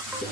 Cracking.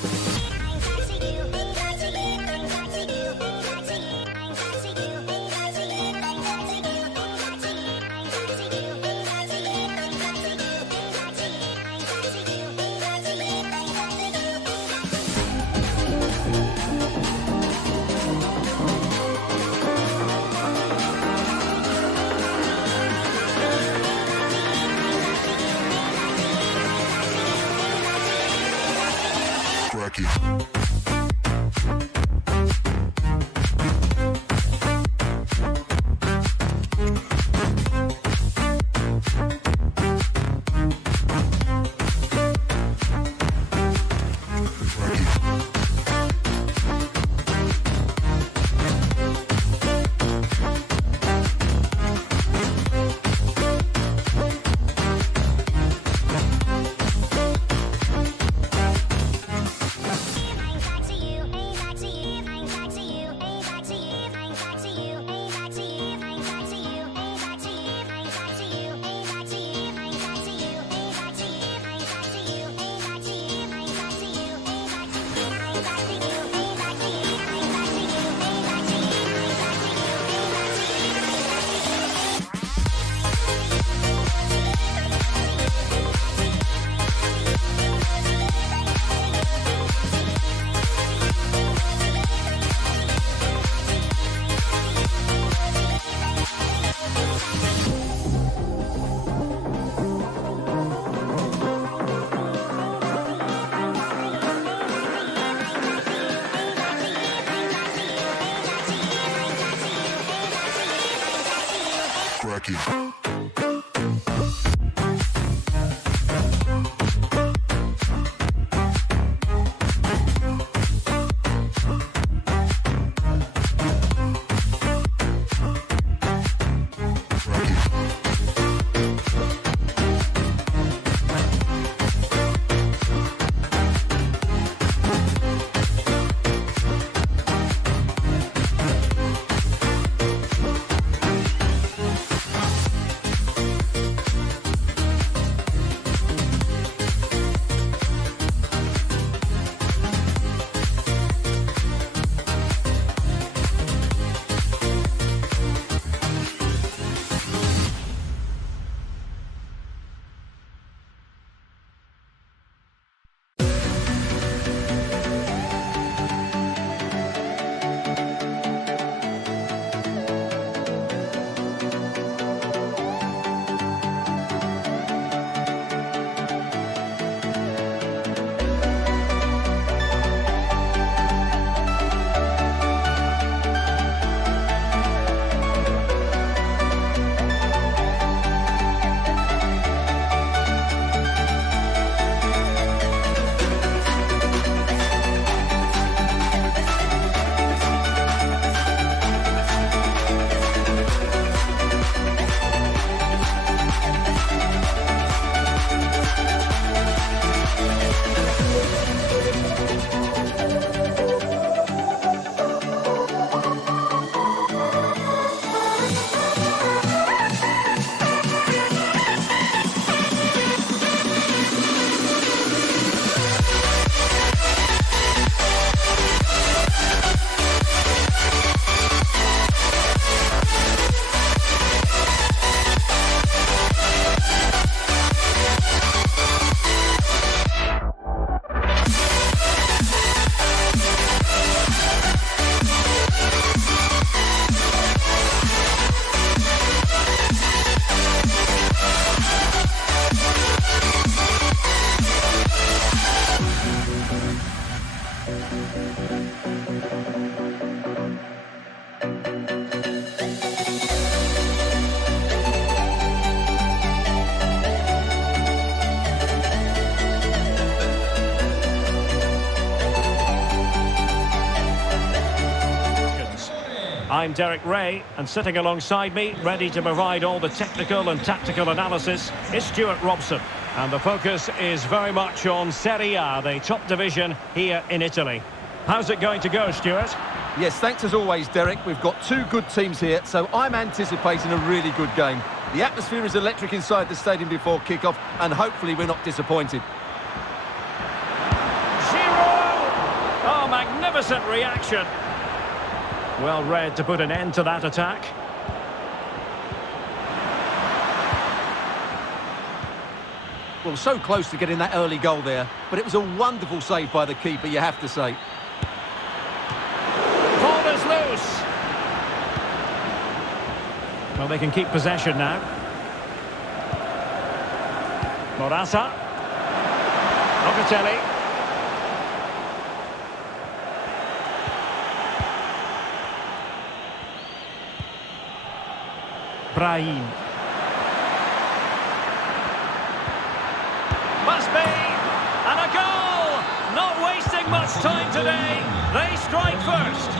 I'm Derek Ray, and sitting alongside me, ready to provide all the technical and tactical analysis, is Stuart Robson. And the focus is very much on Serie A, the top division here in Italy. How's it going to go, Stuart? Yes, thanks as always, Derek. We've got two good teams here, so I'm anticipating a really good game. The atmosphere is electric inside the stadium before kick-off, and hopefully we're not disappointed. Giroud! Magnificent reaction. Well read to put an end to that attack. Well, so close to getting that early goal there, but it was a wonderful save by the keeper, you have to say. Ball is loose. Well, they can keep possession now. Morata. Locatelli. Brahim. Must be. And a goal! Not wasting much time today. They strike first.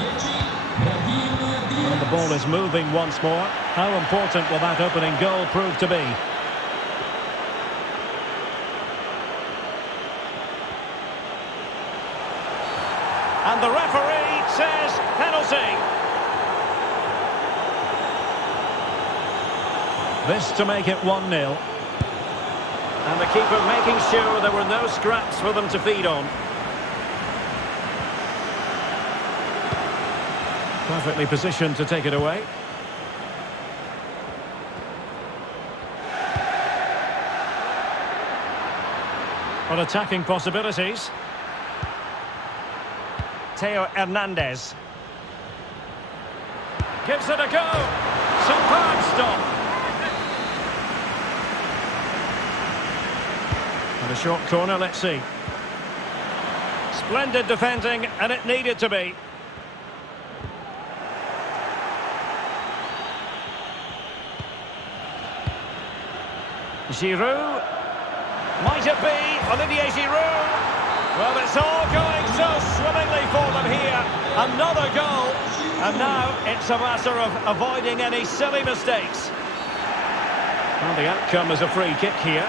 And the ball is moving once more. How important will that opening goal prove to be? And the referee says penalty. This to make it 1-0. And the keeper making sure there were no scraps for them to feed on. Perfectly positioned to take it away. On attacking possibilities. Theo Hernandez. Gives it a go. Superb stop. And a short corner, let's see. Splendid defending, and it needed to be. Giroud. Might it be Olivier Giroud? Well, it's all going so swimmingly for them here. Another goal. And now it's a matter of avoiding any silly mistakes. Well, the outcome is a free kick here.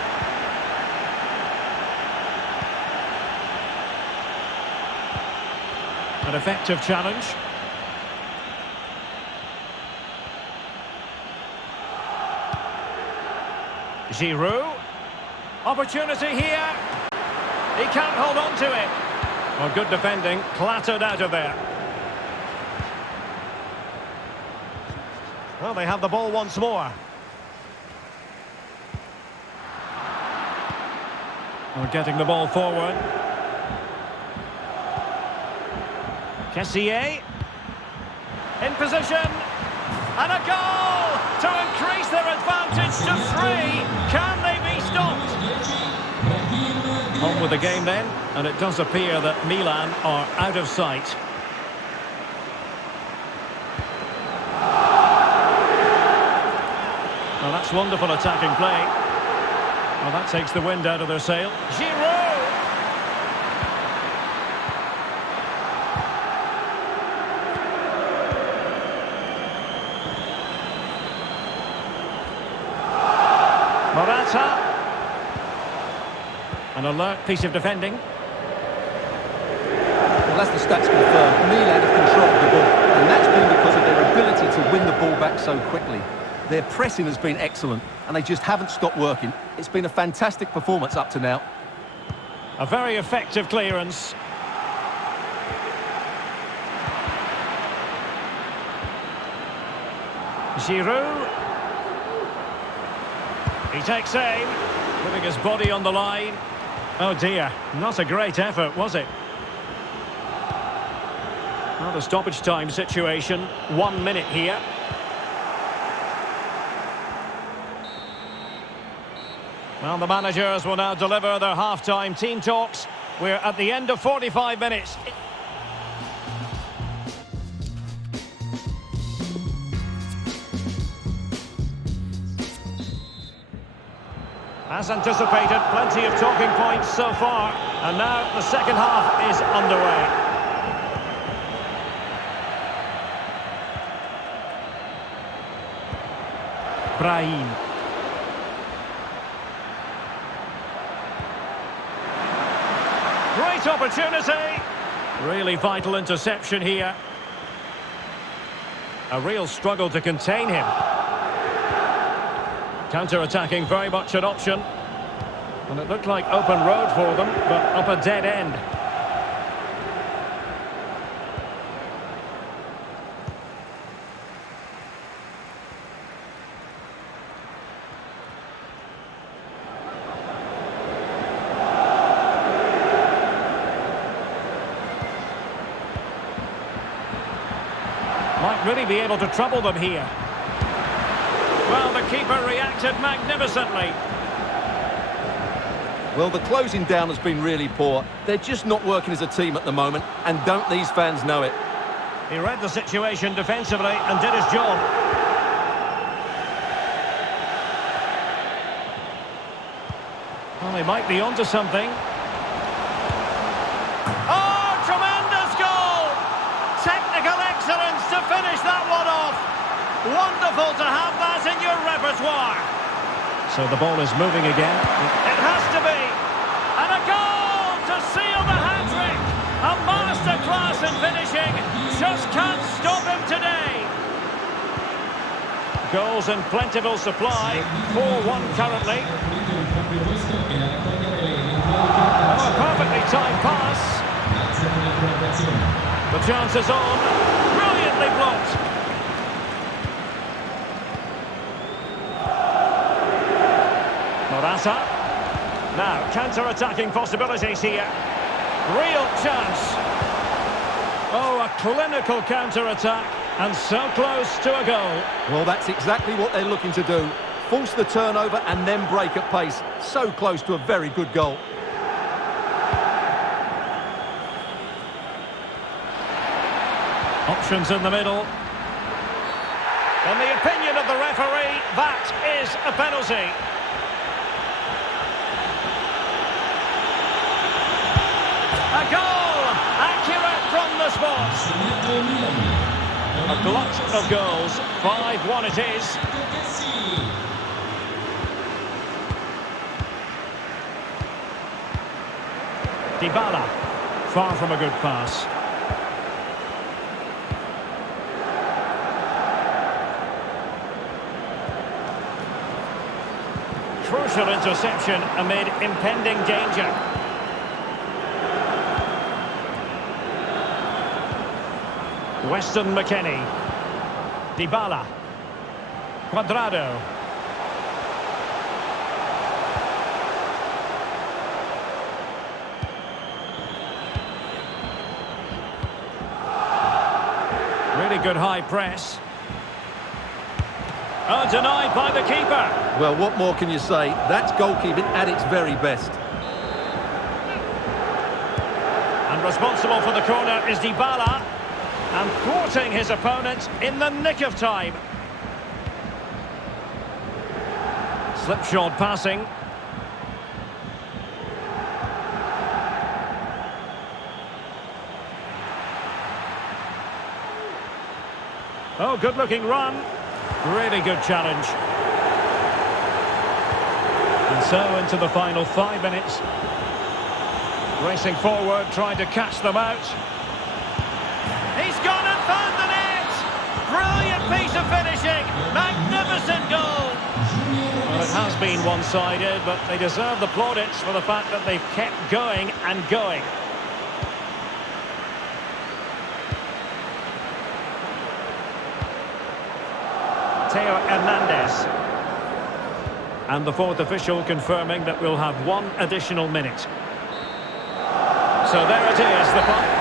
An effective challenge. Giroud. Opportunity here. He can't hold on to it. Well, good defending, clattered out of there. Well, they have the ball once more. We're getting the ball forward. Kessié. In position. And a goal to increase their advantage to 3. Can they be stopped? On with the game then, and it does appear that Milan are out of sight. Well, that's wonderful attacking play. Well, that takes the wind out of their sail. Giroud! Morata. An alert piece of defending. Well, that's the stats confirmed. Milan have controlled the ball, and that's been because of their ability to win the ball back so quickly. Their pressing has been excellent, and they just haven't stopped working. It's been a fantastic performance up to now. A very effective clearance. Giroud. He takes aim, putting his body on the line. Oh dear, not a great effort, was it? Well, the stoppage time situation, 1 minute here. Well, the managers will now deliver their half-time team talks. We're at the end of 45 minutes. As anticipated, plenty of talking points so far. And now the second half is underway. Brahim. Great opportunity. Really vital interception here. A real struggle to contain him. Counter-attacking, very much an option. And it looked like open road for them, but up a dead end. Might really be able to trouble them here. Well, the keeper reacted magnificently. Well, the closing down has been really poor. They're just not working as a team at the moment, and don't these fans know it? He read the situation defensively and did his job. Well, he might be onto something. Oh, tremendous goal! Technical excellence to finish that one off. Wonderful to have that in your repertoire. So the ball is moving again. It has to be. And a goal to seal the hat-trick. A masterclass in finishing. Just can't stop him today. Goals in plentiful supply. 4-1 currently. Oh, a perfectly timed pass. The chance is on. Brilliantly blocked. Morata. Now, counter-attacking possibilities here. Real chance. Oh, a clinical counter-attack. And so close to a goal. Well, that's exactly what they're looking to do. Force the turnover and then break at pace. So close to a very good goal. Options in the middle. In the opinion of the referee, that is a penalty. A goal! Accurate from the spot. A glut of goals. 5-1 it is. Dybala. Far from a good pass. Crucial interception amid impending danger. Weston McKennie. Dybala. Cuadrado. Really good high press. Oh, denied by the keeper. Well, what more can you say? That's goalkeeping at its very best. And responsible for the corner is Dybala. And thwarting his opponent in the nick of time. Slipshod passing. Oh, good-looking run. Really good challenge. And so into the final 5 minutes. Racing forward, trying to catch them out. He's gone and found the net! Brilliant piece of finishing! Magnificent goal! Well, it has been one-sided, but they deserve the plaudits for the fact that they've kept going and going. Theo Hernandez. And the fourth official confirming that we'll have 1 additional minute. So there it is, the final.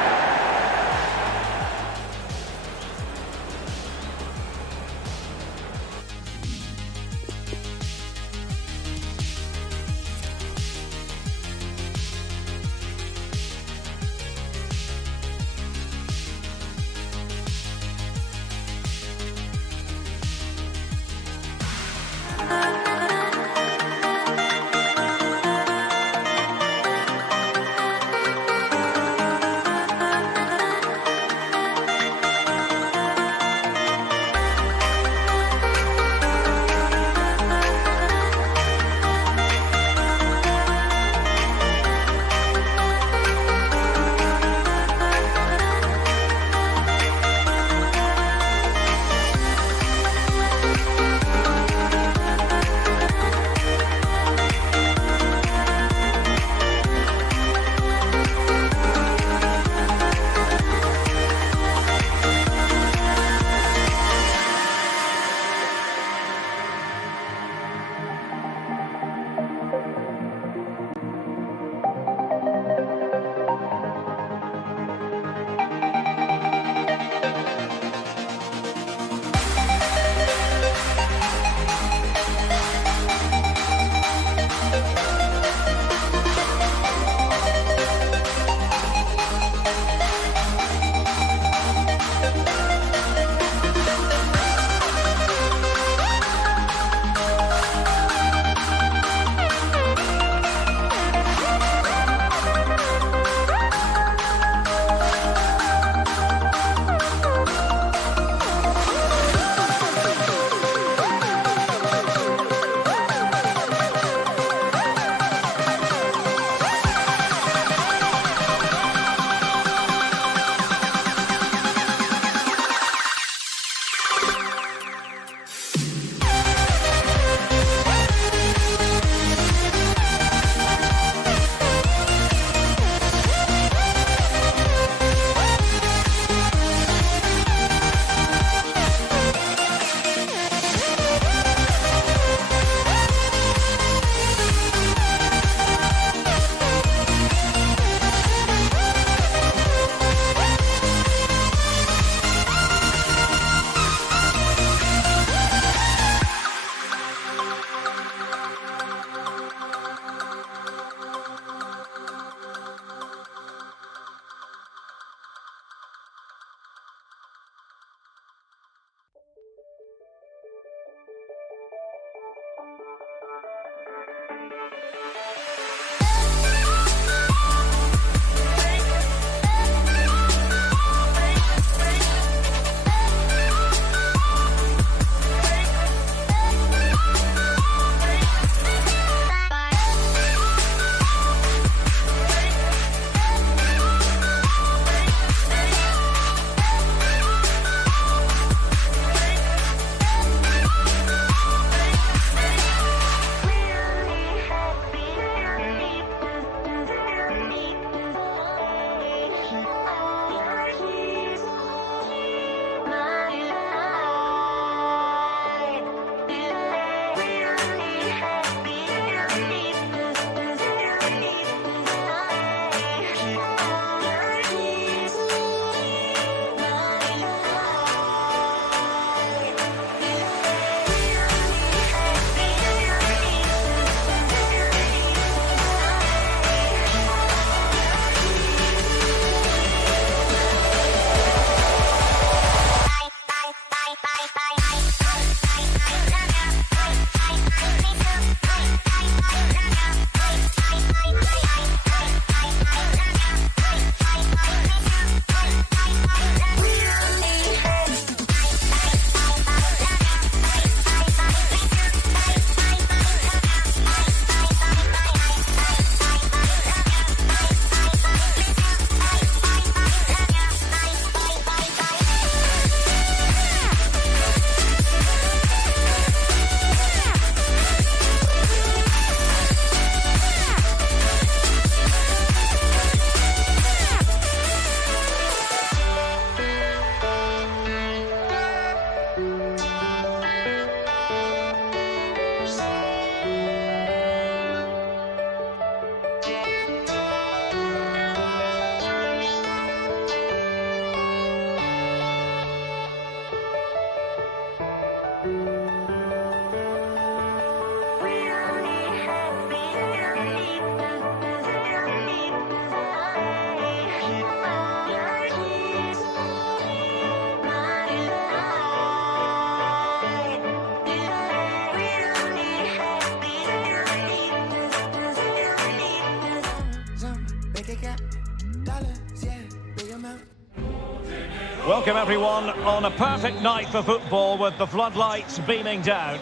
Welcome everyone on a perfect night for football with the floodlights beaming down.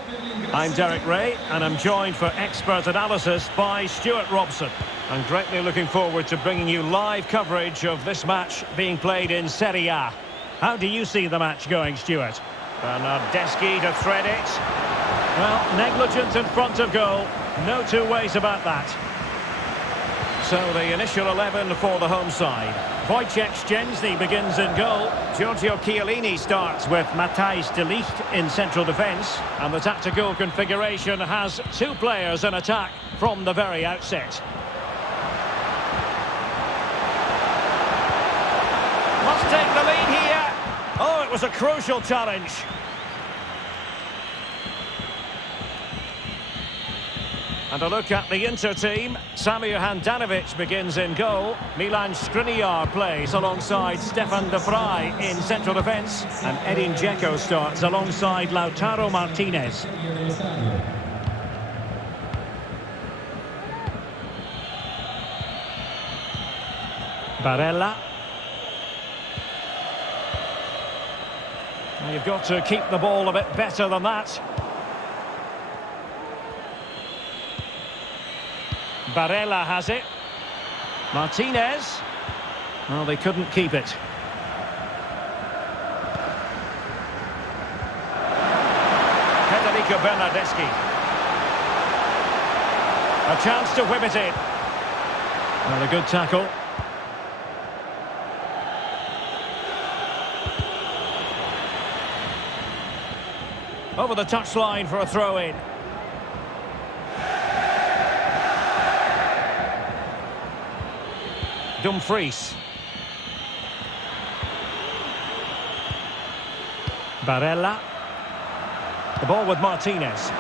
I'm Derek Ray and I'm joined for expert analysis by Stuart Robson. I'm greatly looking forward to bringing you live coverage of this match being played in Serie A. How do you see the match going, Stuart? Bernardeschi to thread it. Well, negligent in front of goal. No two ways about that. So the initial 11 for the home side. Wojciech Szczęsny begins in goal. Giorgio Chiellini starts with Matthijs de Ligt in central defence. And the tactical configuration has two players in attack from the very outset. Must take the lead here. Oh, it was a crucial challenge. And a look at the Inter team. Samir Handanovic begins in goal. Milan Skriniar plays alongside Stefan de Vrij in central defence. And Edin Dzeko starts alongside Lautaro Martinez. Barella. Now you've got to keep the ball a bit better than that. Barella has it. Martinez. Well, they couldn't keep it. Federico Bernardeschi. A chance to whip it in. Well, a good tackle. Over the touchline for a throw-in. Dumfries. Barella. The ball with Martinez.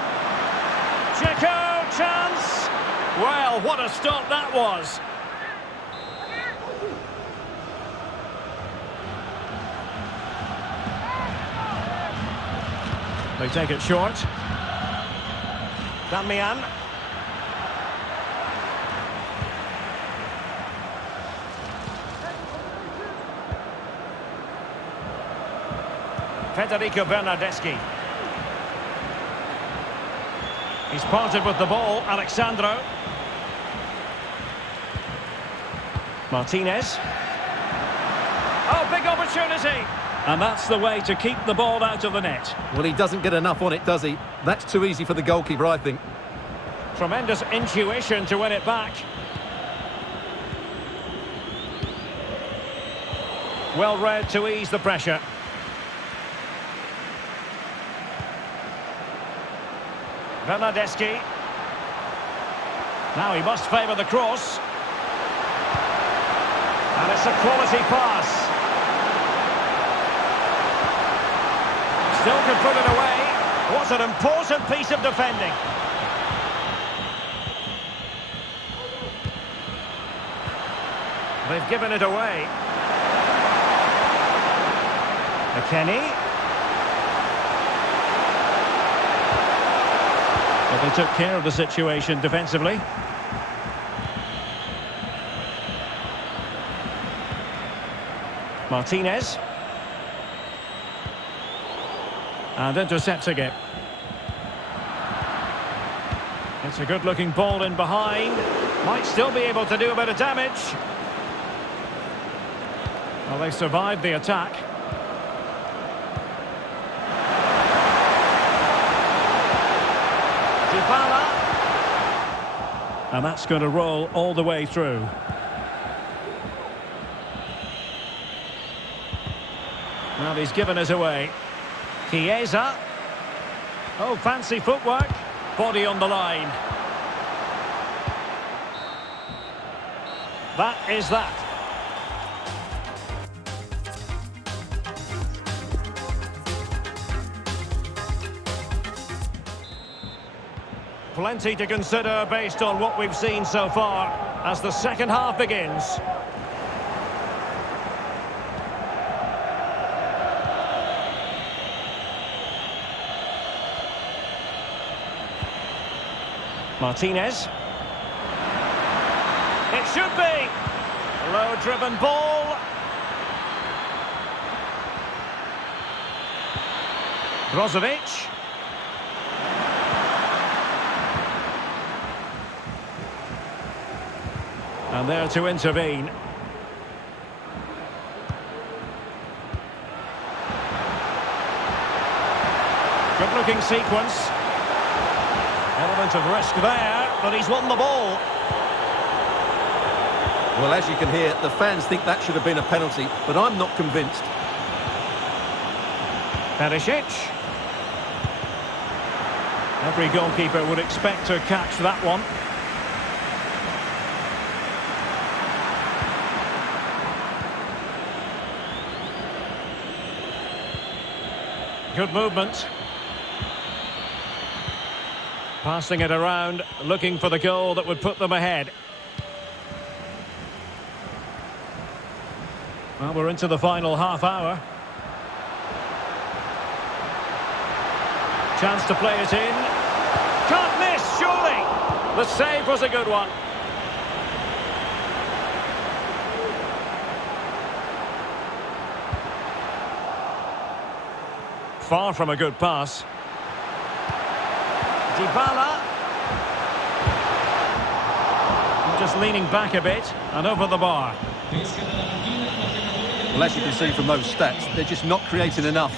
Dzeko, chance! Well, what a stop that was! They take it short. Damian. Federico Bernardeschi. He's parted with the ball, Alexandro. Martinez. Oh, big opportunity! And that's the way to keep the ball out of the net. Well, he doesn't get enough on it, does he? That's too easy for the goalkeeper, I think. Tremendous intuition to win it back. Well read to ease the pressure. Bernardeschi. Now he must favour the cross. And it's a quality pass. Still can put it away. What an important piece of defending. They've given it away. McKennie. But they took care of the situation defensively. Martinez. And intercepting it. It's a good-looking ball in behind. Might still be able to do a bit of damage. Well, they survived the attack. Dybala. And that's going to roll all the way through. Well, he's given us away. Chiesa. Oh, fancy footwork. Body on the line. That is that. Plenty to consider based on what we've seen so far as the second half begins. Martinez. It should be. Low-driven ball. Brozovic. And there to intervene. Good-looking sequence. Element of risk there, but he's won the ball. Well, as you can hear, the fans think that should have been a penalty, but I'm not convinced. Perisic. Every goalkeeper would expect to catch that one. Good movement. Passing it around, looking for the goal that would put them ahead. Well, we're into the final half hour. Chance to play it in. Can't miss, surely! The save was a good one. Far from a good pass. Dybala. Just leaning back a bit and over the bar. Well, as you can see from those stats, they're just not creating enough.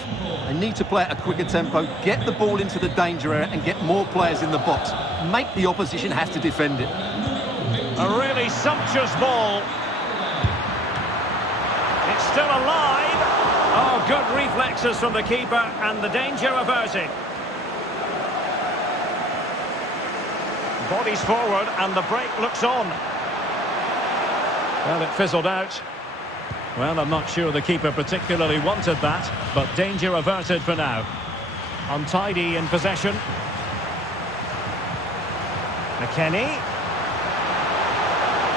They need to play at a quicker tempo, get the ball into the danger area and get more players in the box. Make the opposition have to defend it. A really sumptuous ball. It's still alive. Oh, good reflexes from the keeper and the danger averted. Bodies forward and the break looks on. Well, it fizzled out. Well, I'm not sure the keeper particularly wanted that, but danger averted for now. Untidy in possession. McKennie.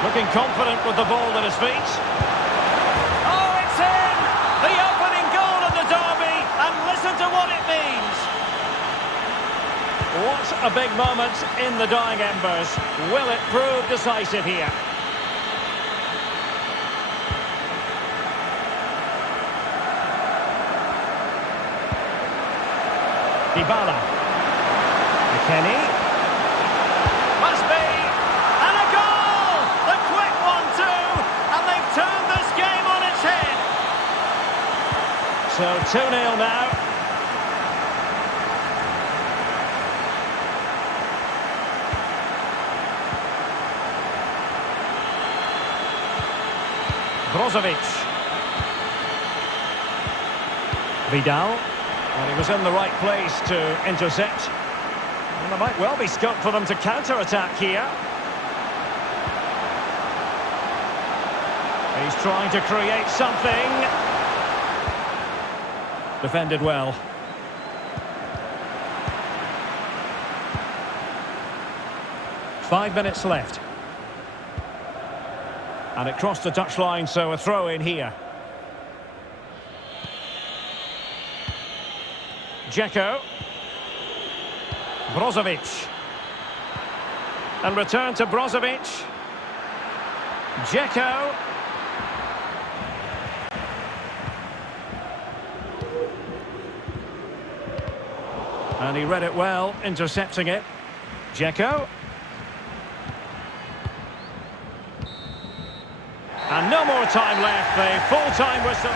Looking confident with the ball at his feet. Oh, it's in! The opening goal of the derby, and listen to what it means. What a big moment in the dying embers. Will it prove decisive here? Dybala. McKennie. Must be. And a goal! The quick one too! And they've turned this game on its head. So 2-0 now. Brozovic. Vidal. Well, he was in the right place to intercept. And there might well be scope for them to counter-attack here. He's trying to create something. Defended well. Five minutes left. And it crossed the touchline, so a throw in here. Dzeko. Brozovic. And return to Brozovic. Dzeko. And he read it well, intercepting it. Dzeko. And no more time left, the full-time whistle.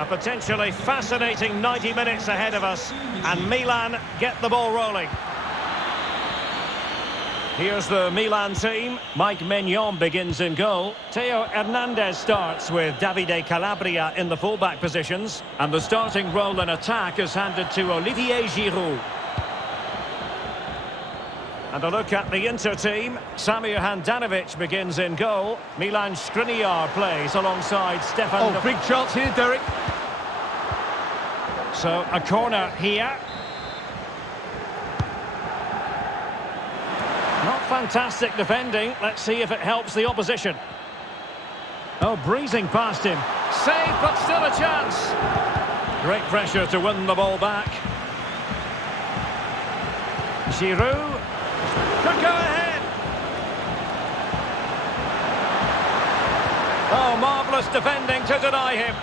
A potentially fascinating 90 minutes ahead of us, and Milan get the ball rolling. Here's the Milan team. Mike Maignan begins in goal. Theo Hernandez starts with Davide Calabria in the fullback positions. And the starting role in attack is handed to Olivier Giroud. And a look at the Inter team. Samir Handanovic begins in goal. Milan Skriniar plays alongside Stefan... Oh, big chance here, Derek. So, a corner here. Not fantastic defending. Let's see if it helps the opposition. Oh, breezing past him. Save, but still a chance. Great pressure to win the ball back. Giroud could go ahead. Oh, marvellous defending to deny him.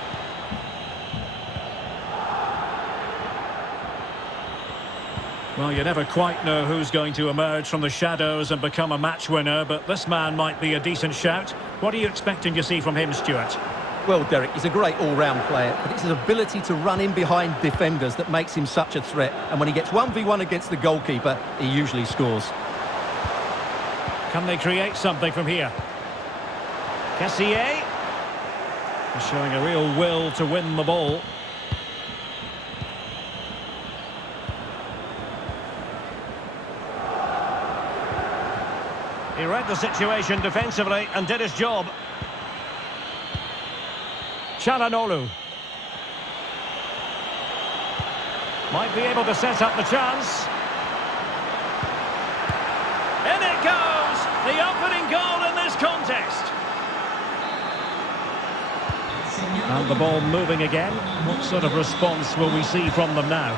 Well, you never quite know who's going to emerge from the shadows and become a match winner, but this man might be a decent shout. What are you expecting to see from him, Stuart? Well, Derek, he's a great all-round player, but it's his ability to run in behind defenders that makes him such a threat. And when he gets 1v1 against the goalkeeper, he usually scores. Can they create something from here? Cassier is showing a real will to win the ball. He read the situation defensively and did his job. Çalhanoğlu might be able to set up the chance. In it goes! The opening goal in this contest. And the ball moving again. What sort of response will we see from them now?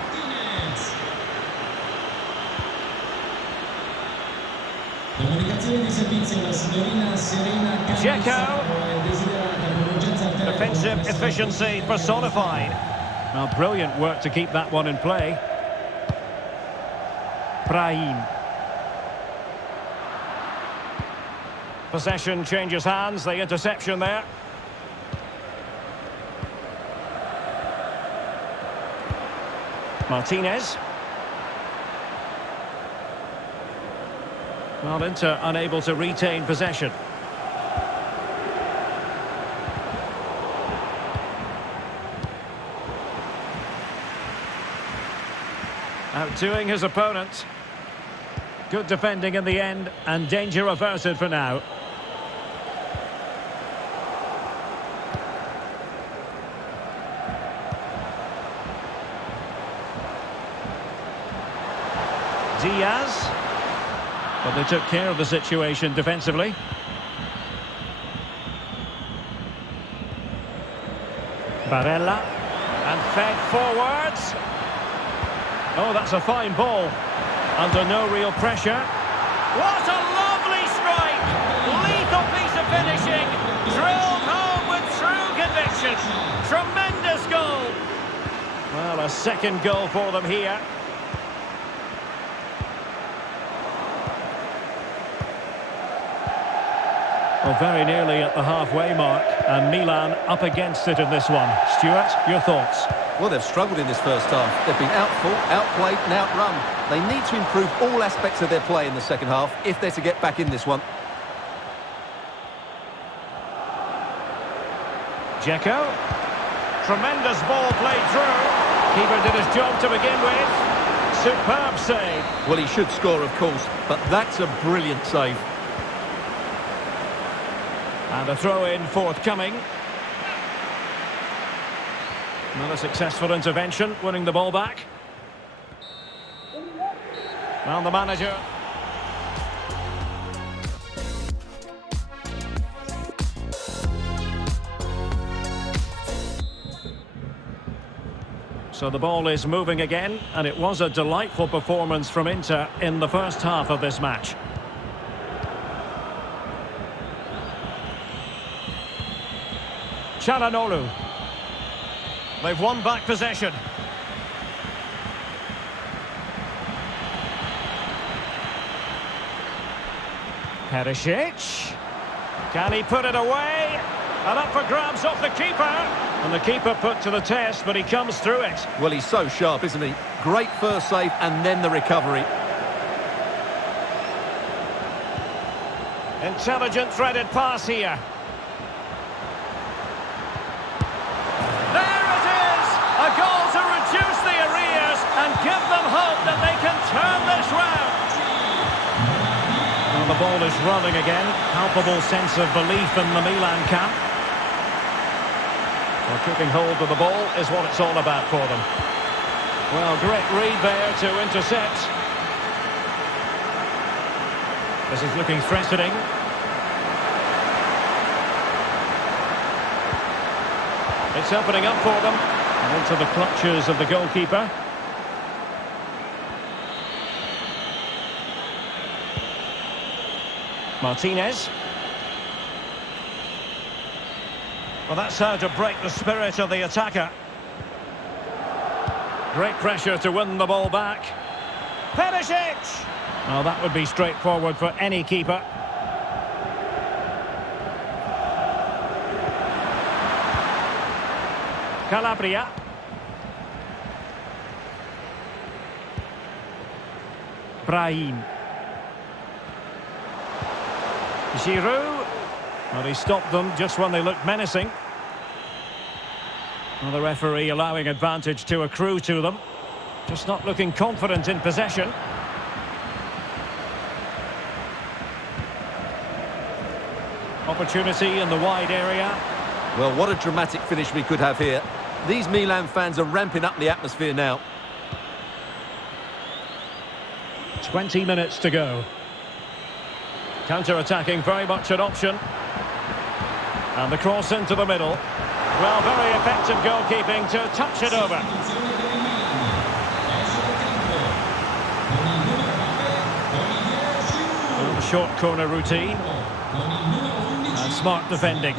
Dzeko. Defensive efficiency personified. Well, brilliant work to keep that one in play. Brahim. Possession changes hands, the interception there. Martinez. Well, Inter unable to retain possession. Outdoing his opponent. Good defending in the end, and danger averted for now. Diaz. But they took care of the situation defensively. Barella. And fed forwards. Oh, that's a fine ball. Under no real pressure. What a lovely strike! Lethal piece of finishing. Drilled home with true conviction. Tremendous goal. Well, a second goal for them here. Well, very nearly at the halfway mark, and Milan up against it in this one. Stuart, your thoughts? Well, they've struggled in this first half. They've been outfought, outplayed and outrun. They need to improve all aspects of their play in the second half if they're to get back in this one. Dzeko. Tremendous ball played through. Keeper did his job to begin with. Superb save. Well, he should score, of course, but that's a brilliant save. And a throw-in forthcoming. Not a successful intervention, winning the ball back. Well, the manager. So the ball is moving again, and it was a delightful performance from Inter in the first half of this match. Çalhanoğlu. They've won back possession. Perisic. Can he put it away? And up for grabs off the keeper. And the keeper put to the test, but he comes through it. Well, he's so sharp, isn't he? Great first save and then the recovery. Intelligent threaded pass here. There it is! A goal to reduce the arrears and give them hope that they can turn this round. Well, the ball is running again. Palpable sense of belief in the Milan camp. Well, keeping hold of the ball is what it's all about for them. Well, great read there to intercept. This is looking threatening. It's opening up for them. And into the clutches of the goalkeeper. Martinez. Well, that's how to break the spirit of the attacker. Great pressure to win the ball back. Perisic! Well, that would be straightforward for any keeper. Calabria. Brahim. Giroud. Well, he stopped them just when they looked menacing. Well, the referee allowing advantage to accrue to them. Just not looking confident in possession. Opportunity in the wide area. Well, what a dramatic finish we could have here. These Milan fans are ramping up the atmosphere now. 20 minutes to go. Counter-attacking, very much an option. And the cross into the middle. Well, very effective goalkeeping to touch it over. Well, the short corner routine. And smart defending.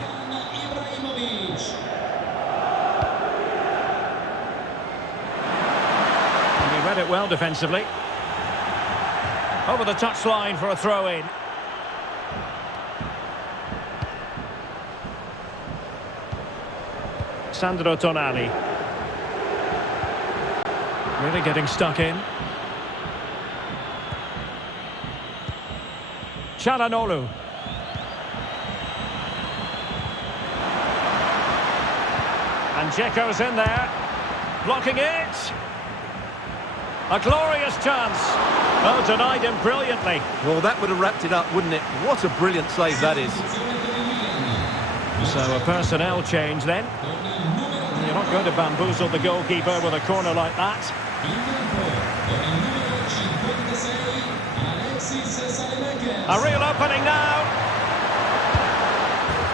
And he read it well defensively. Over the touchline for a throw-in. Sandro Tonali. Really getting stuck in. Çalhanoğlu. And Dzeko's in there. Blocking it. A glorious chance. Oh, denied him brilliantly. Well, that would have wrapped it up, wouldn't it? What a brilliant save that is. So a personnel change then. You're not going to bamboozle the goalkeeper with a corner like that. A real opening now.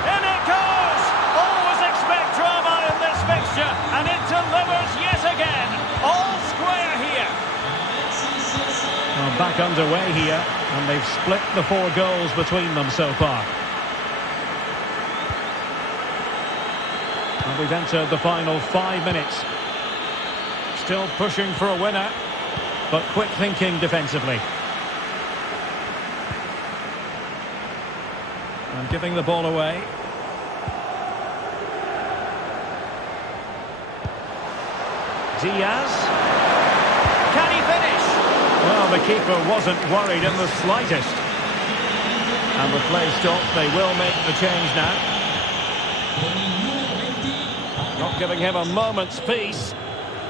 In it goes! Always expect drama in this fixture, and it delivers yet again. All square here. Well, back underway here, and they've split the 4 goals between them so far. And we've entered the final 5 minutes. Still pushing for a winner, but quick thinking defensively. And giving the ball away. Diaz. Can he finish? Well, the keeper wasn't worried in the slightest. And the play stopped. They will make the change now. Not giving him a moment's peace.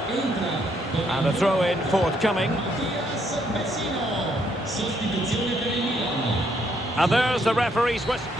And a throw-in forthcoming. And there's the referee's whistle.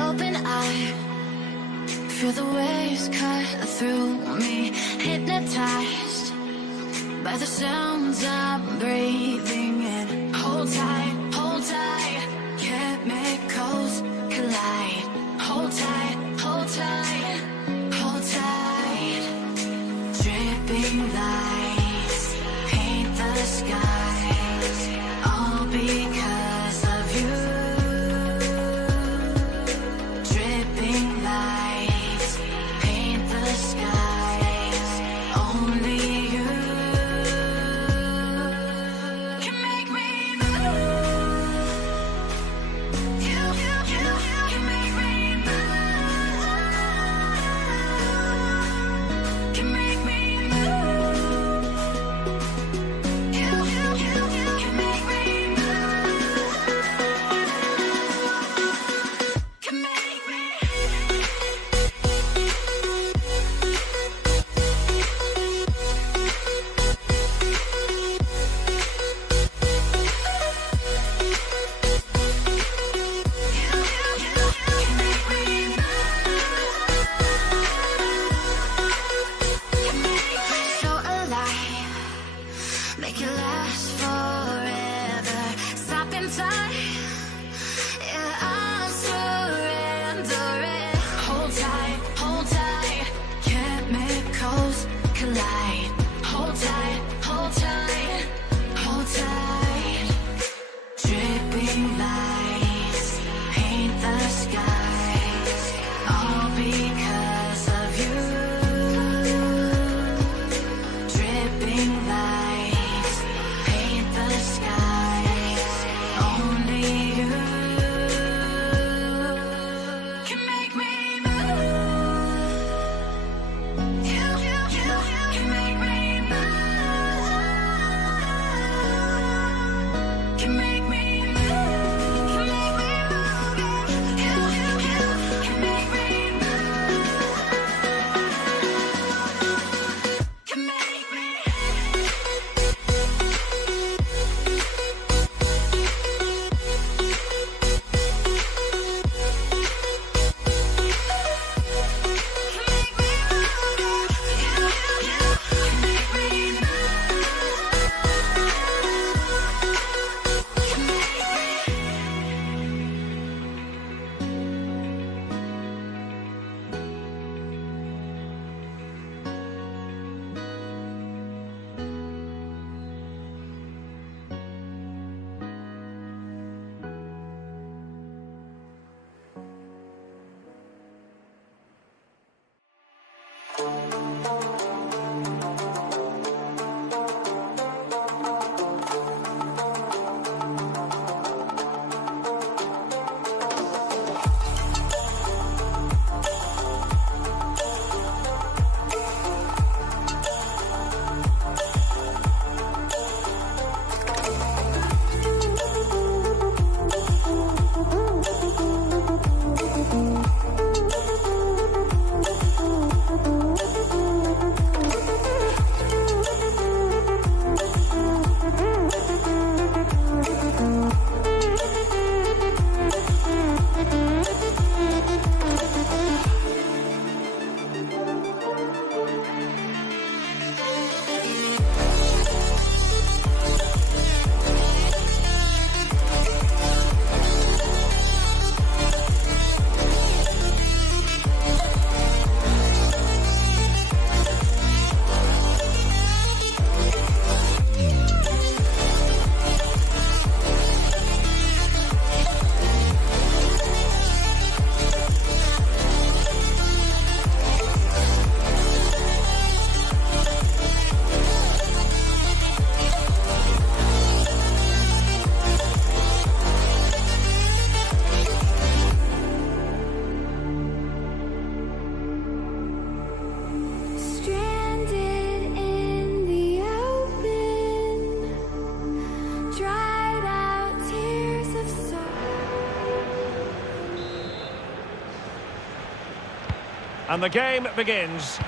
Open eye, feel the waves cut through me, hypnotized by the sounds I'm breathing in. Hold tight, chemicals collide. Hold tight, hold tight, hold tight. Dripping lights paint the skies, all because of you. And the game begins.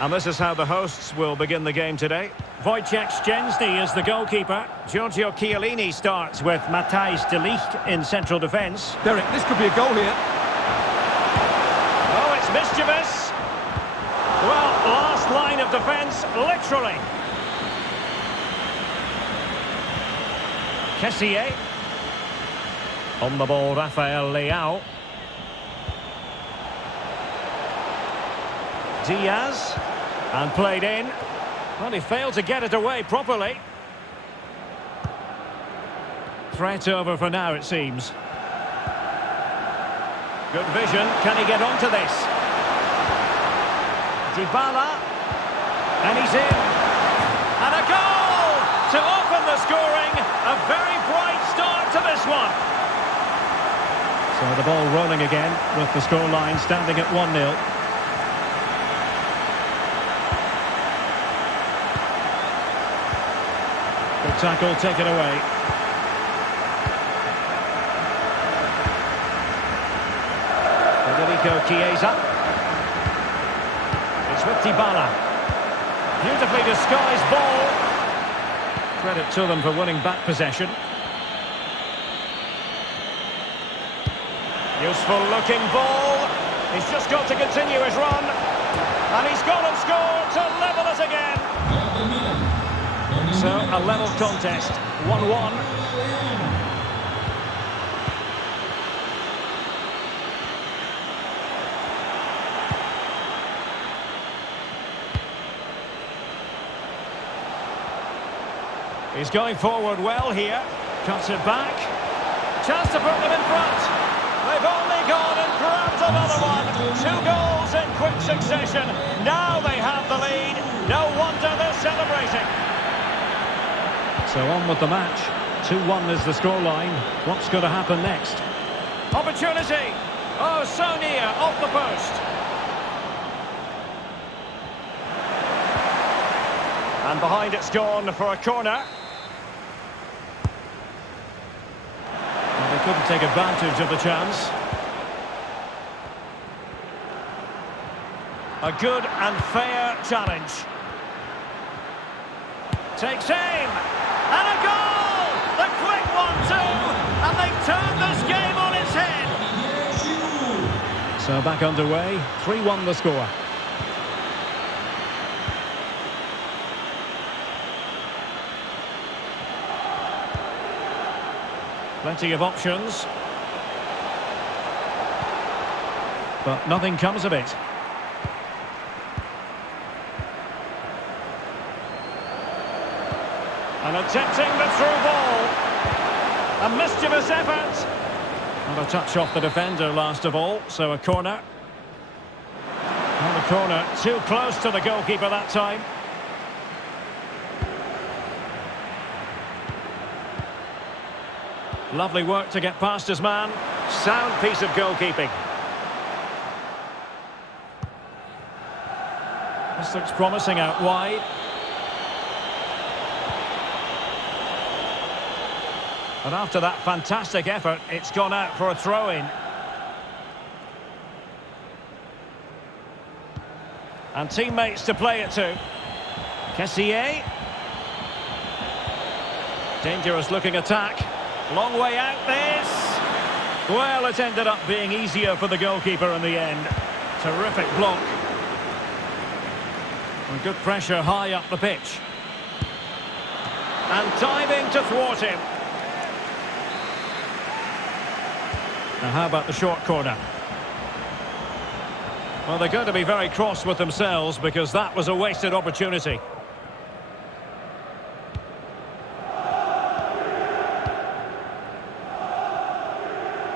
And this is how the hosts will begin the game today. Wojciech Szczęsny is the goalkeeper. Giorgio Chiellini starts with Matthijs de Ligt in central defence. Derek, this could be a goal here. Oh, it's mischievous. Well, last line of defence, literally. Kessié. On the ball, Rafael Leao. Diaz. And played in. Well, he failed to get it away properly. Threat over for now, it seems. Good vision. Can he get onto this? Dybala. And he's in. And a goal to open the scoring. A very bright start to this one. So the ball rolling again with the scoreline standing at 1-0. Good tackle taken away. Federico Chiesa. It's with Dybala. Beautifully disguised ball. Credit to them for winning back possession. Useful looking ball. He's just got to continue his run. And he's gone and scored to level it again. So a level contest, 1-1. He's going forward well here. Cuts it back. Chance to put them in front. They've only gone and grabbed another one. 2 goals in quick succession. Now they have the lead. No wonder they're celebrating. So on with the match. 2-1 is the scoreline. What's going to happen next? Opportunity. Oh, so near. Off the post. And behind it's gone for a corner. They couldn't take advantage of the chance. A good and fair challenge. Takes aim. And a goal! The quick 1-2. And they've turned this game on its head. So back underway. 3-1 the score. Plenty of options. But nothing comes of it. And attempting the through ball. A mischievous effort. And a touch off the defender last of all, so a corner. And the corner too close to the goalkeeper that time. Lovely work to get past his man. Sound piece of goalkeeping. This looks promising out wide. And after that fantastic effort, it's gone out for a throw-in. And teammates to play it to. Kessié. Dangerous looking attack. Long way out this. Well, it ended up being easier for the goalkeeper in the end. Terrific block. And good pressure high up the pitch. And diving to thwart him. Now how about the short corner? Well, they're going to be very cross with themselves because that was a wasted opportunity.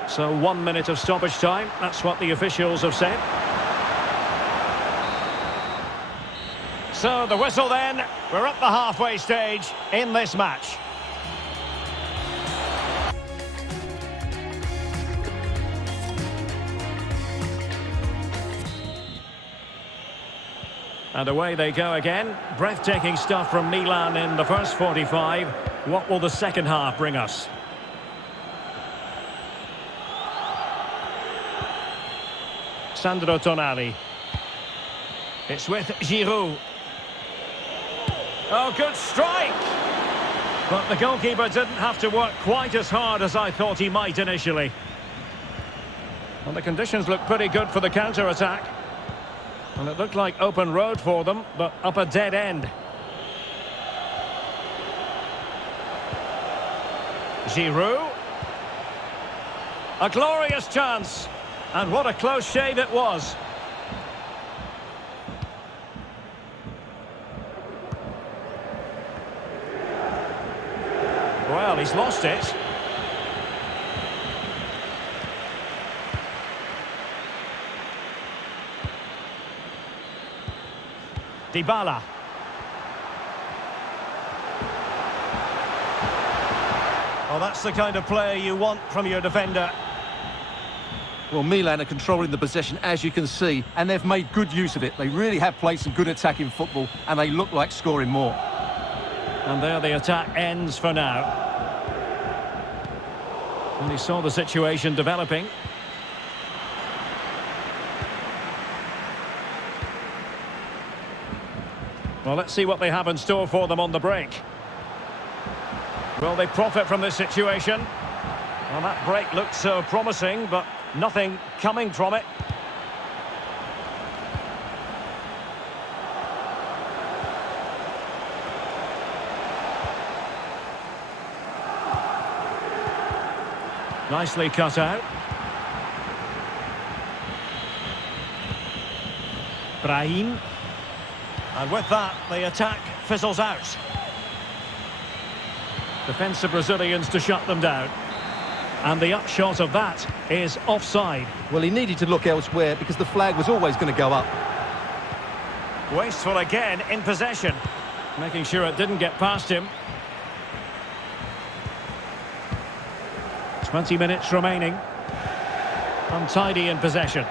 So 1 minute of stoppage time, that's what the officials have said. So the whistle then, we're at the halfway stage in this match. And away they go again. Breathtaking stuff from Milan in the first 45. What will the second half bring us? Sandro Tonali. It's with Giroud. Oh, good strike! But the goalkeeper didn't have to work quite as hard as I thought he might initially. Well, the conditions look pretty good for the counter-attack. And it looked like open road for them, but up a dead end. Giroud. A glorious chance. And what a close shave it was. Well, he's lost it. Dybala. Well, that's the kind of player you want from your defender. Well, Milan are controlling the possession, as you can see, and they've made good use of it. They really have played some good attacking football, and they look like scoring more. And there the attack ends for now. And he saw the situation developing. Well, let's see what they have in store for them on the break. Will they profit from this situation? Well, that break looked so promising, but nothing coming from it. Nicely cut out. Brahim. And with that, the attack fizzles out. Defensive Brazilians to shut them down. And the upshot of that is offside. Well, he needed to look elsewhere because the flag was always going to go up. Wasteful again in possession. Making sure it didn't get past him. 20 minutes remaining. Untidy in possession.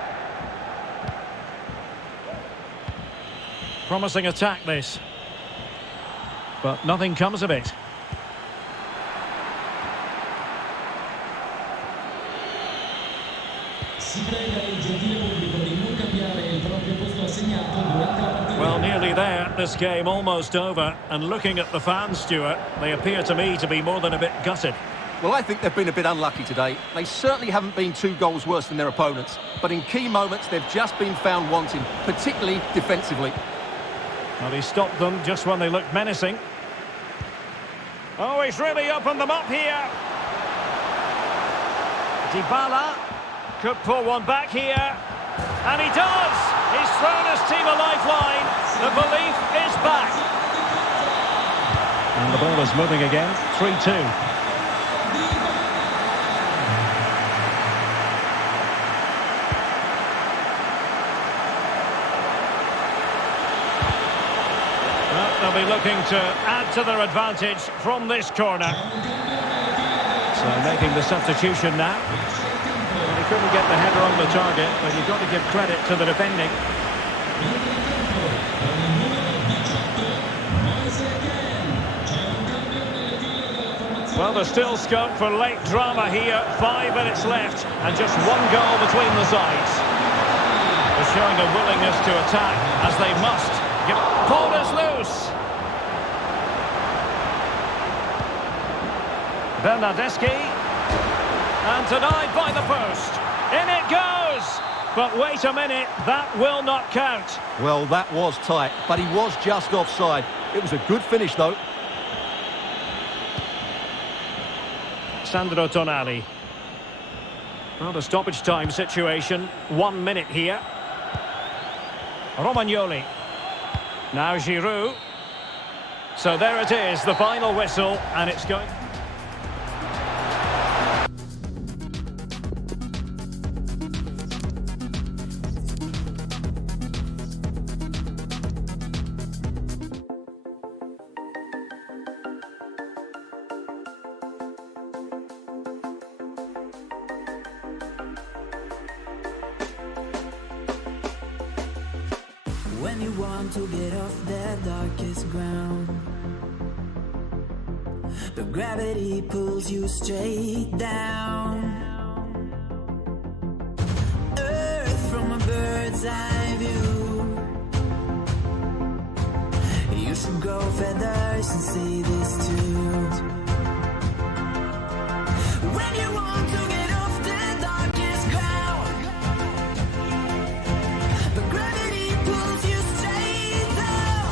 Promising attack this. But nothing comes of it. Well, nearly there. This game almost over. And looking at the fans, Stuart, they appear to me to be more than a bit gutted. Well, I think they've been a bit unlucky today. They certainly haven't been 2 goals worse than their opponents. But in key moments, they've just been found wanting, particularly defensively. Well, he stopped them just when they looked menacing. Oh, he's really opened them up here. Dybala could pull one back here. And he does! He's thrown his team a lifeline. The belief is back. And the ball is moving again. 3-2. They'll be looking to add to their advantage from this corner. So making the substitution now. Well, he couldn't get the header on the target, but you've got to give credit to the defending. Well, there's still scope for late drama here. 5 minutes left, and just 1 goal between the sides. They're showing a willingness to attack, as they must. Pulled us loose. Bernardeschi. And denied by the post. In it goes! But wait a minute, that will not count. Well, that was tight, but he was just offside. It was a good finish, though. Sandro Tonali. Well, the stoppage time situation. 1 minute here. Romagnoli. Now Giroud. So there it is, the final whistle, and it's going... When you want to get off that darkest ground, the gravity pulls you straight down. Earth from a bird. bird's eye view. You should grow feathers and see this too. When you want to get off the darkest ground, but gravity pulls you straight down.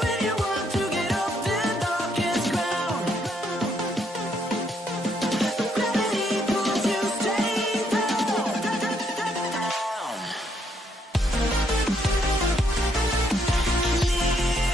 When you want to get off the darkest ground, gravity pulls you straight down. Clear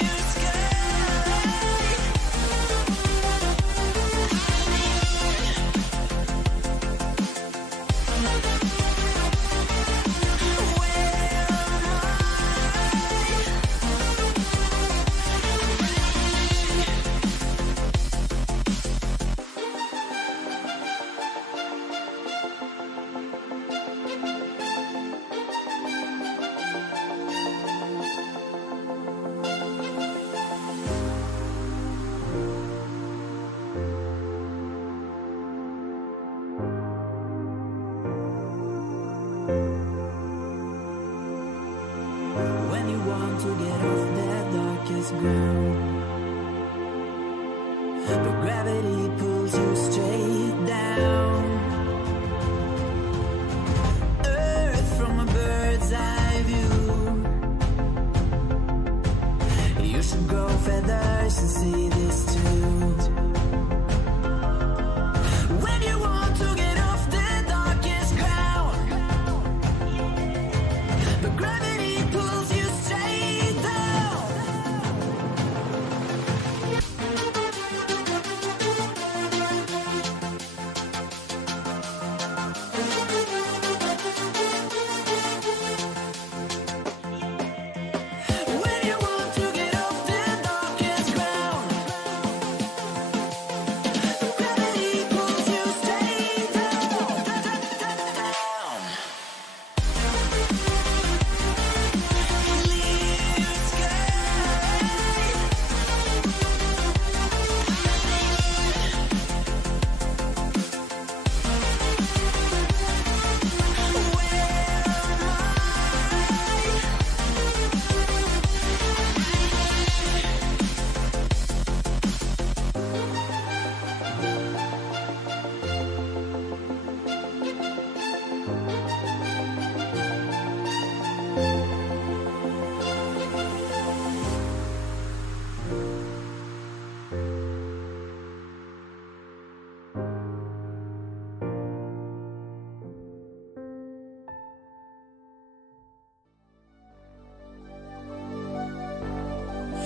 When you want to get off that darkest ground, but gravity pulls you straight down. Earth from a bird's eye view. You should grow feathers and see this too. When you want to get off the darkest ground, but gravity pulls you straight down. When you want to get off the darkest ground, gravity pulls you straight down. Clear sky.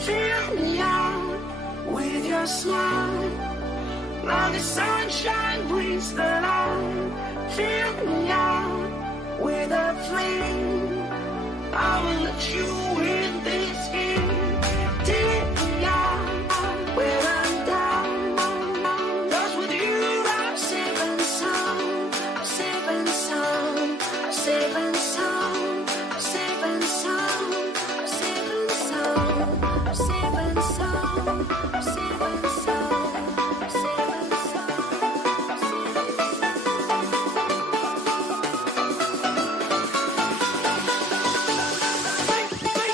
Fill me out with your smile. Now the sunshine brings the light. Fill me out with a flame. I will let you in this game. Take me out where I'm down. 'Cause with you I'm safe and sound. I'm safe and sound. I'm safe and sound. I'm safe and sound. I'm safe and sound. I'm safe and sound. I'm safe and sound. I'm safe and sound. I'm safe and sound.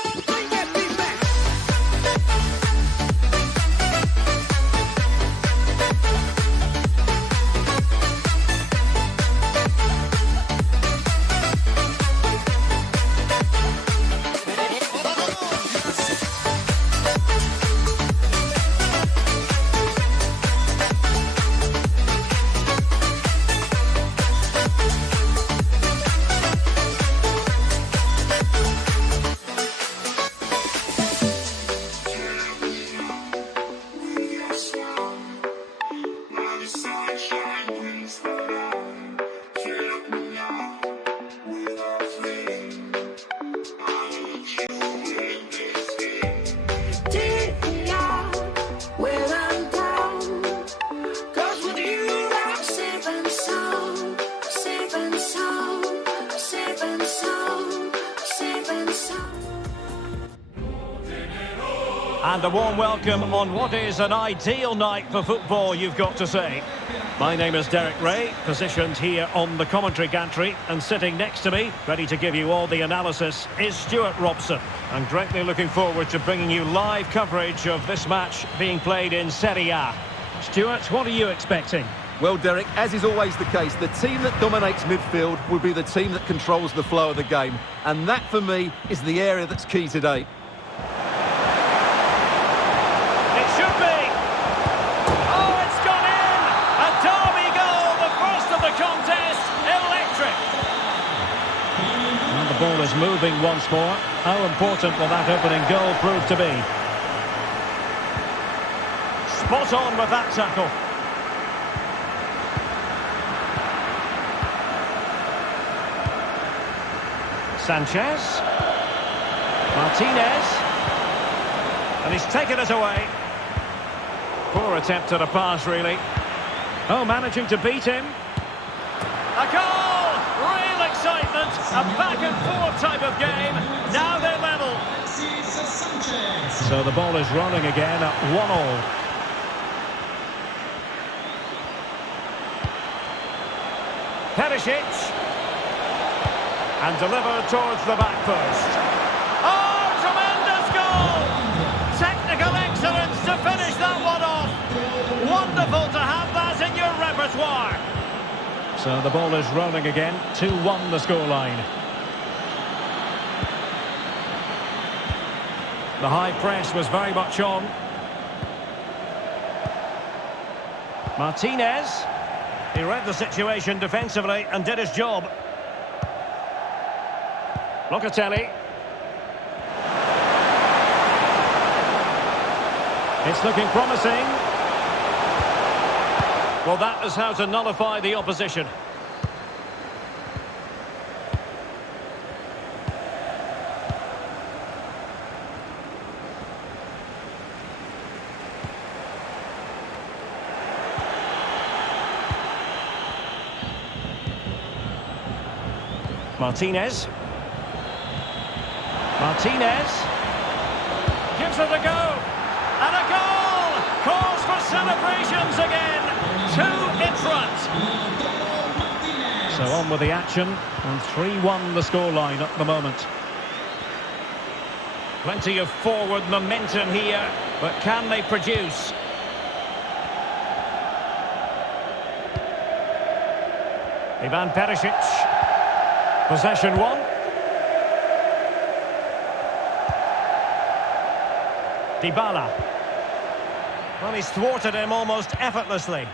And a warm welcome on what is an ideal night for football, you've got to say. My name is Derek Ray, positioned here on the commentary gantry, and sitting next to me, ready to give you all the analysis, is Stuart Robson. I'm greatly looking forward to bringing you live coverage of this match being played in Serie A. Stuart, what are you expecting? Well, Derek, as is always the case, the team that dominates midfield will be the team that controls the flow of the game. And that, for me, is the area that's key today. The ball is moving once more. How important will that opening goal prove to be? Spot on with that tackle. Sanchez. Martinez. And he's taken it away. Poor attempt at a pass, really. Oh, managing to beat him. A goal! Real excitement, a back-and-forth type of game. Now they're level. So the ball is rolling again at 1-1. Perisic. And delivered towards the back post. Oh, tremendous goal! Technical excellence to finish that one off. Wonderful to have that in your repertoire. So the ball is rolling again, 2-1 the scoreline. The high press was very much on. Martinez. He read the situation defensively and did his job. Locatelli. It's looking promising. Well, that is how to nullify the opposition. Martinez. Martinez. Gives it a go. And a goal! Calls for celebrations again. 2 in front. So on with the action, and 3-1 the scoreline at the moment. Plenty of forward momentum here, but can they produce? Ivan Perisic. Possession 1. Dybala. Well, he's thwarted him almost effortlessly.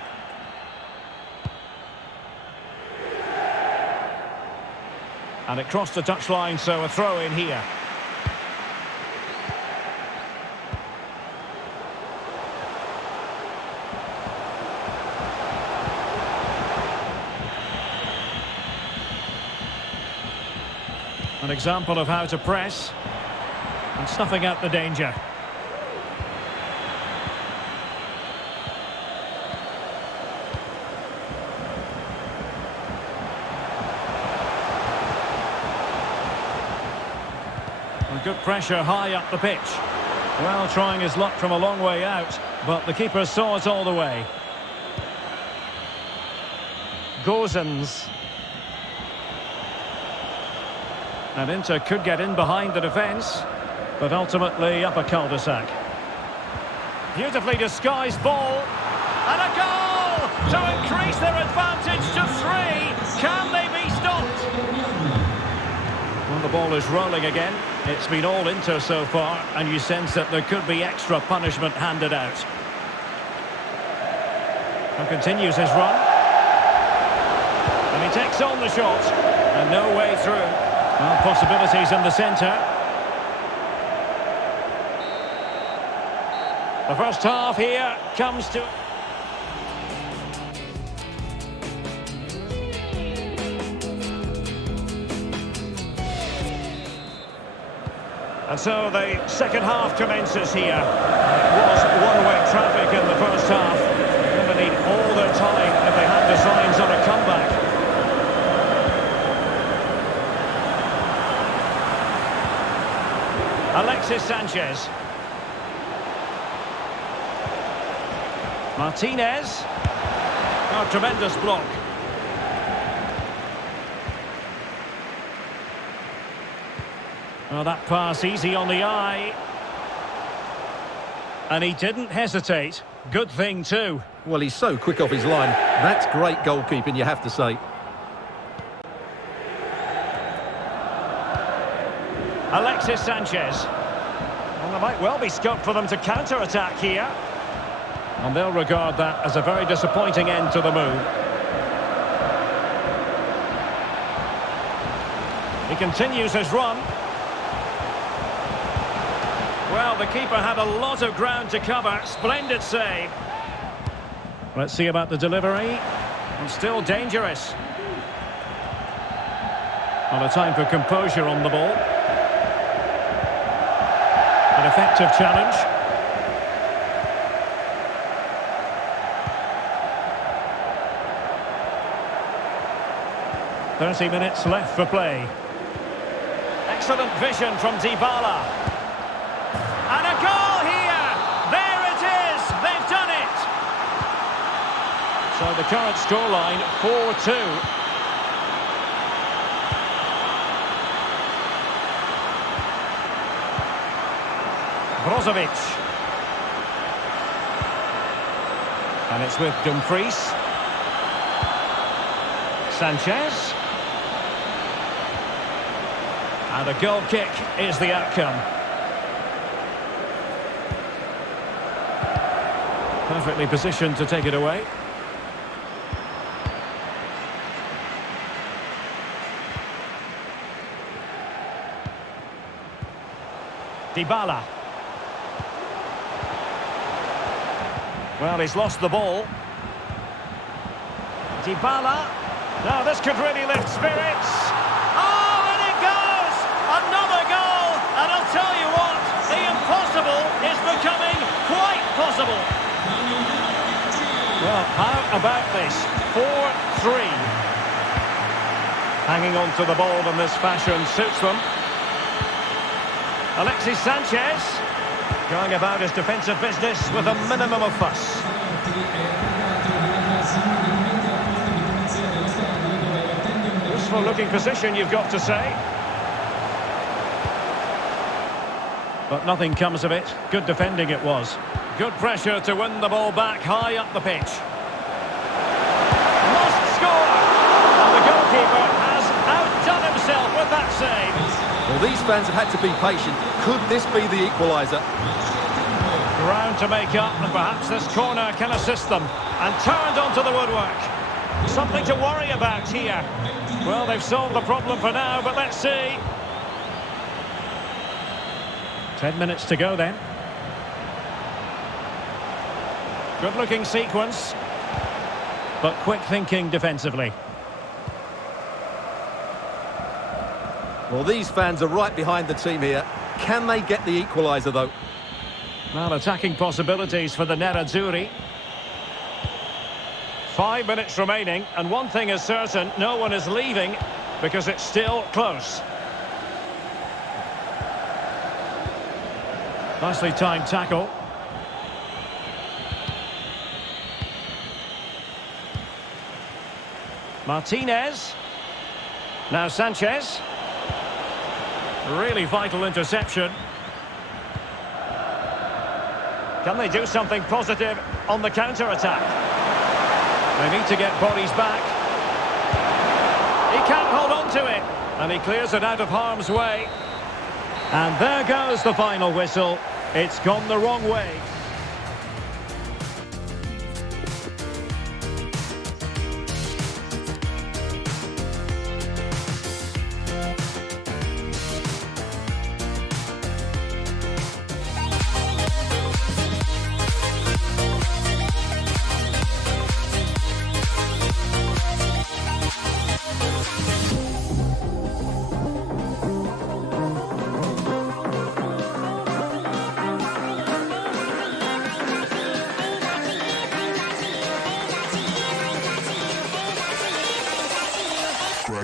And it crossed the touchline, so a throw in here. An example of how to press and snuffing out the danger. Good pressure high up the pitch. Well, trying his luck from a long way out, but the keeper saw it all the way. Gozens. And Inter could get in behind the defence, but ultimately up a cul-de-sac. Beautifully disguised ball. And a goal to increase their advantage to 3. Can they be stopped? Well, the ball is rolling again. It's been all Inter so far, and you sense that there could be extra punishment handed out. And continues his run. And he takes on the shot. And no way through. Well, possibilities in the centre. The first half here comes to... And so the second half commences here. It was one-way traffic in the first half. They're going to need all their time if they have designs on a comeback. Alexis Sanchez. Martinez. Oh, tremendous block. Oh, that pass easy on the eye. And he didn't hesitate. Good thing too. Well, he's so quick off his line. That's great goalkeeping, you have to say. Alexis Sanchez. Well, there might well be scope for them to counter-attack here. And they'll regard that as a very disappointing end to the move. He continues his run. Well, the keeper had a lot of ground to cover. Splendid save. Let's see about the delivery. And still dangerous. Not a time for composure on the ball. An effective challenge. "30 minutes left for play." Excellent vision from Dybala. And a goal here! There it is! They've done it! So the current scoreline, 4-2. Brozovic. And it's with Dumfries. Sanchez. And a goal kick is the outcome. Perfectly positioned to take it away. Dybala. Well, he's lost the ball. Dybala. Now this could really lift spirits. Oh, and it goes! Another goal! And I'll tell you what, the impossible is becoming quite possible. Well, how about this? 4-3. Hanging on to the ball in this fashion suits them. Alexis Sanchez going about his defensive business with a minimum of fuss. Useful looking position, you've got to say. But nothing comes of it. Good defending it was. Good pressure to win the ball back high up the pitch. Must score! And the goalkeeper has outdone himself with that save. Well, these fans have had to be patient. Could this be the equaliser? Ground to make up, and perhaps this corner can assist them. And turned onto the woodwork. Something to worry about here. Well, they've solved the problem for now, but let's see. 10 minutes to go then. Good-looking sequence, but quick thinking defensively. Well, these fans are right behind the team here. Can they get the equaliser, though? Well, attacking possibilities for the Nerazzurri. 5 minutes remaining, and one thing is certain, no one is leaving because it's still close. Nicely timed tackle. Martinez. Now Sanchez. Really vital interception. Can they do something positive on the counter-attack? They need to get bodies back. He can't hold on to it. And he clears it out of harm's way. And there goes the final whistle. It's gone the wrong way.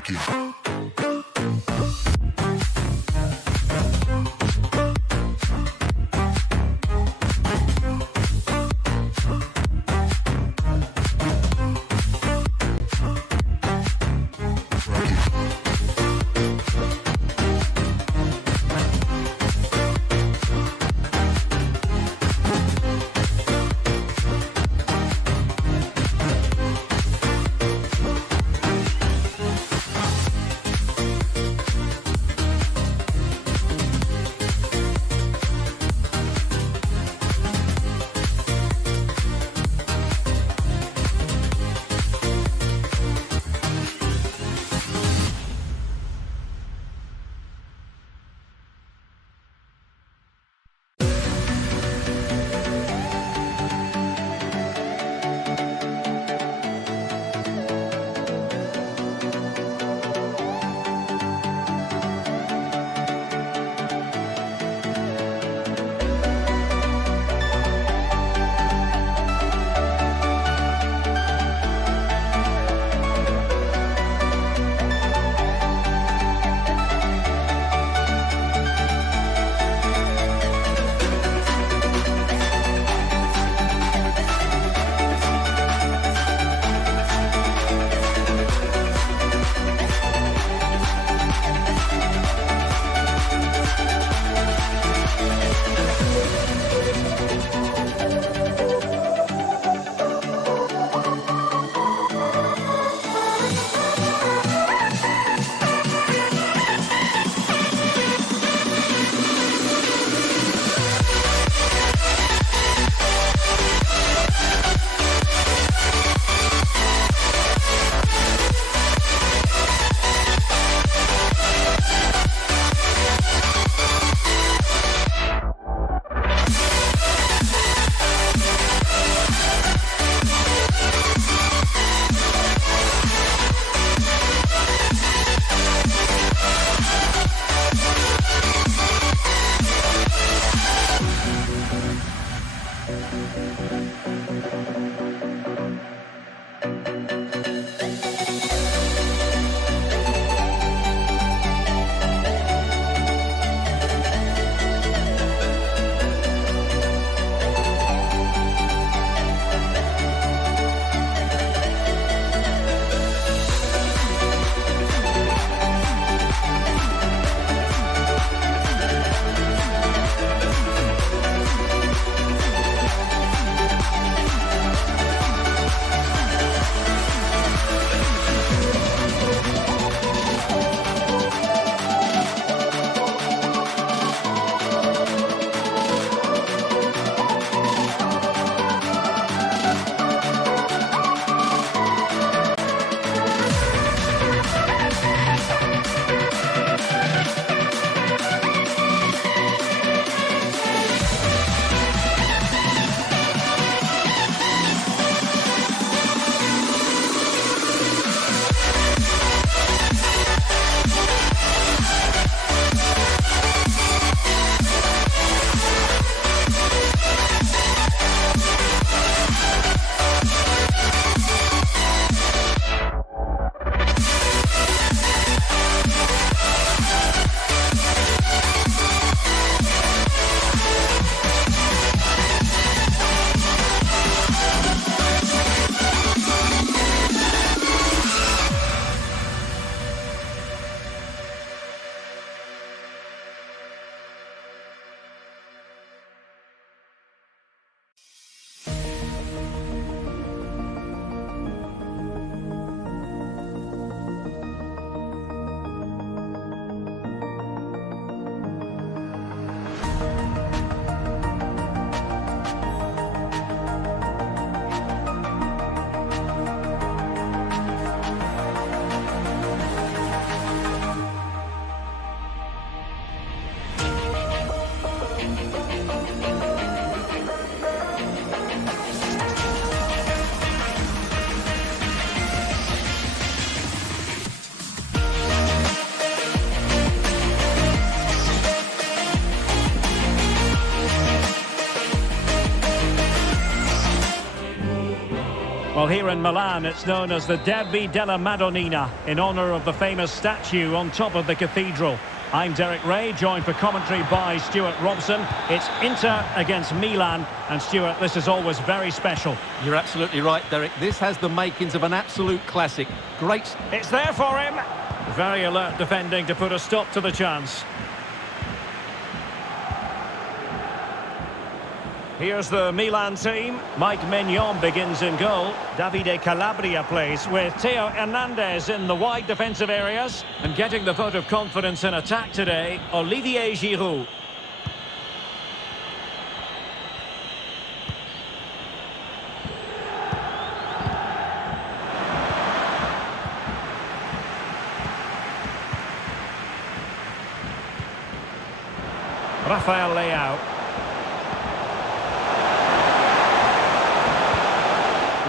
cracking. Well, here in Milan, it's known as the Derby della Madonnina, in honour of the famous statue on top of the cathedral. I'm Derek Ray, joined for commentary by Stuart Robson. It's Inter against Milan, and Stuart, this is always very special. You're absolutely right, Derek. This has the makings of an absolute classic. Great. It's there for him. Very alert defending to put a stop to the chance. Here's the Milan team. Mike Maignan begins in goal. Davide Calabria plays with Theo Hernandez in the wide defensive areas. And getting the vote of confidence in attack today, Olivier Giroud. Rafael Leao.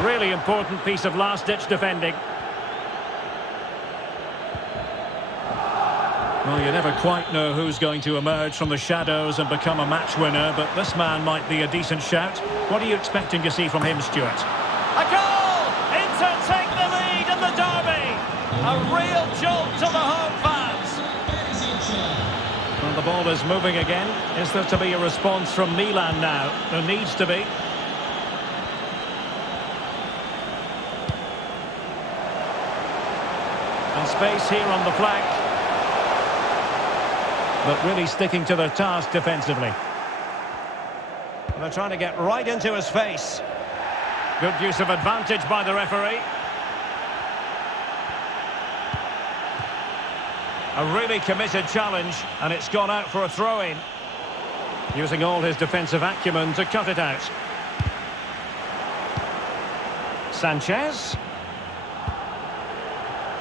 Really important piece of last-ditch defending. Well, you never quite know who's going to emerge from the shadows and become a match winner, but this man might be a decent shout. What are you expecting to see from him, Stuart? A goal! Inter take the lead in the derby! A real jolt to the home fans! Well, the ball is moving again. Is there to be a response from Milan now? There needs to be. And space here on the flank. But really sticking to their task defensively. And they're trying to get right into his face. Good use of advantage by the referee. A really committed challenge, and it's gone out for a throw-in. Using all his defensive acumen to cut it out. Sanchez.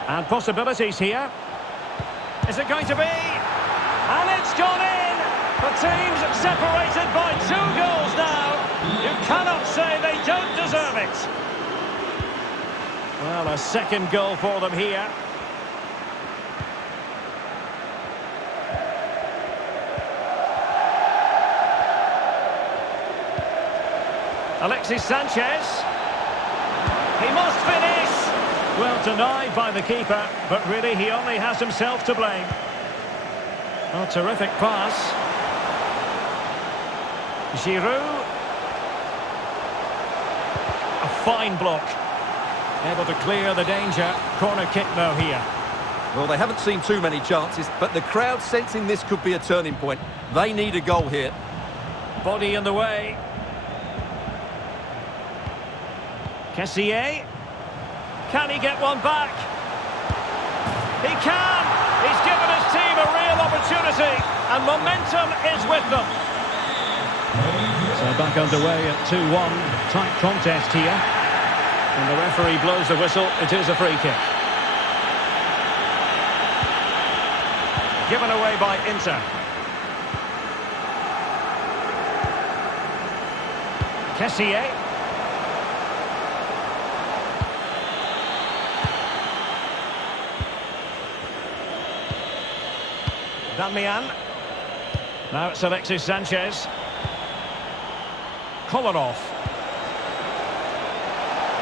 And possibilities here. Is it going to be? And it's gone in! The team's separated by 2 goals now. You cannot say they don't deserve it. Well, a second goal for them here. Alexis Sanchez. He must finish. Well, denied by the keeper, but really he only has himself to blame. Oh, terrific pass. Giroud. A fine block. Able to clear the danger. Corner kick though here. Well, they haven't seen too many chances, but the crowd sensing this could be a turning point. They need a goal here. Body in the way. Serie. Can he get one back? He can! He's given his team a real opportunity, and momentum is with them. So back underway at 2-1. Tight contest here. And the referee blows the whistle. It is a free kick. Given away by Inter. Serie. Damian. Now it's Alexis Sanchez. Kolarov.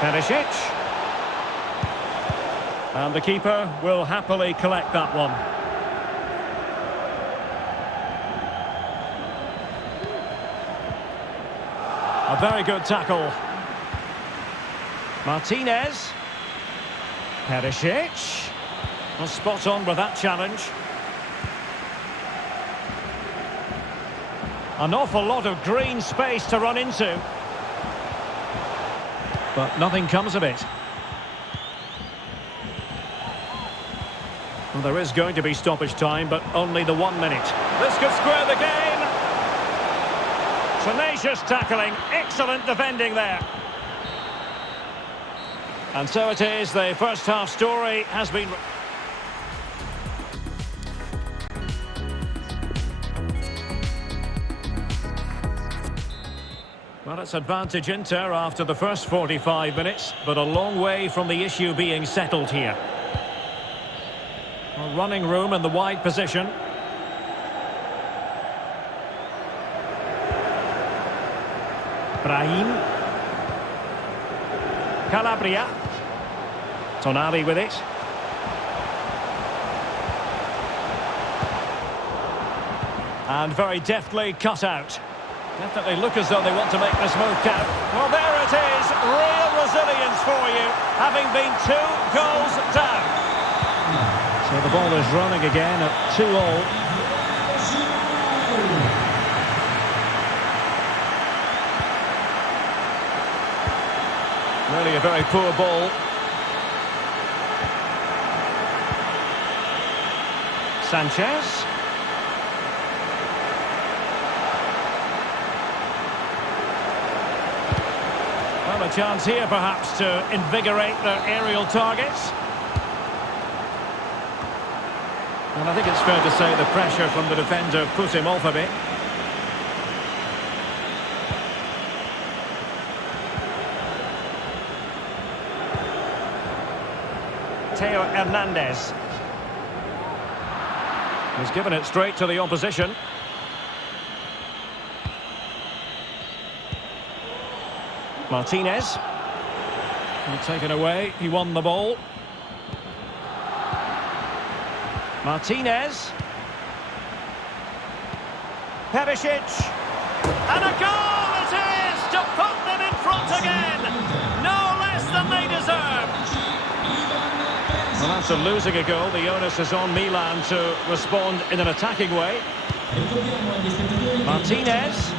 Perisic. And the keeper will happily collect that one. A very good tackle. Martinez. Perisic. Well, spot on with that challenge. An awful lot of green space to run into. But nothing comes of it. Well, there is going to be stoppage time, but only the 1 minute. This could square the game. Tenacious tackling, excellent defending there. And so it is, the first half story has been... Well, it's advantage Inter after the first 45 minutes, but a long way from the issue being settled here. Well, running room in the wide position. Brahim. Calabria. Tonali with it. And very deftly cut out. Definitely look as though they want to make this move count. Well, there it is. Real resilience for you, having been 2 goals down. So the ball is running again at 2-2. Really a very poor ball. Sanchez. Well, a chance here perhaps to invigorate their aerial targets. And I think it's fair to say the pressure from the defender put him off a bit. Theo Hernandez. He's given it straight to the opposition. Martinez. Taken away. He won the ball. Martinez. Perisic. And a goal it is to put them in front again. No less than they deserve. Well, after losing a goal, the onus is on Milan to respond in an attacking way. Martinez.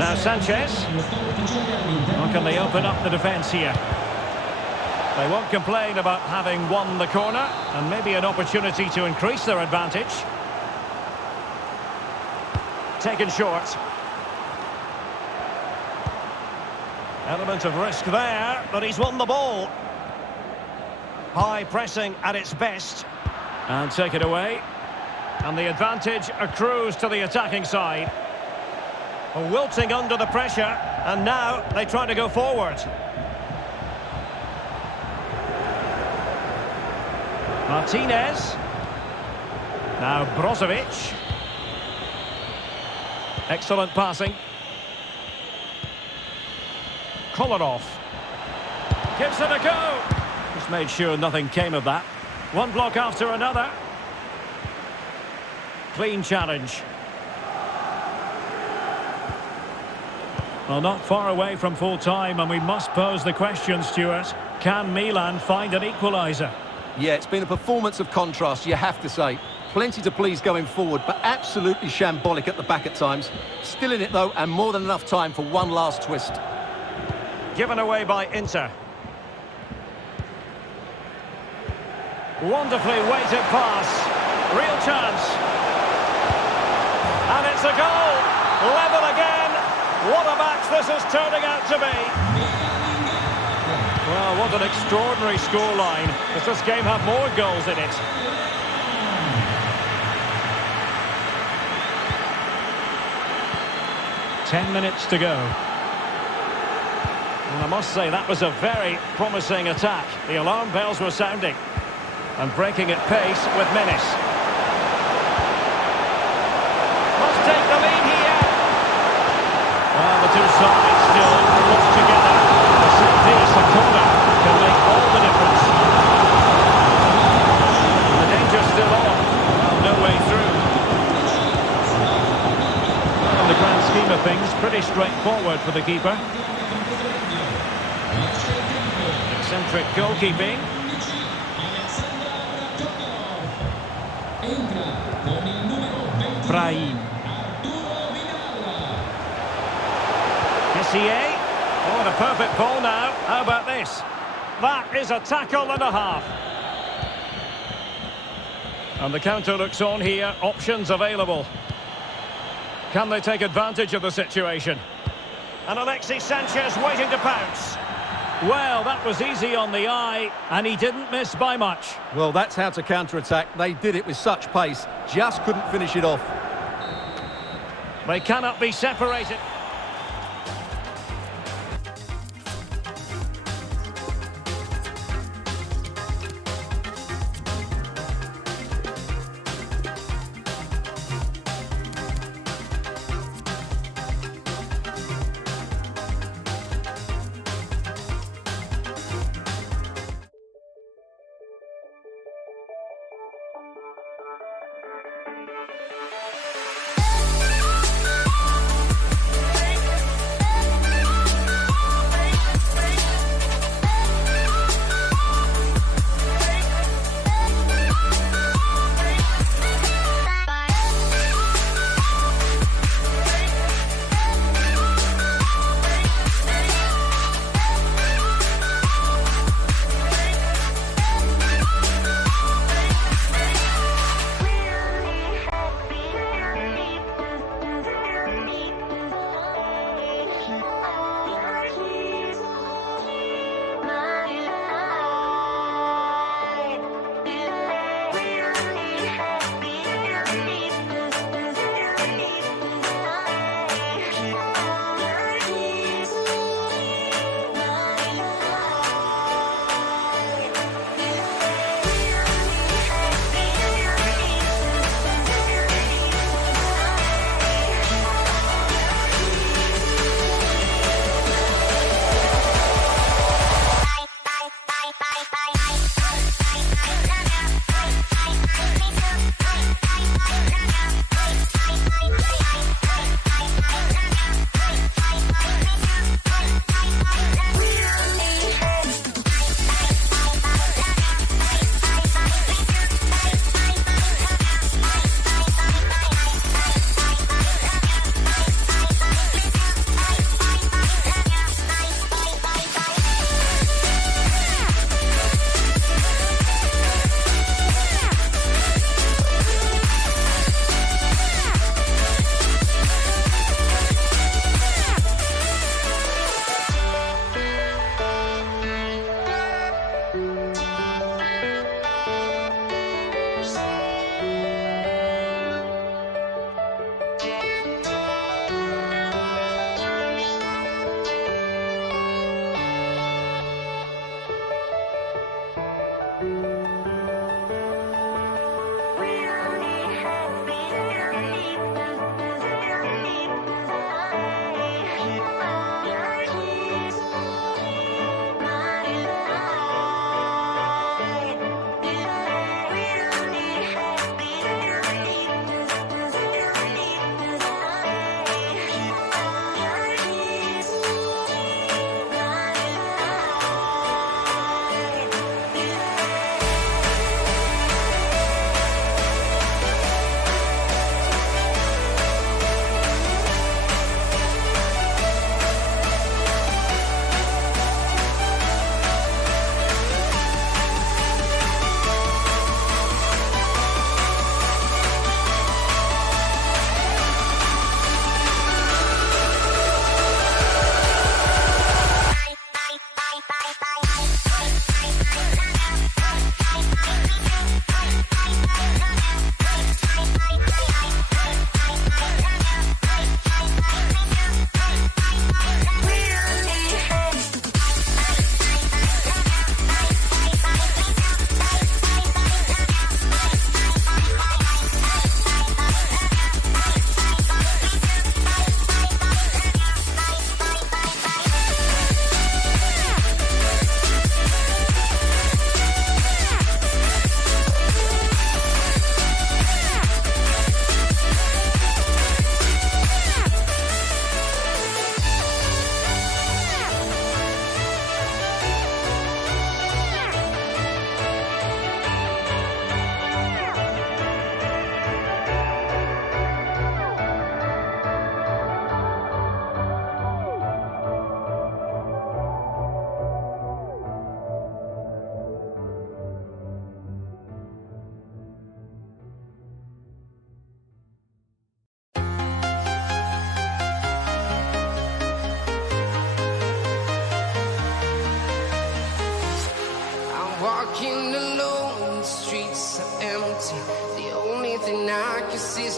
Now Sanchez. How can they open up the defence here? They won't complain about having won the corner, and maybe an opportunity to increase their advantage. Taken short. Element of risk there, but he's won the ball. High pressing at its best. And take it away. And the advantage accrues to the attacking side. Wilting under the pressure, and now they try to go forward. Martinez. Now Brozovic. Excellent passing. Kolarov. Gives it a go. Just made sure nothing came of that. One block after another. Clean challenge. Well, not far away from full time, and we must pose the question, Stuart. Can Milan find an equaliser? Yeah, it's been a performance of contrast, you have to say. Plenty to please going forward, but absolutely shambolic at the back at times. Still in it, though, and more than enough time for one last twist. Given away by Inter. Wonderfully weighted pass. Real chance. And it's a goal. Level again. What a match this is turning out to be. Well, what an extraordinary scoreline. Does this game have more goals in it? Ten minutes to go. Well, I must say that was a very promising attack. The alarm bells were sounding. And breaking at pace with menace. Must take the lead here. Well, the two sides still close together. The set piece, a corner, can make all the difference. The danger's still on. Well, no way through. Well, in the grand scheme of things, pretty straightforward for the keeper. Eccentric goalkeeping. Brahim. Kessié. Oh, and a perfect ball now. How about this? That is a tackle and a half. And the counter looks on here. Options available. Can they take advantage of the situation? And Alexis Sanchez waiting to pounce. Well, that was easy on the eye, and he didn't miss by much. Well, that's how to counter-attack. They did it with such pace, just couldn't finish it off. They cannot be separated.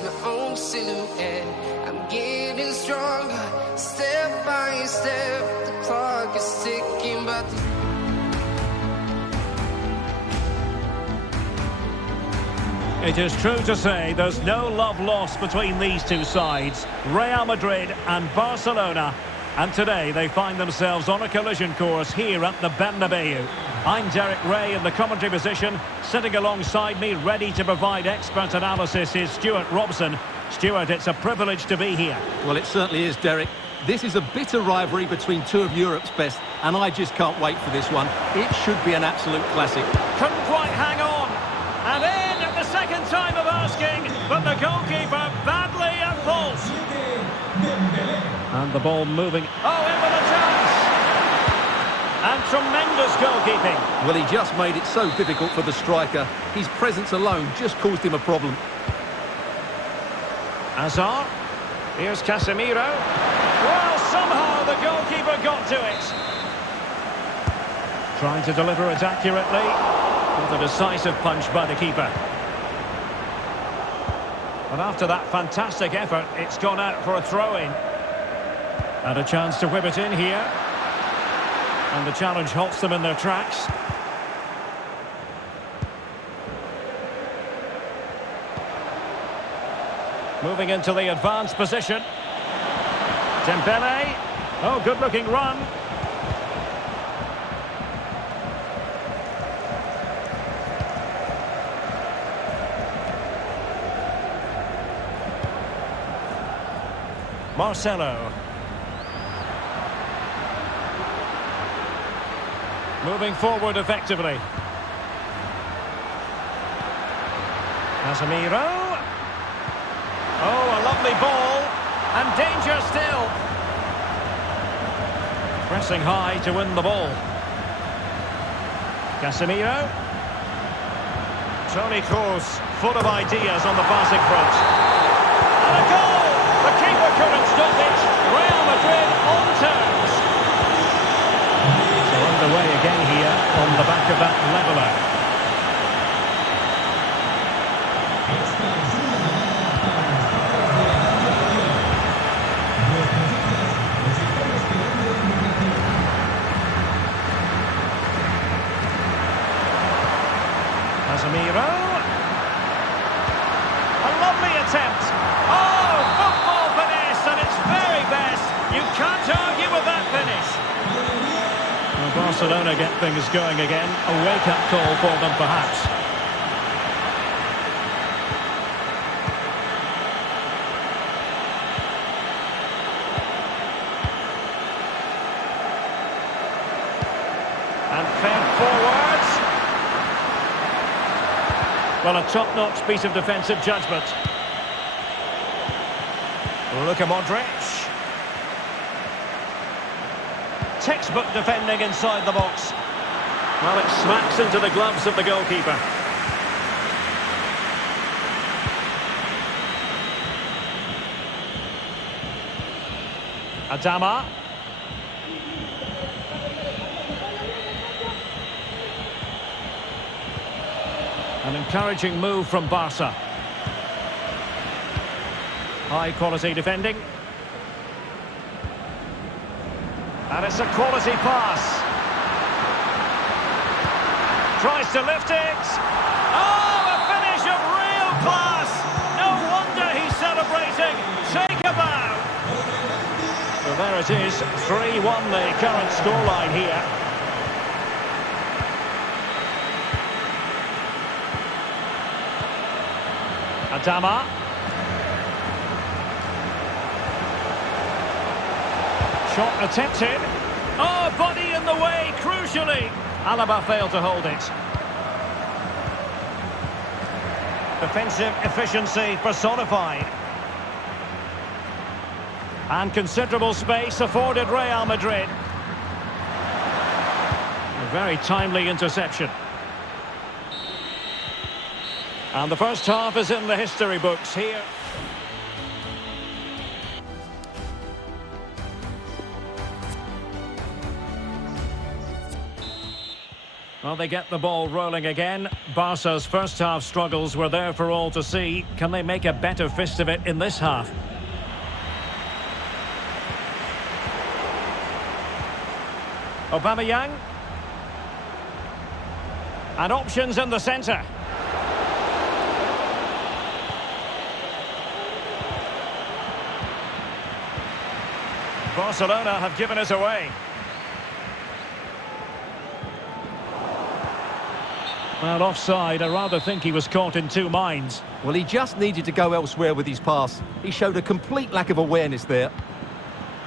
my own silhouette. I'm getting stronger, step by step. The clock is ticking, but It is true to say there's no love lost between these two sides, Real Madrid and Barcelona. And today they find themselves on a collision course here at the Bernabeu. I'm Derek Ray in the commentary position. Sitting alongside me, ready to provide expert analysis, is Stuart Robson. Stuart, it's a privilege to be here. Well, it certainly is, Derek. This is a bitter rivalry between two of Europe's best, and I just can't wait for this one. It should be an absolute classic. Couldn't quite hang on. And in at the second time of asking, but the goalkeeper badly at fault. And the ball moving. Oh, in with a chance! And tremendous goalkeeping. Well, he just made it so difficult for the striker. His presence alone just caused him a problem. Hazard. Here's Casemiro. Well, somehow the goalkeeper got to it. Trying to deliver it accurately. With a decisive punch by the keeper. But after that fantastic effort, it's gone out for a throw-in. And a chance to whip it in here. And the challenge halts them in their tracks. Moving into the advanced position. Dembele. Oh, good-looking run. Marcelo. Moving forward effectively. Casemiro. Oh, a lovely ball. And danger still. Pressing high to win the ball. Casemiro. Toni Kroos, full of ideas on the passing front. And a goal! The keeper couldn't stop it. Real Madrid on terms. So underway again here on the back of that leveller. Casemiro. A lovely attempt. Oh, football finish at its very best. You can't argue with that finish. Well, Barcelona get things going again. A wake-up call for them, perhaps. And fed forwards. Well, a top-notch piece of defensive judgment. Luka Modric. Textbook defending inside the box. Well, it smacks into the gloves of the goalkeeper. Adama. An encouraging move from Barca. High quality defending. And it's a quality pass. Tries to lift it. Oh, a finish of real class. No wonder he's celebrating. Take a bow. So there it is. 3-1 the current scoreline here. Adama. Shot attempted. Oh, body in the way, crucially. Alaba failed to hold it. Defensive efficiency personified. And considerable space afforded Real Madrid. A very timely interception. And the first half is in the history books here. Well, they get the ball rolling again. Barca's first half struggles were there for all to see. Can they make a better fist of it in this half? Aubameyang. And options in the centre. Barcelona have given it away. Well, offside. I rather think he was caught in two minds. Well, he just needed to go elsewhere with his pass. He showed a complete lack of awareness there.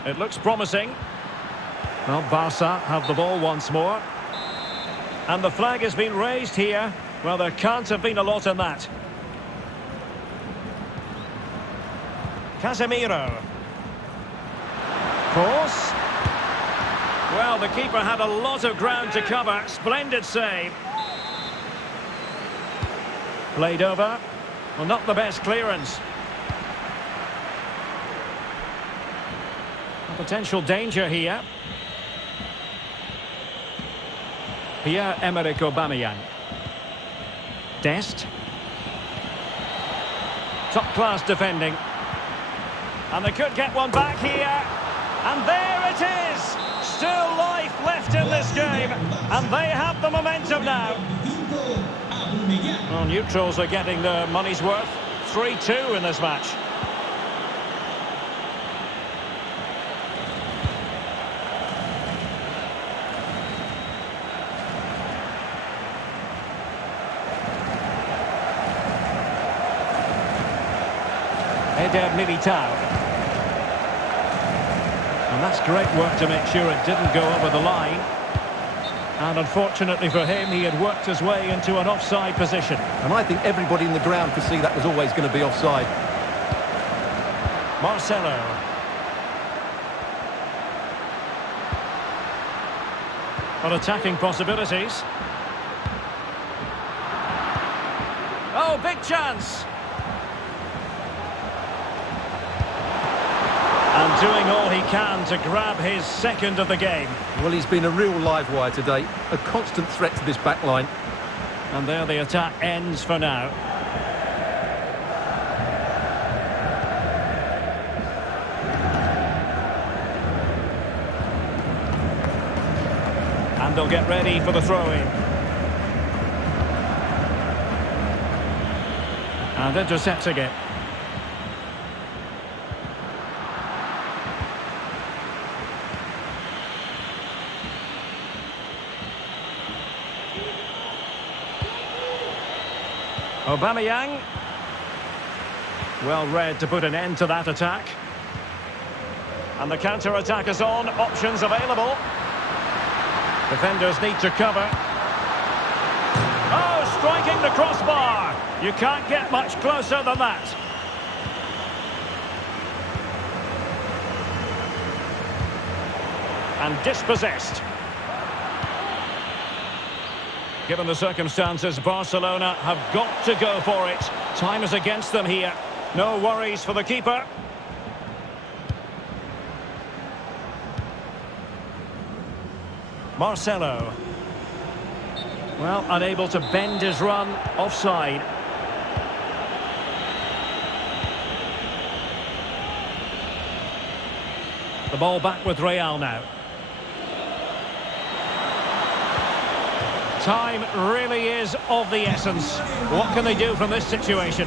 It looks promising. Well, Barca have the ball once more. And the flag has been raised here. Well, there can't have been a lot in that. Casemiro. Cross. Well, the keeper had a lot of ground to cover. Splendid save. Played over. Well, not the best clearance. A potential danger here. Pierre-Emerick Aubameyang. Dest. Top-class defending. And they could get one back here. And there it is! Still life left in this game. And they have the momentum now. Well, neutrals are getting their money's worth. 3-2 in this match. Eder Militao. And that's great work to make sure it didn't go over the line. And unfortunately for him, he had worked his way into an offside position. And I think everybody in the ground could see that was always going to be offside. Marcelo. On attacking possibilities. Oh, big chance! And doing all he can to grab his second of the game. Well, he's been a real live wire today. A constant threat to this back line. And there the attack ends for now. And they'll get ready for the throw-in. And intercepting it. Aubameyang. Well read to put an end to that attack. And the counter-attack is on. Options available. Defenders need to cover. Oh, striking the crossbar. You can't get much closer than that. And dispossessed. Given the circumstances, Barcelona have got to go for it. Time is against them here. No worries for the keeper. Marcelo. Well, unable to bend his run. Offside. The ball back with Real now. Time really is of the essence. What can they do from this situation?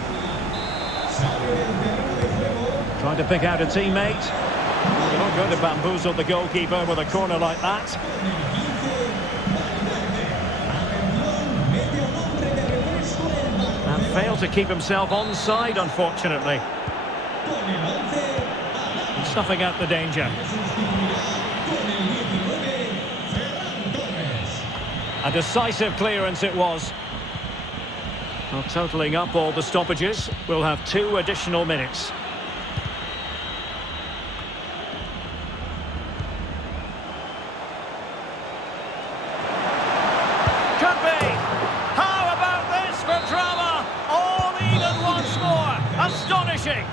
Trying to pick out a teammate. You're not going to bamboozle the goalkeeper with a corner like that. And failed to keep himself onside, unfortunately. And snuffing out the danger. A decisive clearance it was. Well, totalling up all the stoppages, we'll have 2 additional minutes. Could be! How about this for drama? All even once more! Astonishing!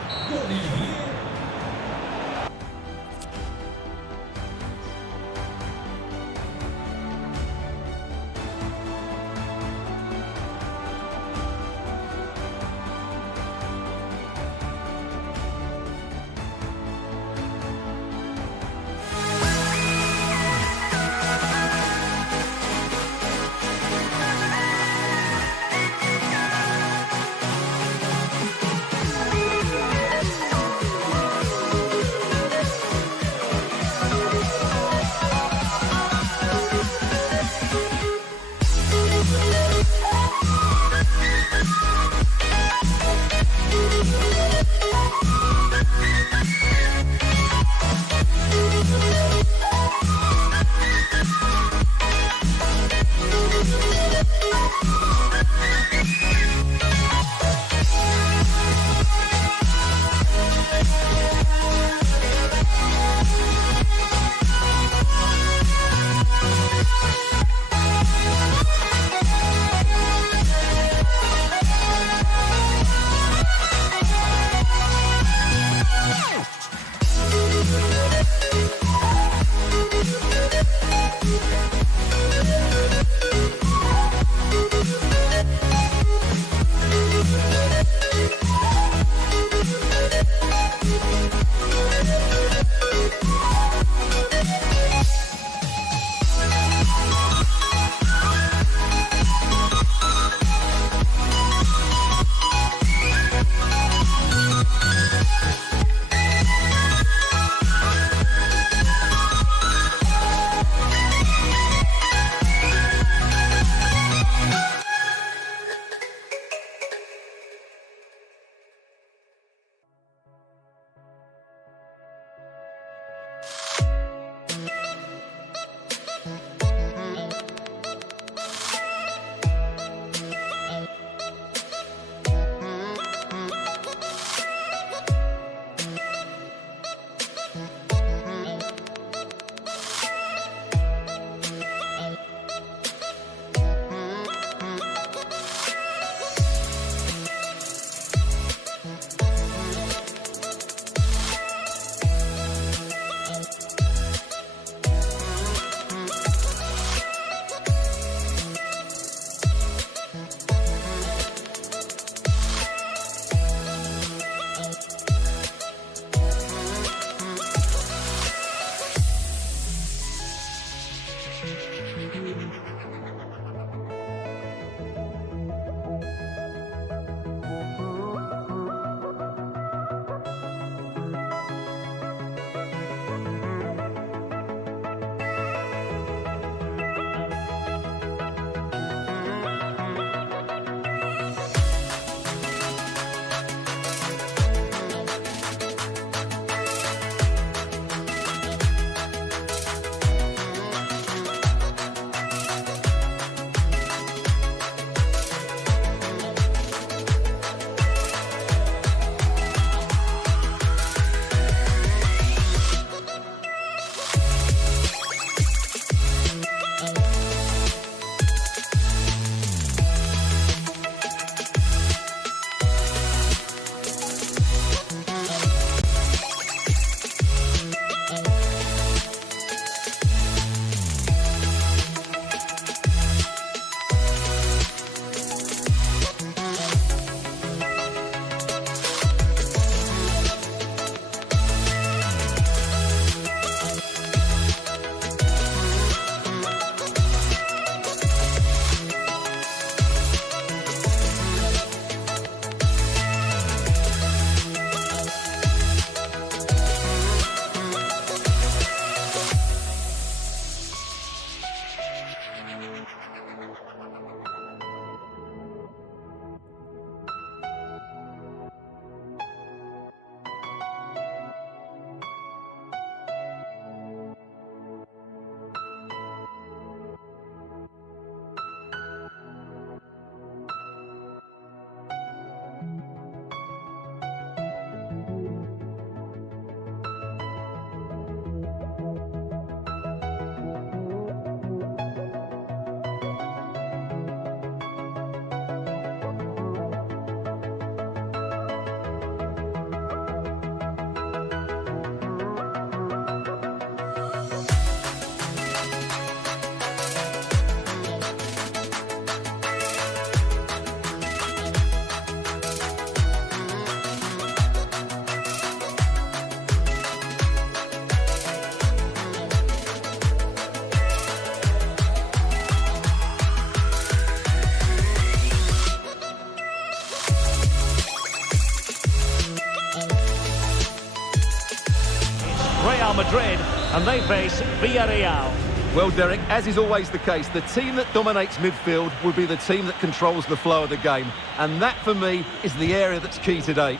Real Madrid, and they face Villarreal. Well, Derek, as is always the case, the team that dominates midfield will be the team that controls the flow of the game. And that, for me, is the area that's key today.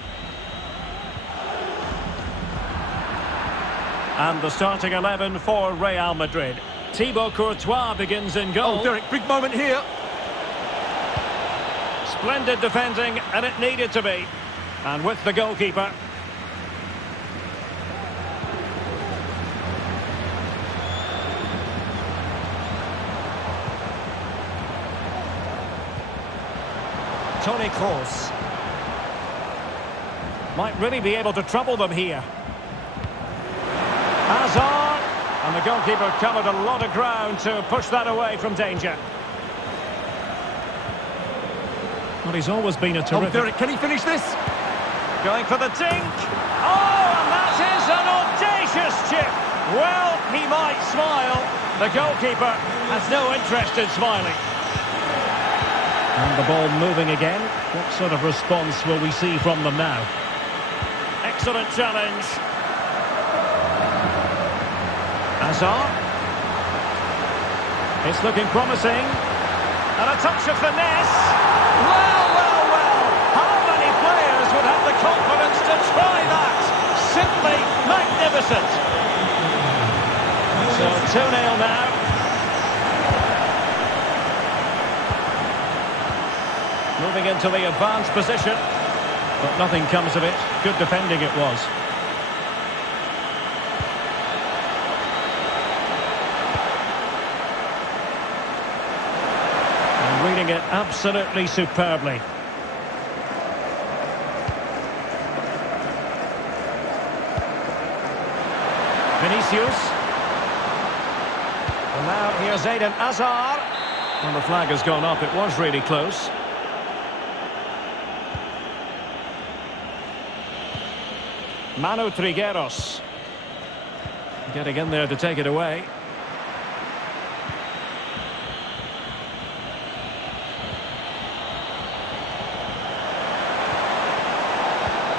And the starting 11 for Real Madrid. Thibaut Courtois begins in goal. Oh, Derek, big moment here. Splendid defending, and it needed to be. And with the goalkeeper. Toni Kroos. Might really be able to trouble them here. Hazard. And the goalkeeper covered a lot of ground to push that away from danger. Well, he's always been a terrific... Oh, Derek, can he finish this? Going for the dink. Oh, and that is an audacious chip. Well, he might smile. The goalkeeper has no interest in smiling. And the ball moving again. What sort of response will we see from them now? Excellent challenge. Hazard. It's looking promising. And a touch of finesse. Well, well, well. How many players would have the confidence to try that? Simply magnificent. So 2-0 now. Moving into the advanced position. But nothing comes of it. Good defending it was. And reading it absolutely superbly. Vinicius. And now here's Eden Hazard. Well, the flag has gone up. It was really close. Manu Trigueros. Getting in there to take it away.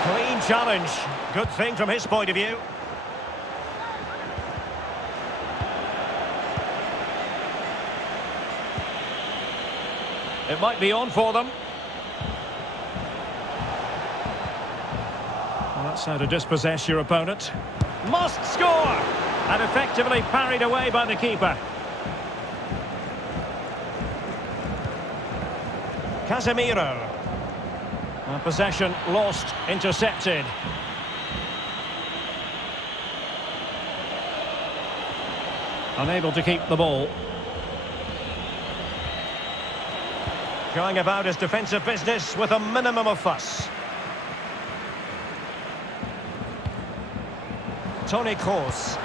Clean challenge. Good thing from his point of view. It might be on for them. Well, that's how to dispossess your opponent. Must score! And effectively parried away by the keeper. Casemiro. And possession lost, intercepted. Unable to keep the ball. Going about his defensive business with a minimum of fuss. Toni Kroos.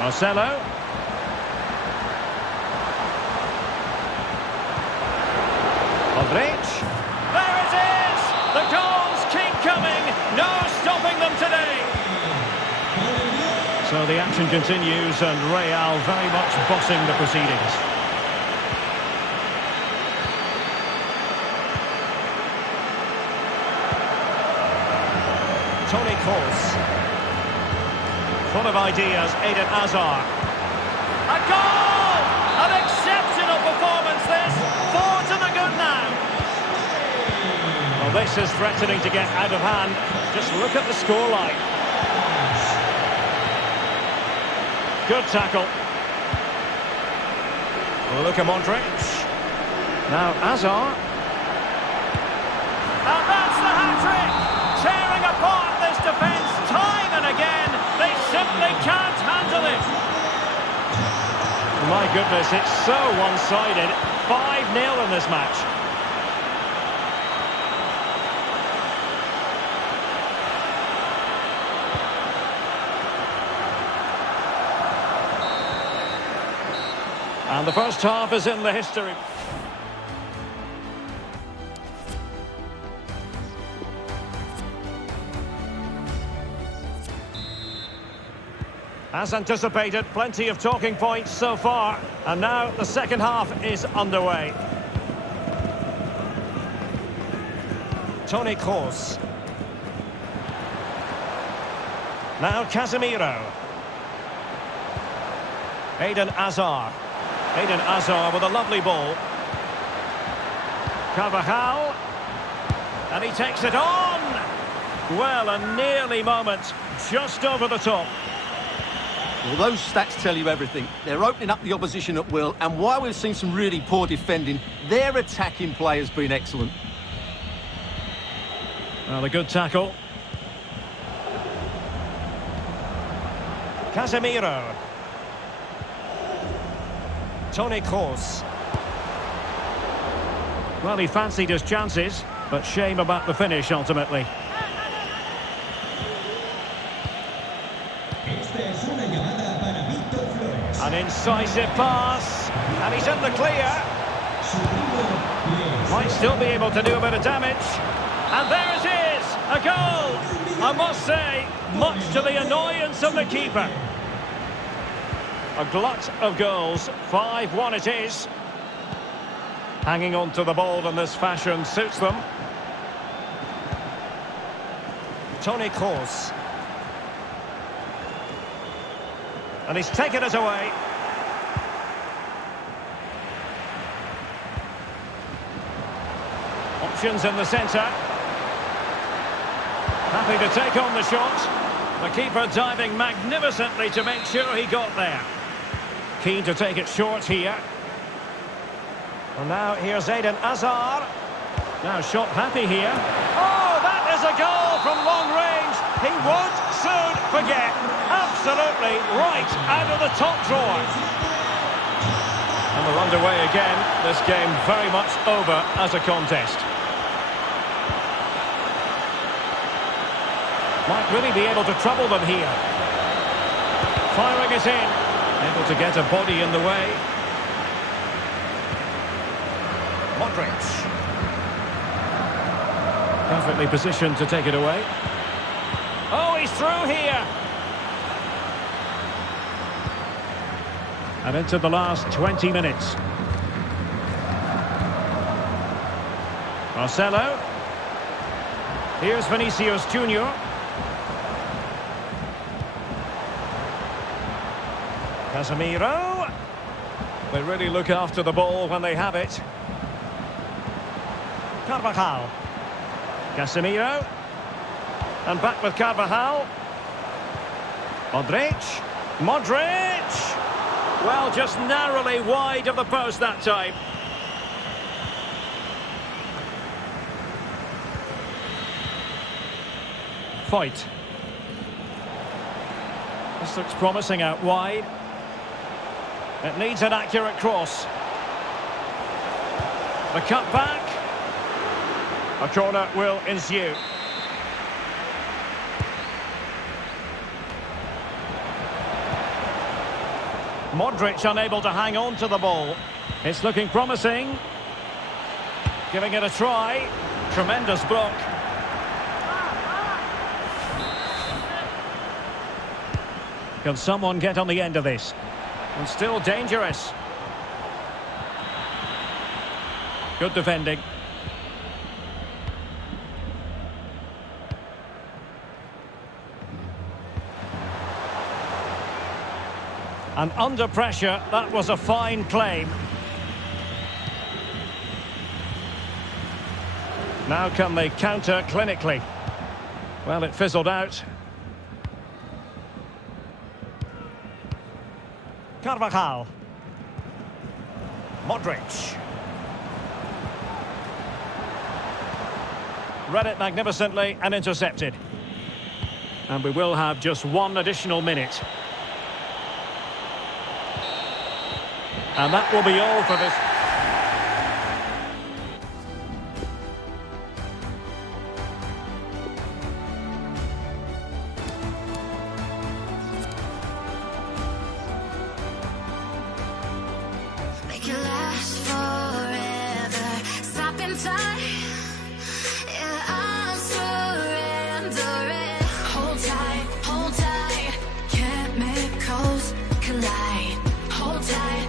Marcelo. Modric. There it is! The goals keep coming. No stopping them today. So the action continues and Real very much bossing the proceedings. Toni Kroos. Full of ideas, Eden Hazard. A goal! An exceptional performance this. 4 to the good now. Well, this is threatening to get out of hand. Just look at the scoreline. Good tackle. Luka Modric. Now Hazard. And that's the hat-trick! Tearing apart this defence time and again. They simply can't handle it. My goodness, it's so one-sided. 5-0 in this match. And the first half is in the history. As anticipated, plenty of talking points so far, and now the second half is underway. Toni Kroos. Now Casemiro. Eden Hazard. Eden Hazard with a lovely ball. Carvajal. And he takes it on. Well, a nearly moment. Just over the top. Well, those stats tell you everything. They're opening up the opposition at will, and while we've seen some really poor defending, their attacking play has been excellent. Well, a good tackle. Casemiro. Toni Kroos. Well, he fancied his chances, but shame about the finish ultimately. An incisive pass, and he's in the clear. Might still be able to do a bit of damage. And there it is, a goal! I must say, much to the annoyance of the keeper. A glut of goals, 5-1 it is. Hanging on to the ball in this fashion suits them. Toni Kroos. And he's taken it away. Options in the centre. Happy to take on the shot. The keeper diving magnificently to make sure he got there. Keen to take it short here. And now here's Eden Hazard. Now shot happy here. Oh, that is a goal from long range. He won't soon forget. Absolutely right out of the top drawer. And we're underway again. This game very much over as a contest. Might really be able to trouble them here. Firing it in. Able to get a body in the way. Modric. Perfectly positioned to take it away. Oh, he's through here. And into the last 20 minutes. Marcelo. Here's Vinicius Junior. Casemiro. They really look after the ball when they have it. Carvajal. Casemiro. And back with Carvajal. Modric. Modric! Well, just narrowly wide of the post that time. Fight. This looks promising out wide. It needs an accurate cross. The cut back. A corner will ensue. Modric unable to hang on to the ball. It's looking promising. Giving it a try. Tremendous block. Can someone get on the end of this? And still dangerous. Good defending. And under pressure, that was a fine claim. Now can they counter clinically? Well, it fizzled out. Carvajal. Modric. Read it magnificently and intercepted. And we will have just one additional minute. And that will be all for this. Make it last forever. Stop in time. Yeah, I'm surrendering. Hold tight, chemicals collide. Hold tight,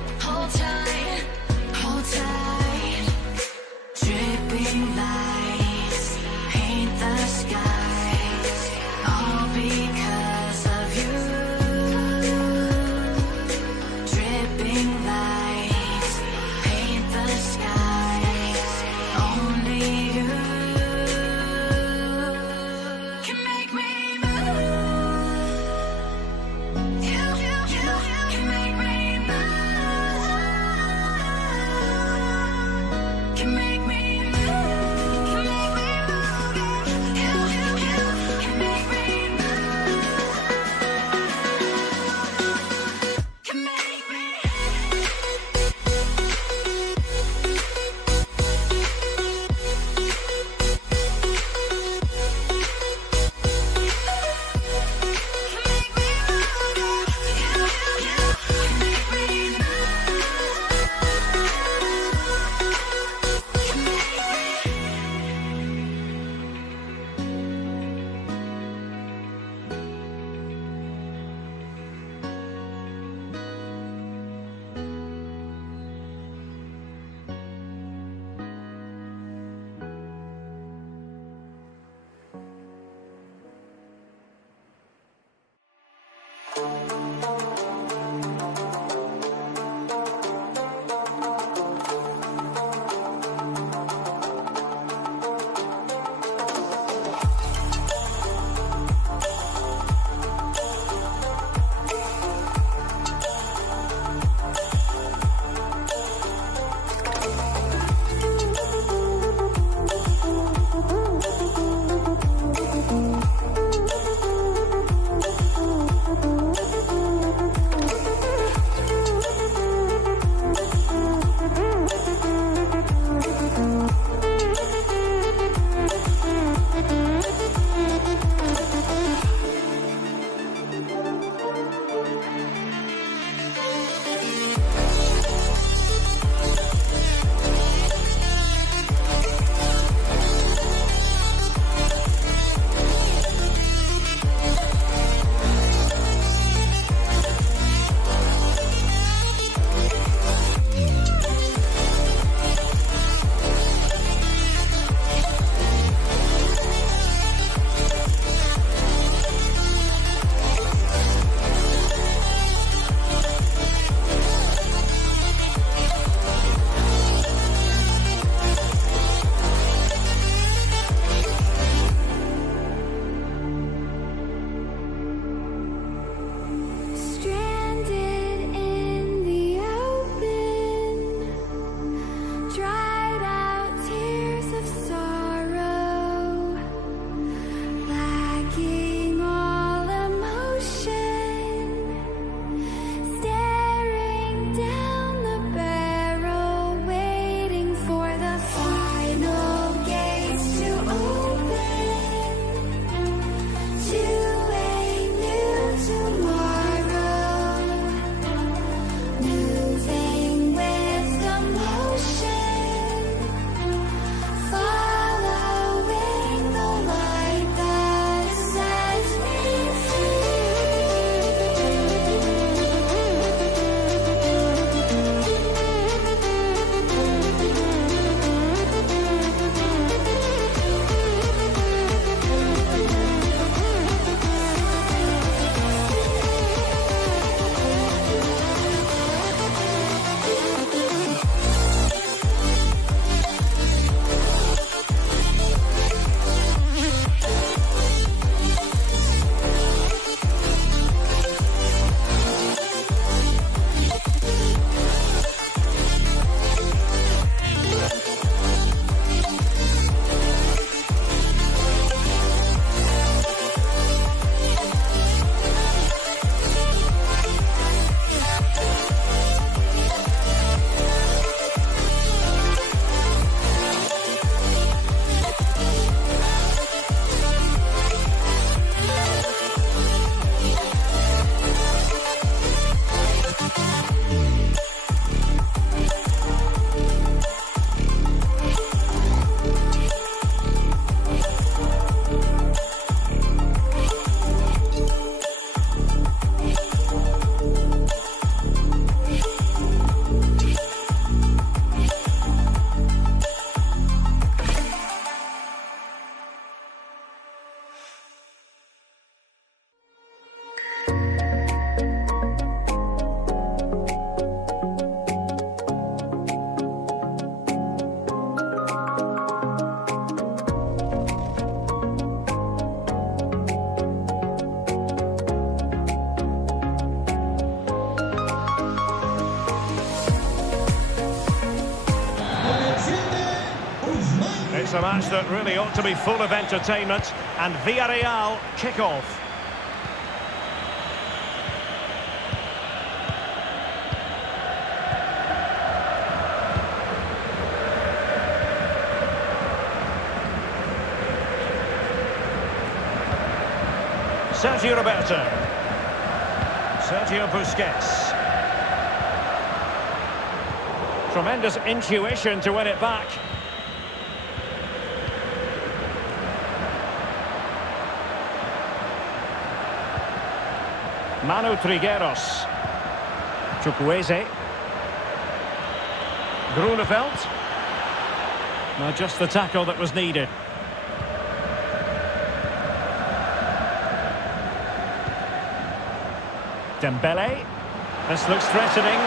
It's a match that really ought to be full of entertainment. And Villarreal kick-off. Sergio Roberto. Sergio Busquets. Tremendous intuition to win it back. Manu Trigueros. Chukwueze. Grunewald. Now just the tackle that was needed. Dembele. This looks threatening.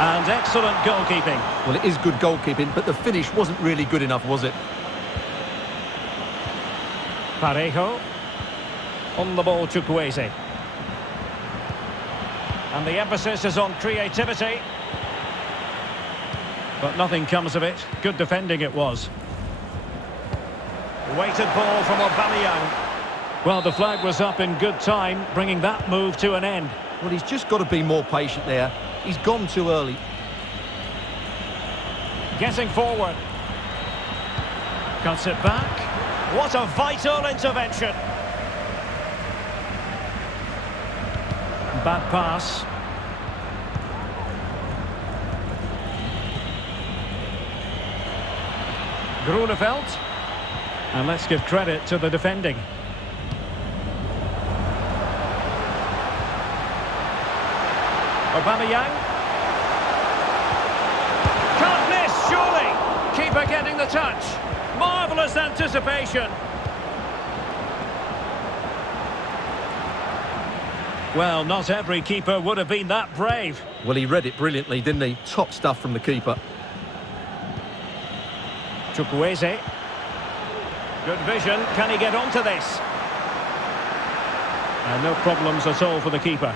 And excellent goalkeeping. Well, it is good goalkeeping, but the finish wasn't really good enough, was it? Parejo. On the ball, Chukwueze. And the emphasis is on creativity. But nothing comes of it. Good defending it was. Weighted ball from Aubameyang. Well, the flag was up in good time, bringing that move to an end. Well, he's just got to be more patient there. He's gone too early. Getting forward. Cuts it back. What a vital intervention. Bad pass. Grunewald. And let's give credit to the defending. Aubameyang. Can't miss, surely. Keeper getting the touch. Marvellous anticipation. Well, not every keeper would have been that brave. Well, he read it brilliantly, didn't he? Top stuff from the keeper. Chukwueze. Good vision. Can he get onto this? And no problems at all for the keeper.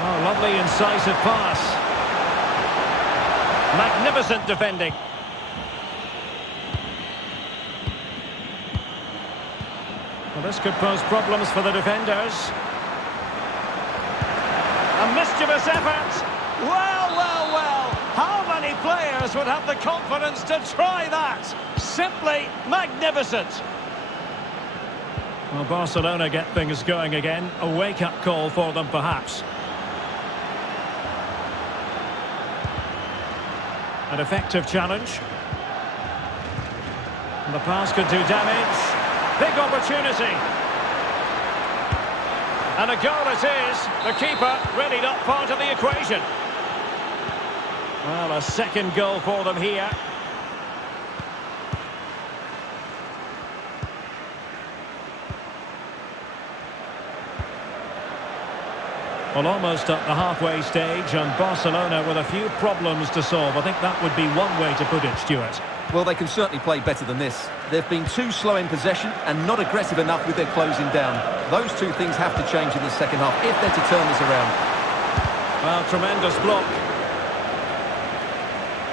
Oh, lovely incisive pass. Magnificent defending. Well, this could pose problems for the defenders. A mischievous effort. Well, well, well. How many players would have the confidence to try that? Simply magnificent. Well, Barcelona get things going again. A wake-up call for them, perhaps. An effective challenge. And the pass could do damage. Big opportunity. And a goal it is. The keeper really not part of the equation. Well, a second goal for them here. Well, almost at the halfway stage, and Barcelona with a few problems to solve. I think that would be one way to put it, Stuart. Well, they can certainly play better than this. They've been too slow in possession and not aggressive enough with their closing down. Those two things have to change in the second half if they're to turn this around. Well, tremendous block.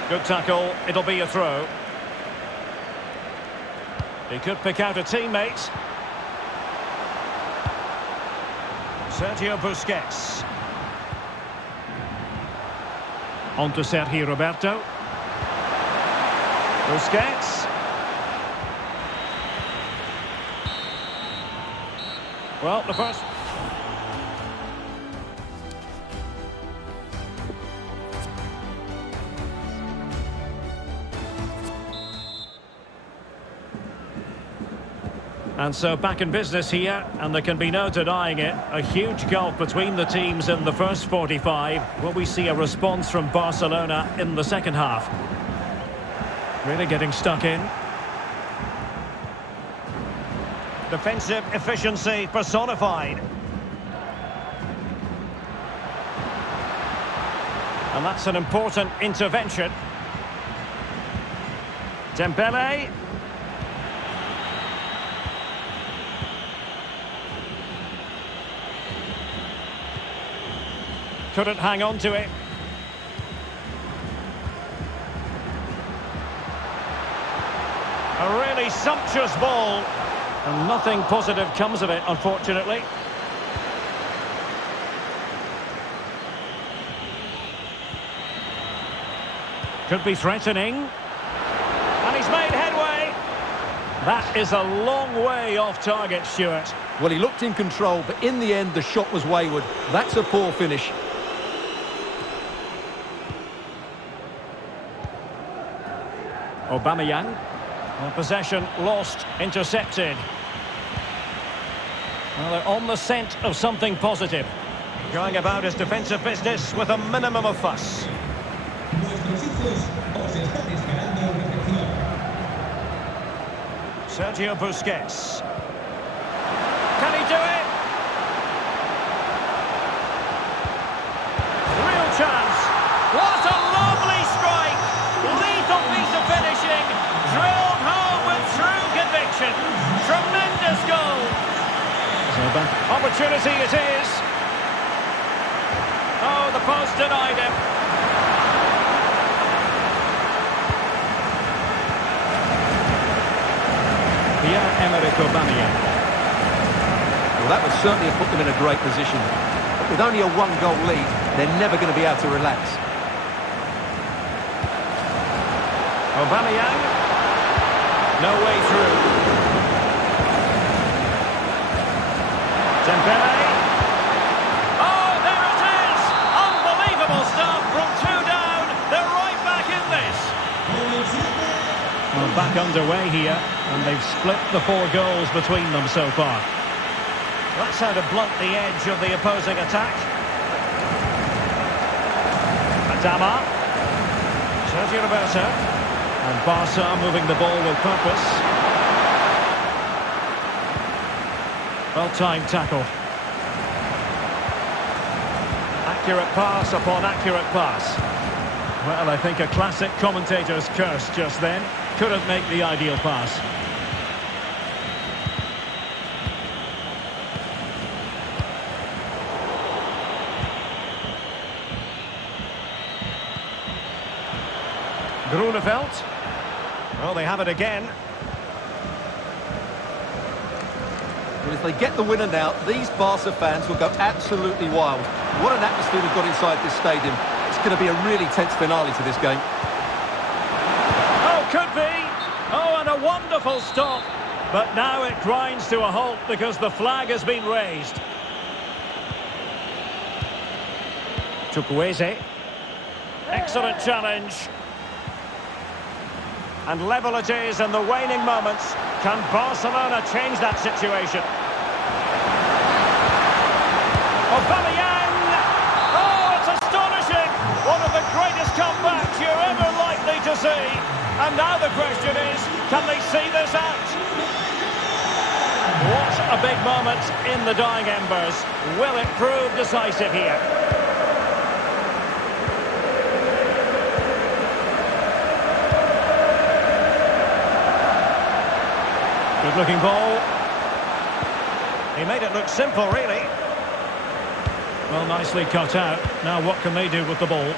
Good tackle. It'll be a throw. He could pick out a teammate. Sergio Busquets. On to Sergio Roberto. Busquets. Well, the first... And so back in business here, and there can be no denying it. A huge gulf between the teams in the first 45. Will we see a response from Barcelona in the second half? Really getting stuck in. Defensive efficiency personified. And that's an important intervention. Dembele. couldn't hang on to it. A really sumptuous ball, and nothing positive comes of it, unfortunately. Could be threatening. And he's made headway. That is a long way off target, Stuart. Well, he looked in control, but in the end, the shot was wayward. That's a poor finish. Aubameyang. Possession lost, intercepted. Well, they're on the scent of something positive. Going about his defensive business with a minimum of fuss. Sergio Busquets. Can he do it? Real chance. What a lovely strike. Lethal piece of finishing. Drilled home with true conviction. Tremendous goal. Opportunity it is. Oh, the post denied him. Pierre-Emerick Aubameyang. Well, that would certainly have put them in a great position. But with only a one-goal lead, they're never going to be able to relax. Aubameyang. No way through. Dembele. Oh, there it is! Unbelievable stuff from two down. They're right back in this. Well, back underway here, and they've split the 4 goals between them so far. That's how to blunt the edge of the opposing attack. Adama. Sergio Roberto. And Barca moving the ball with purpose. Well-timed tackle. Accurate pass upon accurate pass. Well, I think a classic commentator's curse just then. Couldn't make the ideal pass. Grunewald. Well, they have it again. Well, if they get the winner now, these Barca fans will go absolutely wild. What an atmosphere we've got inside this stadium. It's going to be a really tense finale to this game. Oh, could be. Oh, and a wonderful stop. But now it grinds to a halt because the flag has been raised. Chukwueze. Excellent challenge. And level it is in the waning moments. Can Barcelona change that situation? Aubameyang! Oh, it's astonishing! One of the greatest comebacks you're ever likely to see. And now the question is, can they see this out? What a big moment in the dying embers. Will it prove decisive here? Good-looking ball. He made it look simple, really. Well, nicely cut out. Now what can they do with the ball?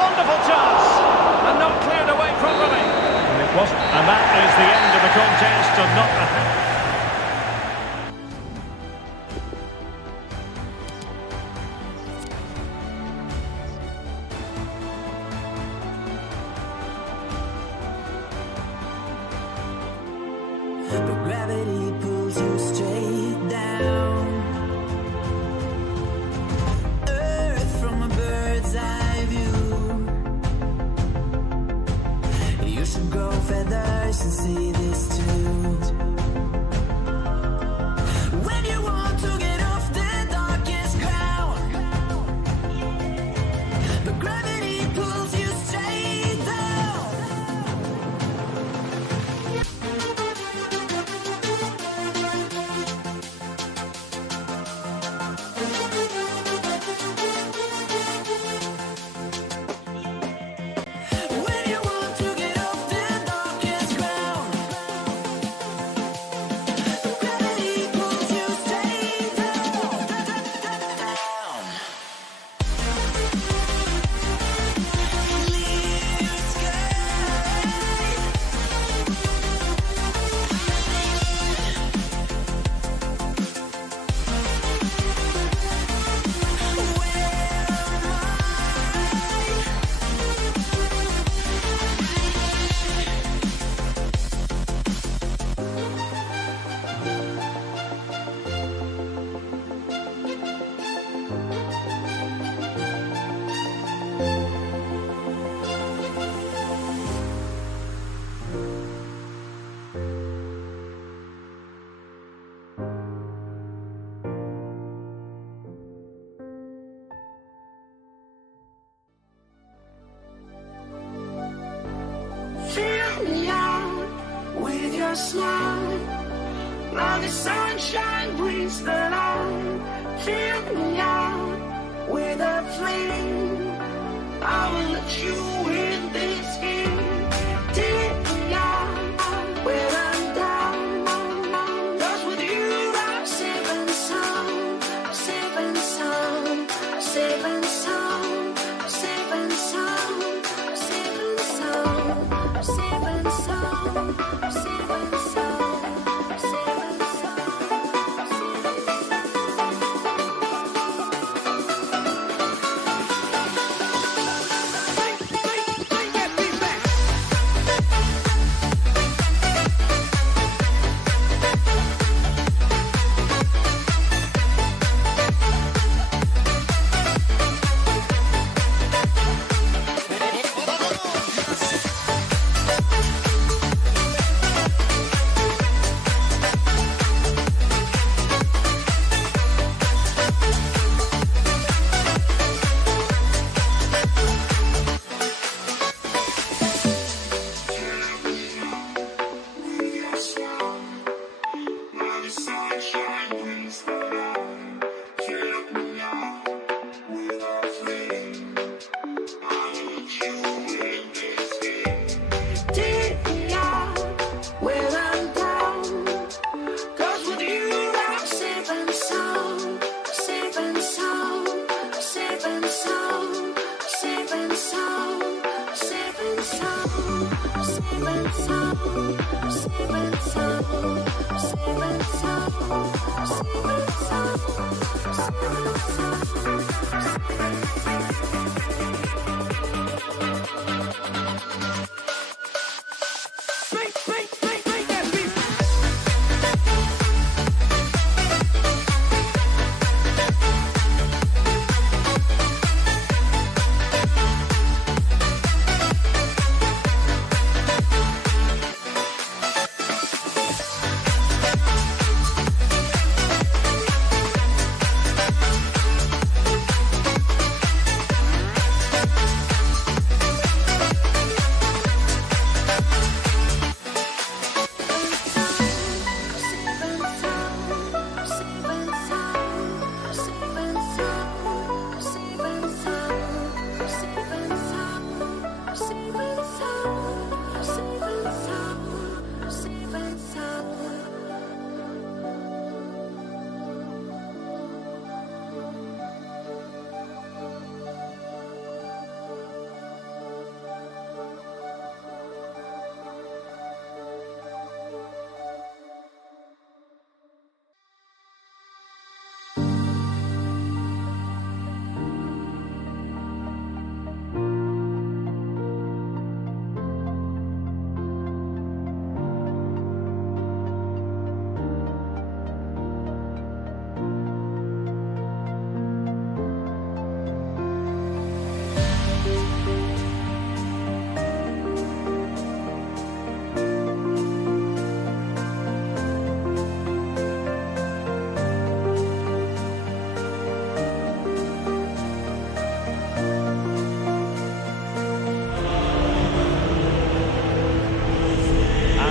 Wonderful chance! And not cleared away properly. And it wasn't. And that is the end of the contest and not the... But gravity pulls you straight down. Earth from a bird's eye view. You should grow feathers and see this too. When you want to get off the darkest ground, but gravity pulls you straight down. When you want to get off the darkest ground, your smile. Now the sunshine brings the light. Fill me out with a flame. I will let you in this game. Take me out when I'm down. 'Cause with you I'm safe and sound. I'm safe and sound. I'm safe and sound. I'm safe and sound. I'm safe and sound. I'm safe and sound. I'm safe and sound. I'm safe and sound.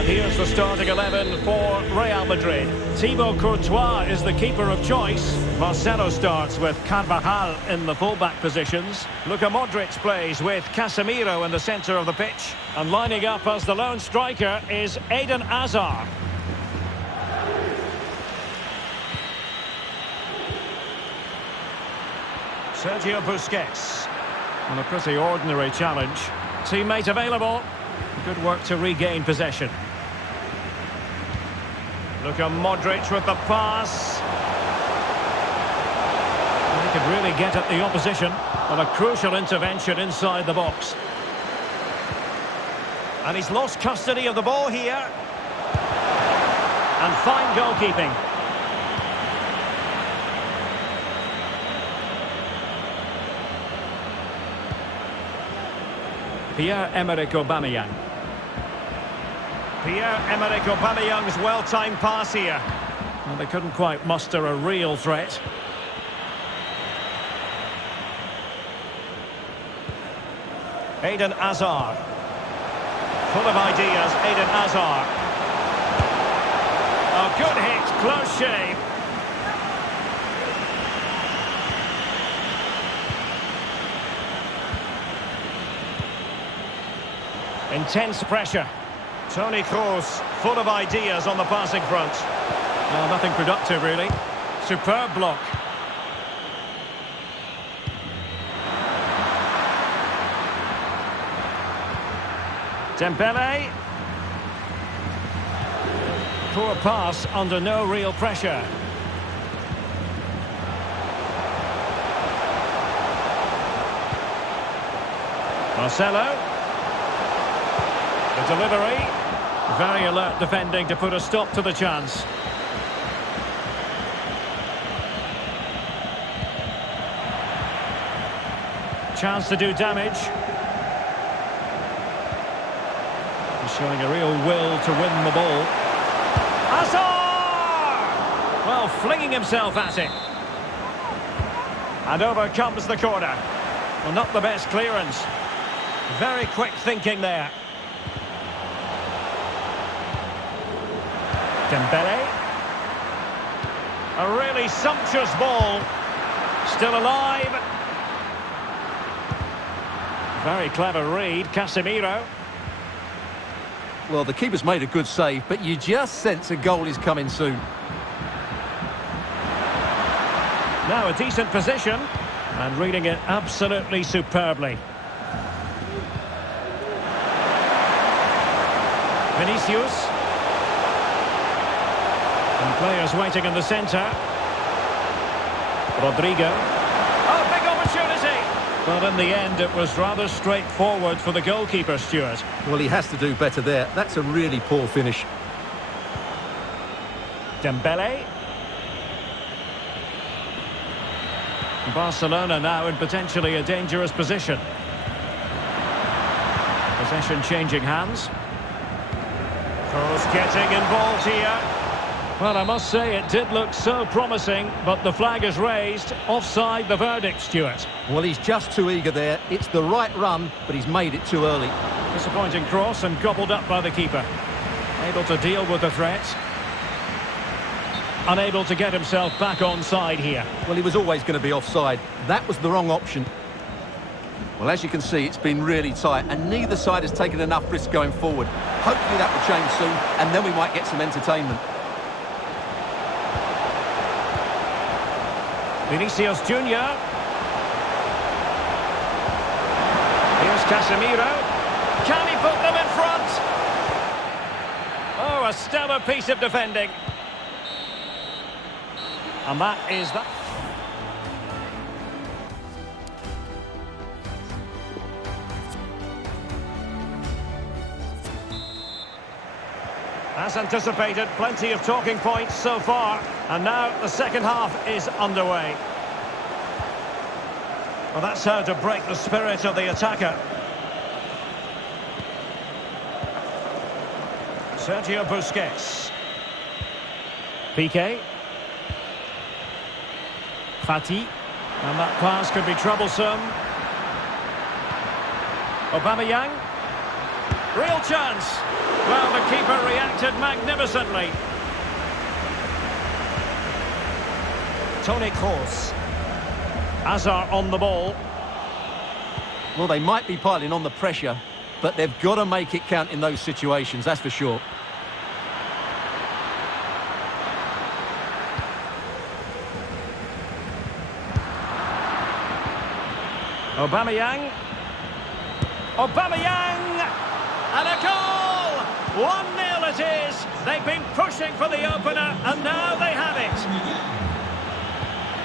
Here's the starting 11 for Real Madrid. Thibaut Courtois is the keeper of choice. Marcelo starts with Carvajal in the fullback positions. Luka Modric plays with Casemiro in the centre of the pitch. And lining up as the lone striker is Eden Hazard. Sergio Busquets. On a pretty ordinary challenge. Teammate available. Good work to regain possession. Luka Modric with the pass. He could really get at the opposition. And a crucial intervention inside the box. And he's lost custody of the ball here. And fine goalkeeping. Pierre-Emerick Aubameyang. Pierre-Emerick Aubameyang's well-timed pass here. Well, they couldn't quite muster a real threat. Eden Hazard. Full of ideas, Eden Hazard. Oh, good hit, close shave. Intense pressure. Toni Kroos, full of ideas on the passing front. Well, nothing productive, really. Superb block. Dembele. Poor pass under no real pressure. Marcelo. The delivery. Very alert defending to put a stop to the chance. Chance to do damage. He's showing a real will to win the ball. Hazard! Well, flinging himself at it. And over comes the corner. Well, not the best clearance. Very quick thinking there. Dembele. A really sumptuous ball. Still alive. Very clever read, Casemiro. Well, the keeper's made a good save, but you just sense a goal is coming soon. Now a decent position, and reading it absolutely superbly. Vinicius. And players waiting in the centre. Rodrigo. Oh, big opportunity! But in the end, it was rather straightforward for the goalkeeper, Stuart. Well, he has to do better there. That's a really poor finish. Dembele. Barcelona now in potentially a dangerous position. Possession changing hands. Kroos getting involved here. Well, I must say it did look so promising, but the flag is raised. Offside the verdict, Stuart. Well, he's just too eager there. It's the right run, but he's made it too early. Disappointing cross and gobbled up by the keeper. Able to deal with the threat. Unable to get himself back onside here. Well, he was always going to be offside. That was the wrong option. Well, as you can see, it's been really tight, and neither side has taken enough risk going forward. Hopefully that will change soon, and then we might get some entertainment. Vinicius Junior. Here's Casemiro. Can he put them in front? Oh, a stellar piece of defending. And that is that. As anticipated, plenty of talking points so far, and now the second half is underway. Well, that's how to break the spirit of the attacker. Sergio Busquets. Piqué. Fati. And that pass could be troublesome. Aubameyang. Real chance. Well, the keeper reacted magnificently. Toni Kroos. Hazard on the ball. Well, they might be piling on the pressure, but they've got to make it count in those situations, that's for sure. Aubameyang. Aubameyang! And a goal! 1-0 it is. They've been pushing for the opener, and now they have it.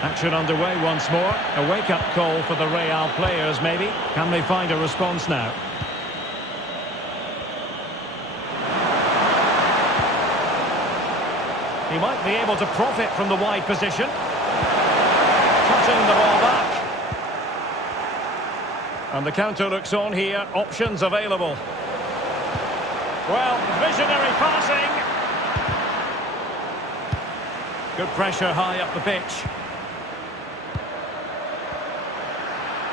Action underway once more. A wake-up call for the Real players, maybe. Can they find a response now? He might be able to profit from the wide position. Cutting the ball back. And the counter looks on here. Options available. Well, visionary passing. Good pressure high up the pitch.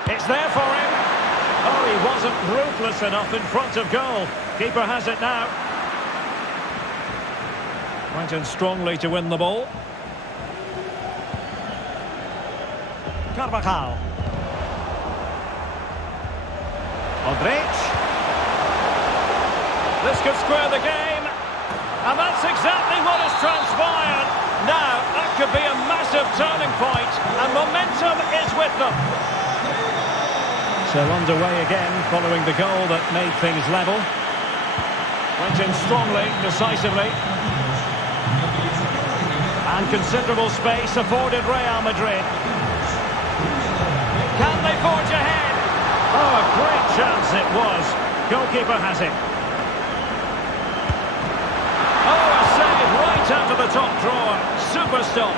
It's there for him. Oh, he wasn't ruthless enough in front of goal. Keeper has it now. Went in strongly to win the ball. Carvajal. Modric. This could square the game. And that's exactly what has transpired. Now, that could be a massive turning point, and momentum is with them. So underway again, following the goal that made things level. Went in strongly, decisively. And considerable space afforded Real Madrid. Can they forge ahead? Oh, a great chance it was. Goalkeeper has it. Oh, a save right out of the top drawer. Super stop.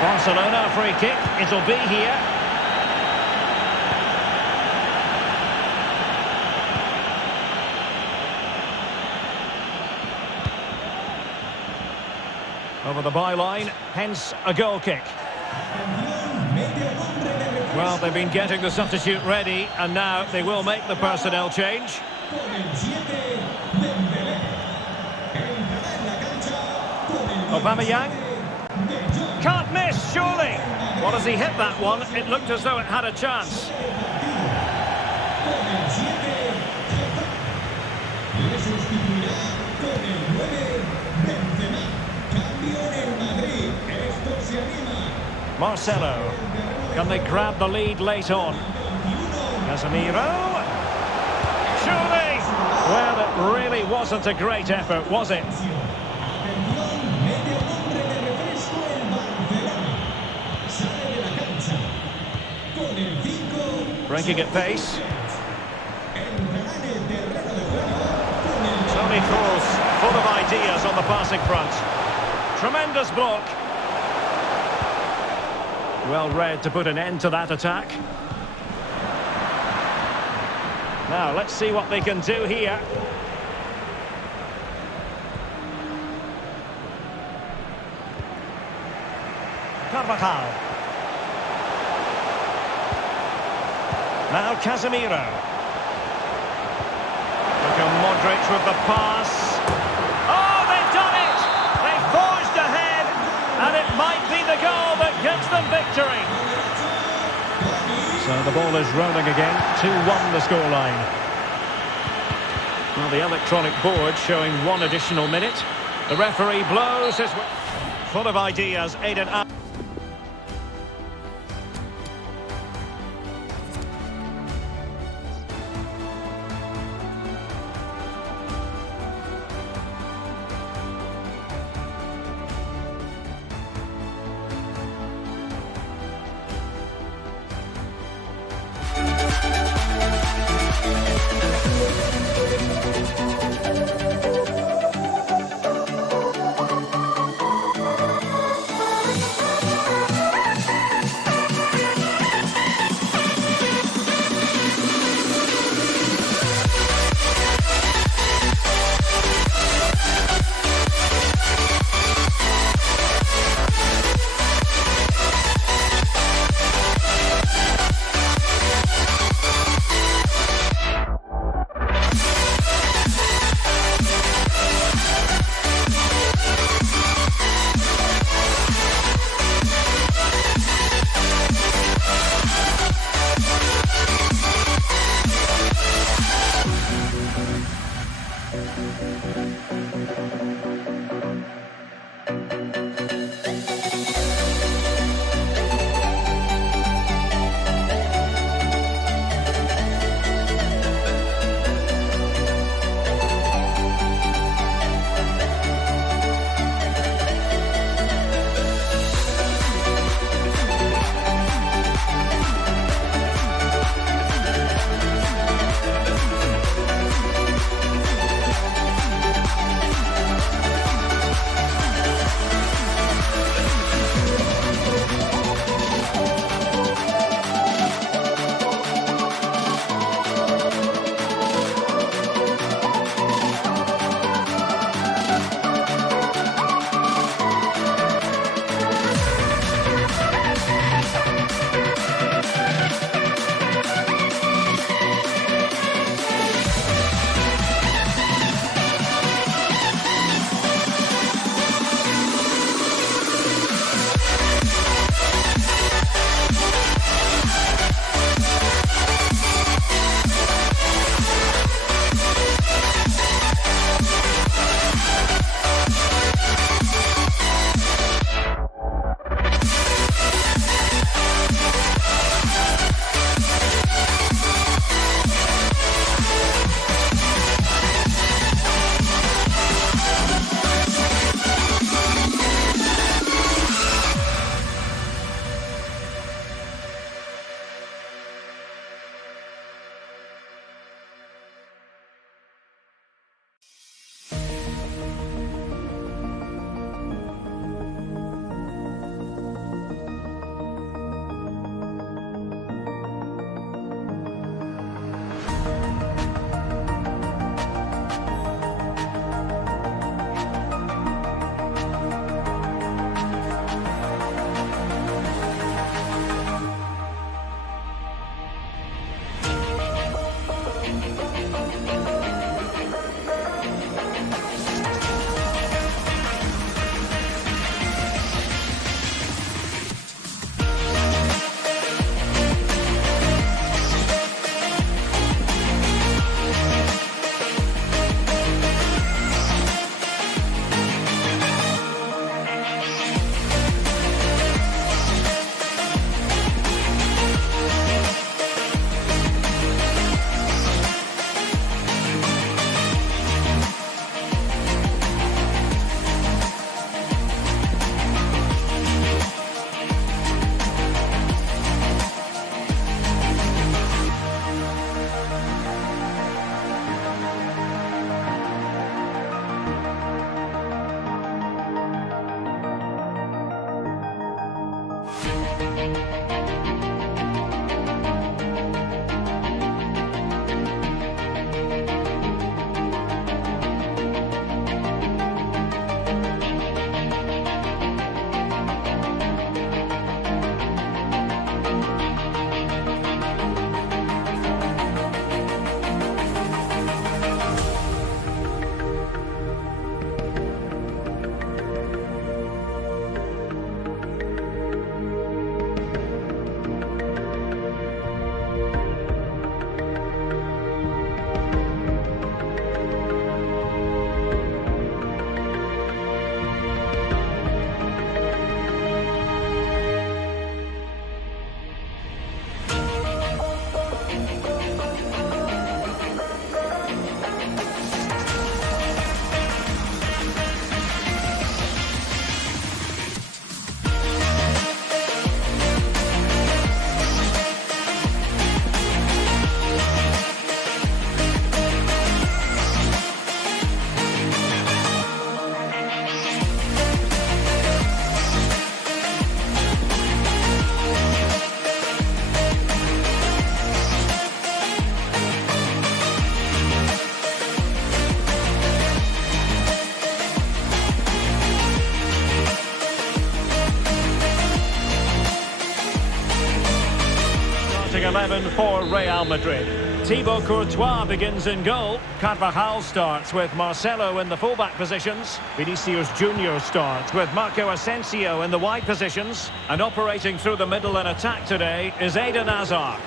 Barcelona free kick. It'll be here. Over the byline, hence a goal kick. Well, they've been getting the substitute ready, and now they will make the personnel change. Aubameyang. Can't miss, surely. Well, as he hit that one, it looked as though it had a chance. Marcelo. Can they grab the lead late on? Casemiro. Surely! Well, it really wasn't a great effort, was it? Breaking at pace. Toni Kroos, full of ideas on the passing front. Tremendous block. Well read to put an end to that attack. Now, let's see what they can do here. Carvajal. Now Casemiro. Look at Modric with the pass. Oh, they've done it! They forged ahead, and it might be the goal that gives them victory. So the ball is rolling again. 2-1 the scoreline. Well, the electronic board showing 1 additional minute. The referee blows his... Full of ideas, Aiden up. 11 for Real Madrid. Thibaut Courtois begins in goal. Carvajal starts with Marcelo in the fullback positions. Vinicius Junior starts with Marco Asensio in the wide positions. And operating through the middle in attack today is Eden Hazard.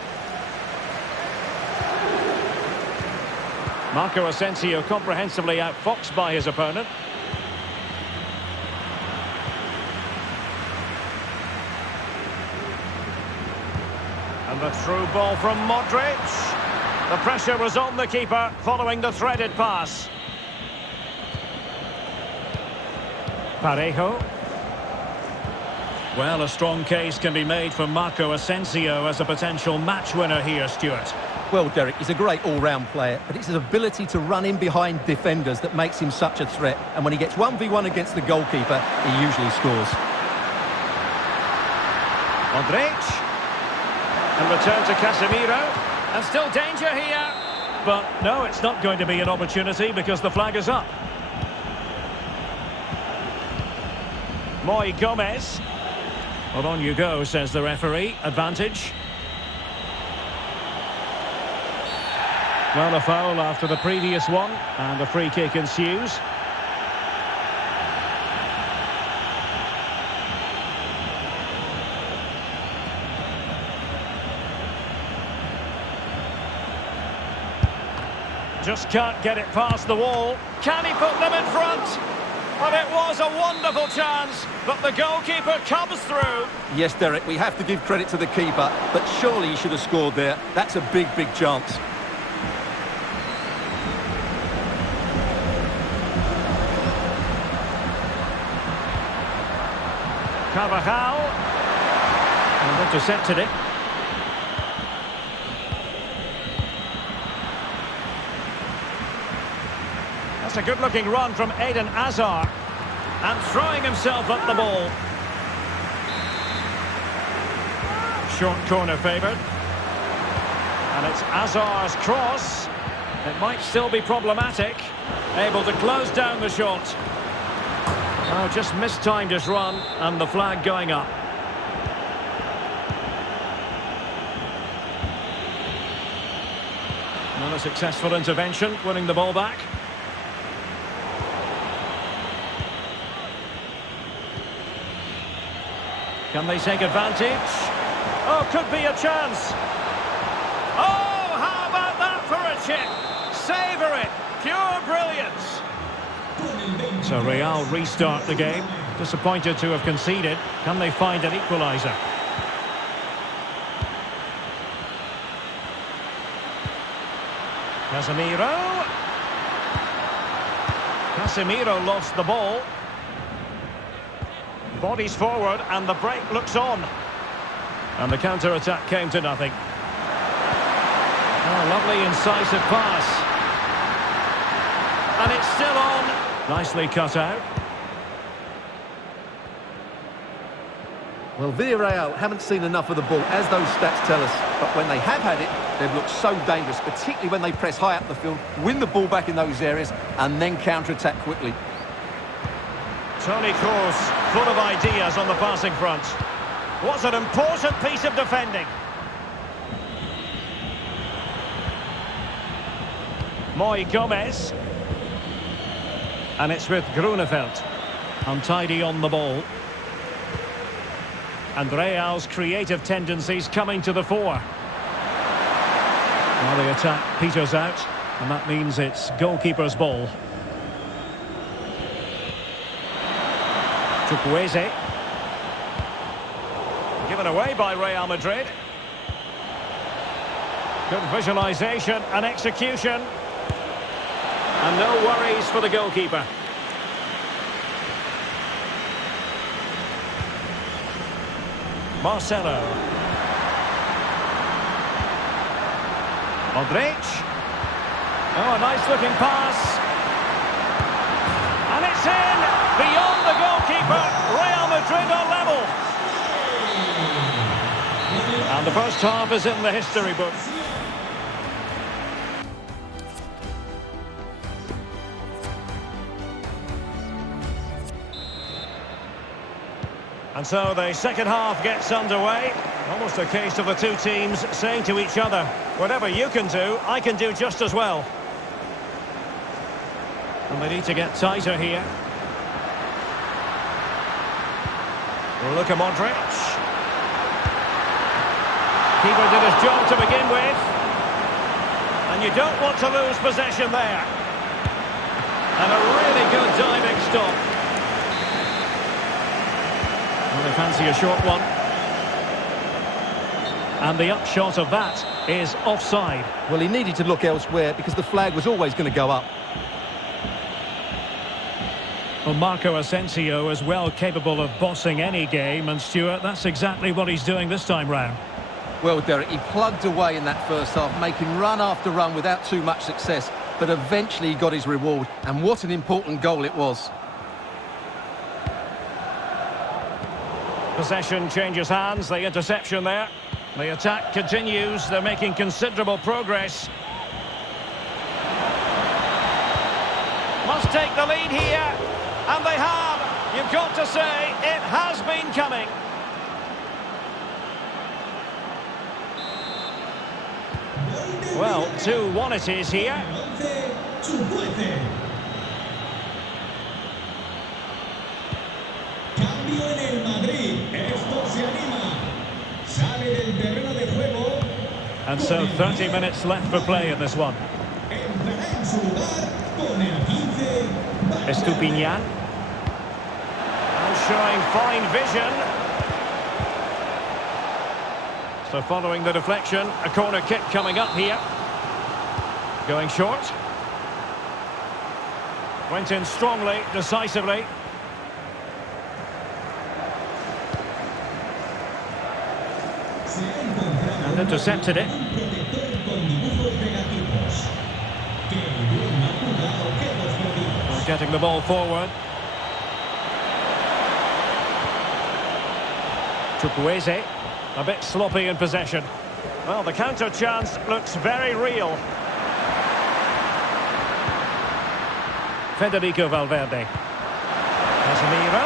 Marco Asensio comprehensively outfoxed by his opponent. And the through ball from Modric. The pressure was on the keeper following the threaded pass. Parejo. Well, a strong case can be made for Marco Asensio as a potential match winner here, Stuart. Well, Derek, he's a great all-round player, but it's his ability to run in behind defenders that makes him such a threat. And when he gets 1v1 against the goalkeeper, he usually scores. Modric. And return to Casemiro. And still danger here. But no, it's not going to be an opportunity because the flag is up. Moy Gomez. Well, on you go, says the referee. Advantage. Well, a foul after the previous one. And a free kick ensues. Just can't get it past the wall. Can he put them in front? But it was a wonderful chance, but the goalkeeper comes through. Yes, Derek, we have to give credit to the keeper, but surely he should have scored there. That's a big, big chance. Carvajal. And intercepted it. That's a good-looking run from Eden Hazard. And throwing himself at the ball. Short corner favoured. And it's Hazard's cross. It might still be problematic. Able to close down the shot. Oh, just mistimed his run, and the flag going up. Not a successful intervention, winning the ball back. Can they take advantage? Oh, could be a chance. Oh, how about that for a chip? Savour it. Pure brilliance. So Real restart the game. Disappointed to have conceded. Can they find an equaliser? Casemiro lost the ball. Bodies forward and the break looks on. And the counter-attack came to nothing. Oh, lovely incisive pass. And it's still on. Nicely cut out. Well, Villarreal haven't seen enough of the ball, as those stats tell us. But when they have had it, they've looked so dangerous, particularly when they press high up the field, win the ball back in those areas, and then counter-attack quickly. Toni Kroos, full of ideas on the passing front. Was an important piece of defending. Moy Gomez. And it's with Grunewald. Untidy on the ball. And Real's creative tendencies coming to the fore. Well, the attack peters out, and that means it's goalkeeper's ball. Chukwueze. Given away by Real Madrid. Good visualisation and execution. And no worries for the goalkeeper. Marcelo. Modric. Oh, a nice looking pass. And it's in! Beyond the goalkeeper, Real Madrid are level. And the first half is in the history book. And so the second half gets underway. Almost a case of the two teams saying to each other, whatever you can do, I can do just as well. And they need to get tighter here. Luka Modric. Keeper did his job to begin with. And you don't want to lose possession there. And a really good diving stop. Well, they fancy a short one. And the upshot of that is offside. Well, he needed to look elsewhere because the flag was always going to go up. Well, Marco Asensio is well capable of bossing any game, and Stuart, that's exactly what he's doing this time round. Well, Derek, he plugged away in that first half, making run after run without too much success, but eventually he got his reward, and what an important goal it was. Possession changes hands, the interception there. The attack continues, they're making considerable progress. Must take the lead here, and they have. You've got to say, it has been coming. Well, 2-1 it is here. Cambio en el Madrid. Esto se anima. Sale del terreno de juego. And so 30 minutes left for play in this one. Entrará en su lugar con el 15. Estupiñán. And showing fine vision. So following the deflection, a corner kick coming up here. Going short. Went in strongly, decisively. And intercepted it. Well, getting the ball forward. Chukwueze, a bit sloppy in possession. Well, the counter chance looks very real. Federico Valverde. Casemiro.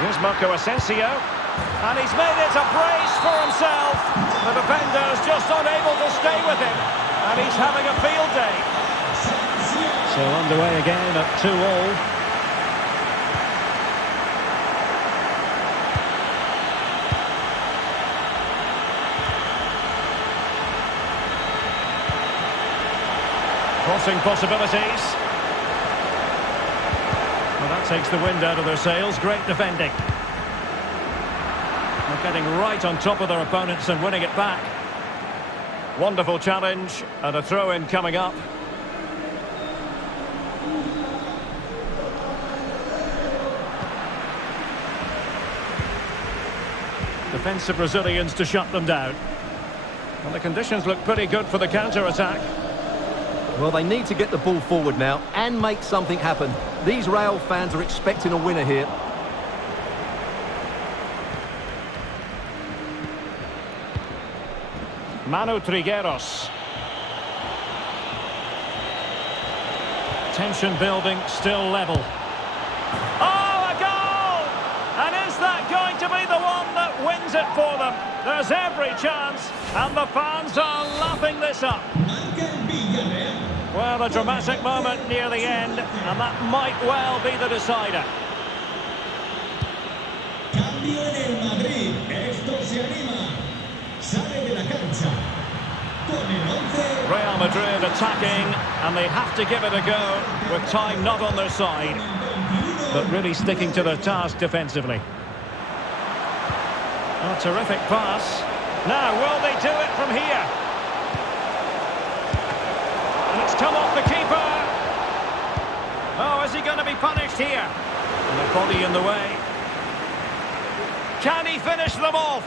Here's Marco Asensio. And he's made it a brace for himself. The defender's just unable to stay with him. And he's having a field day. So underway again at 2-2. Crossing possibilities. Well, that takes the wind out of their sails. Great defending. They're getting right on top of their opponents and winning it back. Wonderful challenge and a throw-in coming up. Defensive Brazilians to shut them down. Well, the conditions look pretty good for the counter-attack. Well, they need to get the ball forward now and make something happen. These Real fans are expecting a winner here. Manu Trigueros. Tension building, still level. Oh, a goal! And is that going to be the one that wins it for them? There's every chance, and the fans are lapping this up. Well, a dramatic moment near the end, and that might well be the decider. Cambio en el Madrid. Esto se anima. Sale de la cancha. Con el 11. Real Madrid attacking, and they have to give it a go with time not on their side, but really sticking to their task defensively. A terrific pass. Now, will they do it from here? And it's come off the keeper. Oh, is he going to be punished here? And the body in the way. Can he finish them off?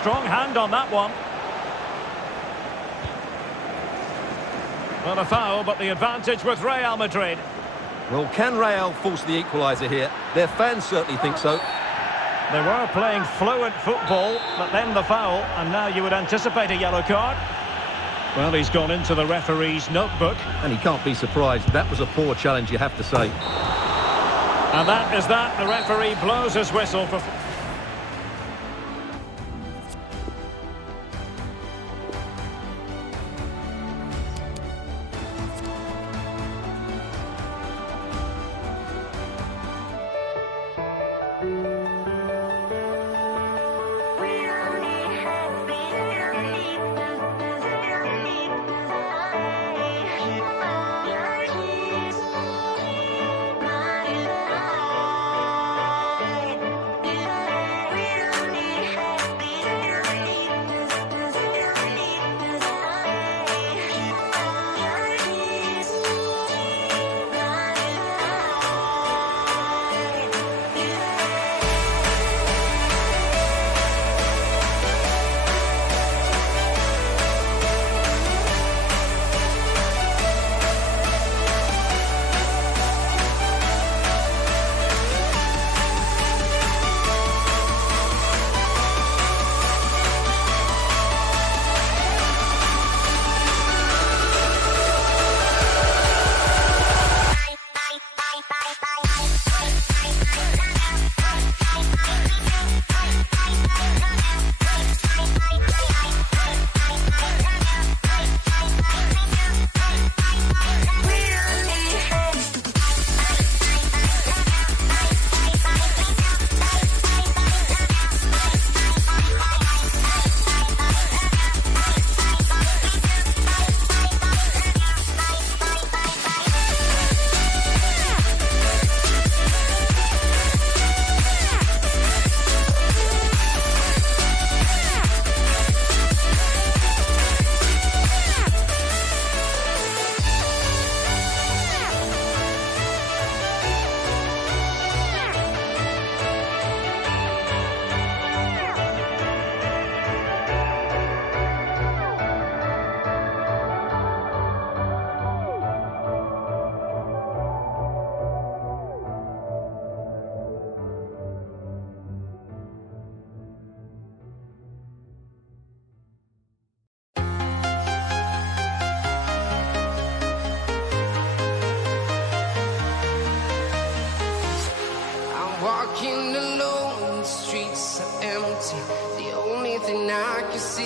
Strong hand on that one. Well, a foul, but the advantage with Real Madrid. Well, can Real force the equaliser here? Their fans certainly think so. They were playing fluent football, but then the foul, and now you would anticipate a yellow card. Well, he's gone into the referee's notebook. And he can't be surprised. That was a poor challenge, you have to say. And that is that. The referee blows his whistle for...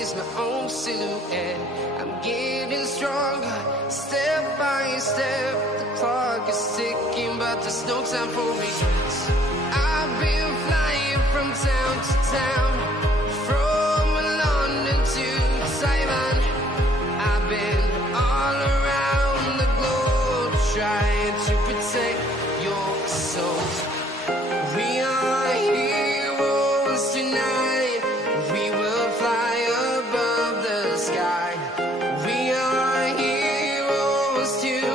is my own silhouette. I'm getting stronger, step by step. The clock is ticking, but there's no time for regrets. I've been flying from town to town, from London to Taiwan. I've been all around the globe trying to protect your soul. We are heroes tonight. We will fly above the sky. We are heroes tonight.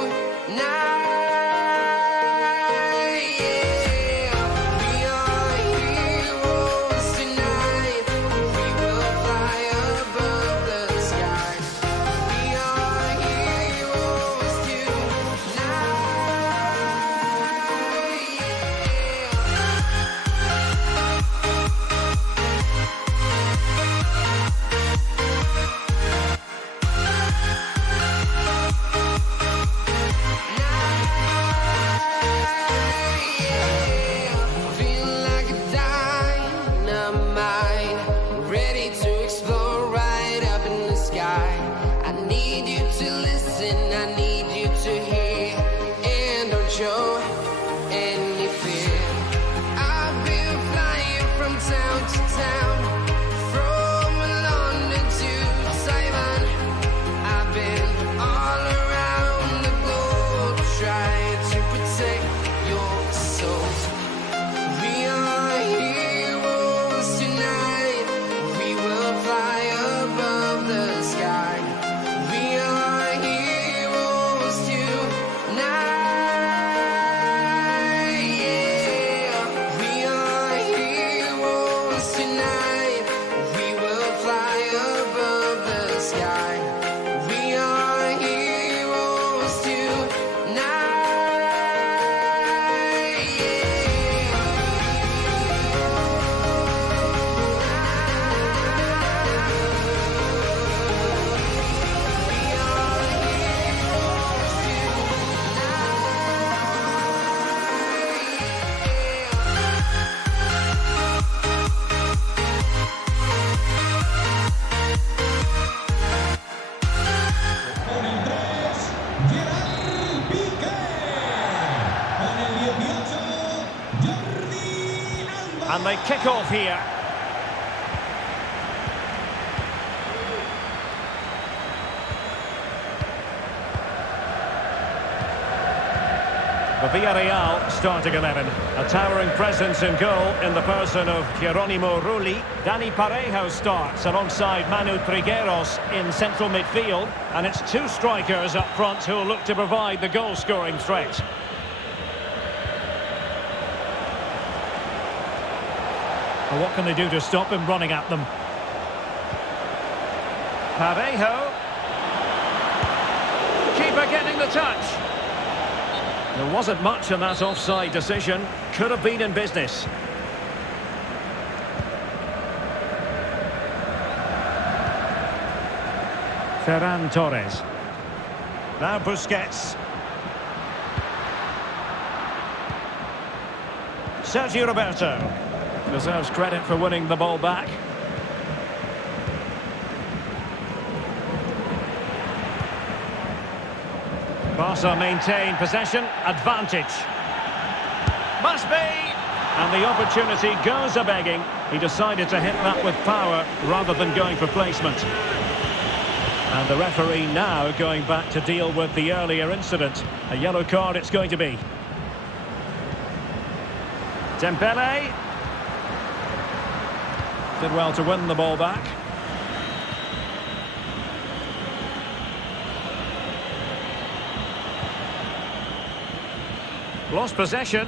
Yeah. We are heroes tonight. We will fly above the sky. We are heroes tonight. Feel like a dynamite, ready to explode right up in the sky. I need you to listen, I need you to hear, and don't show any fear. I've been flying from town to town, from London to Taiwan. I've been all around the globe trying to protect your soul. We are heroes tonight. We will fly above the sky. We are heroes tonight. Yeah. We are heroes tonight. We will fly above the sky. We are heroes Con el 3, Gerard Piqué. Con el 18, Jordi Alba. And they kick off here. The Villarreal starting 11. A towering presence in goal in the person of Geronimo Rulli. Dani Parejo starts alongside Manu Trigueros in central midfield. And it's two strikers up front who will look to provide the goal-scoring threat. Well, what can they do to stop him running at them? Parejo. Keeper getting the touch. There wasn't much in that offside decision. Could have been in business. Ferran Torres. Now Busquets. Sergio Roberto. Deserves credit for winning the ball back. Barca maintain possession, advantage. Must be! And the opportunity goes a-begging. He decided to hit that with power rather than going for placement. And the referee now going back to deal with the earlier incident. A yellow card it's going to be. Dembele. Did well to win the ball back. Lost possession.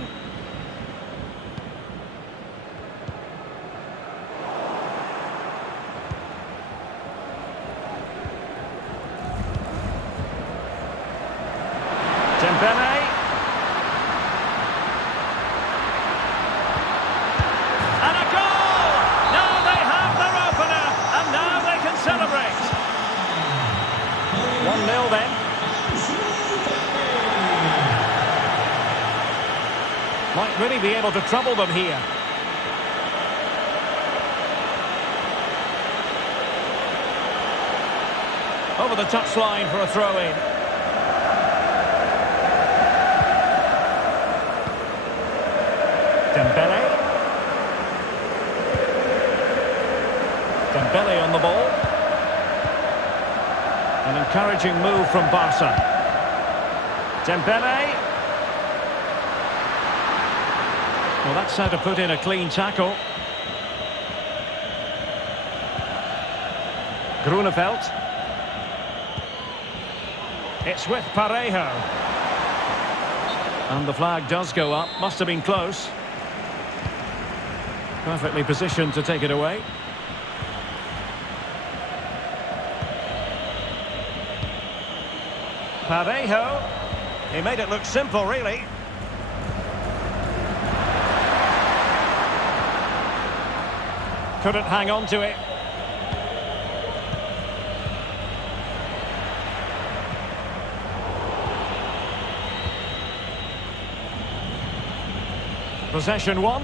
Dembele. And a goal! Now they have their opener, and now they can celebrate. 1-0 then. Might really be able to trouble them here. Over the touchline for a throw-in. Dembele. Dembele on the ball. An encouraging move from Barca. Dembele. Well, that's how to put in a clean tackle. Grunewald. It's with Parejo. And the flag does go up. Must have been close. Perfectly positioned to take it away. Parejo. He made it look simple, really. Couldn't hang on to it. Possession one.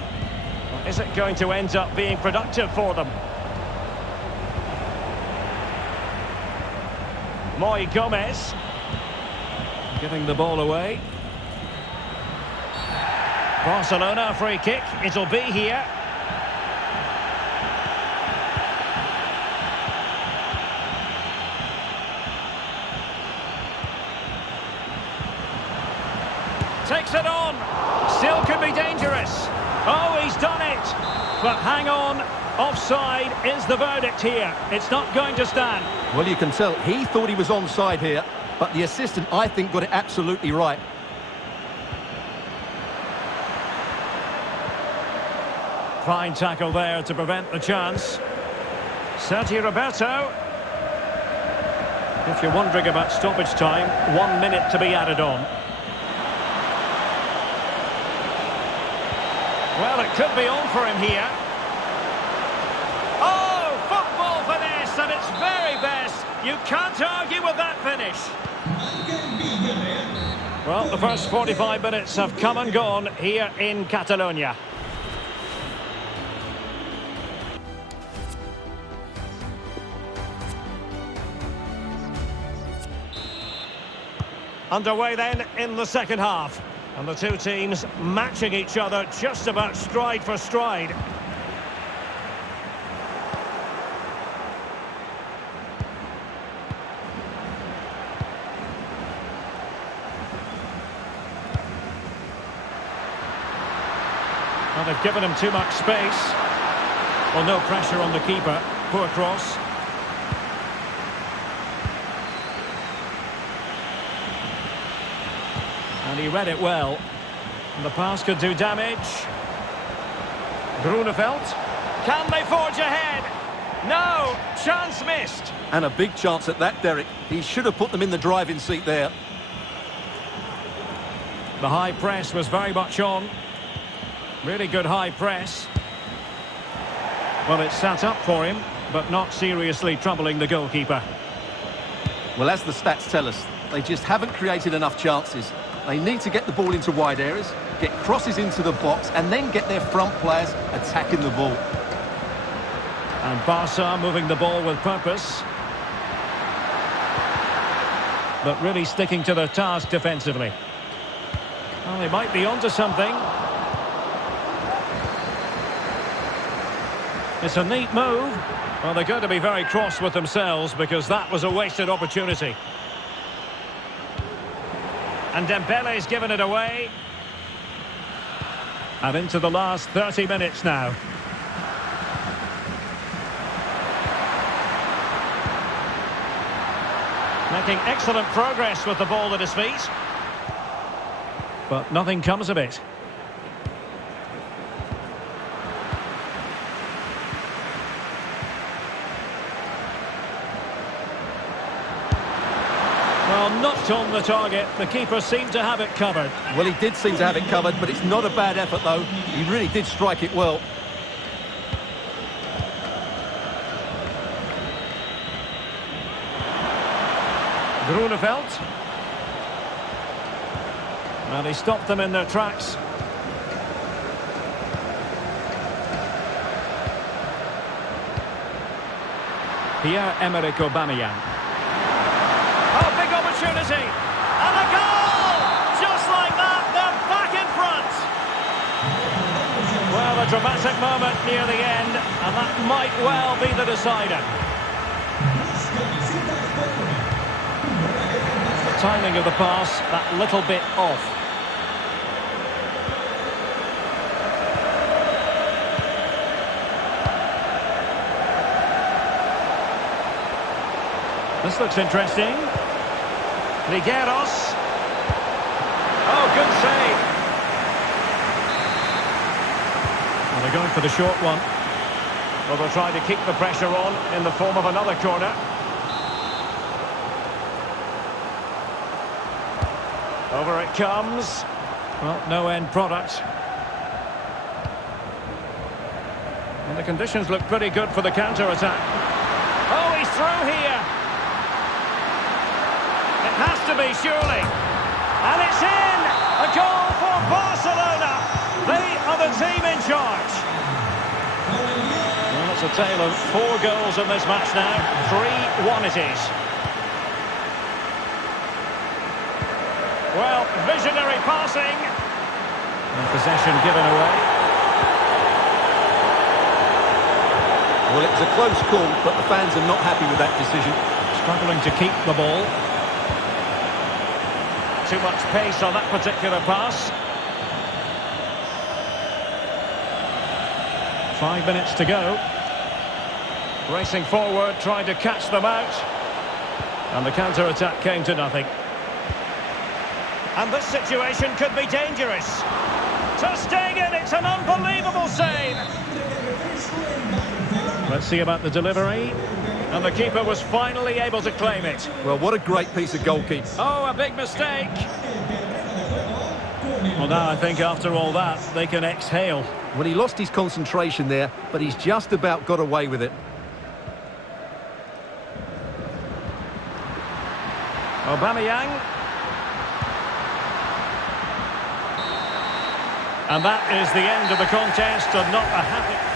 Is it going to end up being productive for them? Moy Gomez. Giving the ball away. Barcelona free kick. It'll be here. Takes it on. Still could be dangerous. Oh, he's done it. But hang on. Offside is the verdict here. It's not going to stand. Well, you can tell he thought he was onside here, but the assistant, I think, got it absolutely right. Fine tackle there to prevent the chance. Sergio Roberto. If you're wondering about stoppage time, 1 minute to be added on. Well, it could be on for him here. Oh, football finesse at its very best. You can't argue with that finish. Well, the first 45 minutes have come and gone here in Catalonia. Underway then in the second half. And the two teams matching each other just about stride for stride. Well, they've given him too much space. Well, no pressure on the keeper. Poor cross. And he read it well. And the pass could do damage. Grunewald. Can they forge ahead? No! Chance missed. And a big chance at that, Derek. He should have put them in the driving seat there. The high press was very much on. Really good high press. Well, it's sat up for him, but not seriously troubling the goalkeeper. Well, as the stats tell us, they just haven't created enough chances. They need to get the ball into wide areas, get crosses into the box, and then get their front players attacking the ball. And Barca moving the ball with purpose. But really sticking to their task defensively. Well, they might be onto something. It's a neat move. Well, they're going to be very cross with themselves because that was a wasted opportunity. And Dembele's given it away. And into the last 30 minutes now. Making excellent progress with the ball at his feet. But nothing comes of it. Well, not on the target. The keeper seemed to have it covered. Well, he did seem to have it covered, but it's not a bad effort, though. He really did strike it well. Grunewald. Well, he stopped them in their tracks. Pierre-Emerick Aubameyang. opportunity. And a goal! Just like that, they're back in front. Well, a dramatic moment near the end, and that might well be the decider. The timing of the pass, that little bit off. This looks interesting. Ligueros. Oh, good save. Well, they're going for the short one. Well, they'll try to keep the pressure on in the form of another corner. Over it comes. Well, no end product. And the conditions look pretty good for the counter-attack. Oh, he's through here. It has to be, surely. And it's in! A goal for Barcelona. They are the team in charge. Well, it's a tale of 4 goals in this match now. 3-1 it is. Well, visionary passing. And possession given away. Well, it was a close call, but the fans are not happy with that decision. Struggling to keep the ball. Too much pace on that particular pass. 5 minutes to go. Racing forward, trying to catch them out. And the counter-attack came to nothing. And this situation could be dangerous. Ter Stegen, it's an unbelievable save. Let's see about the delivery. And the keeper was finally able to claim it. Well, what a great piece of goalkeeping. Oh, a big mistake. Well, now I think after all that, they can exhale. Well, he lost his concentration there, but he's just about got away with it. Aubameyang. And that is the end of the contest, and not a happy...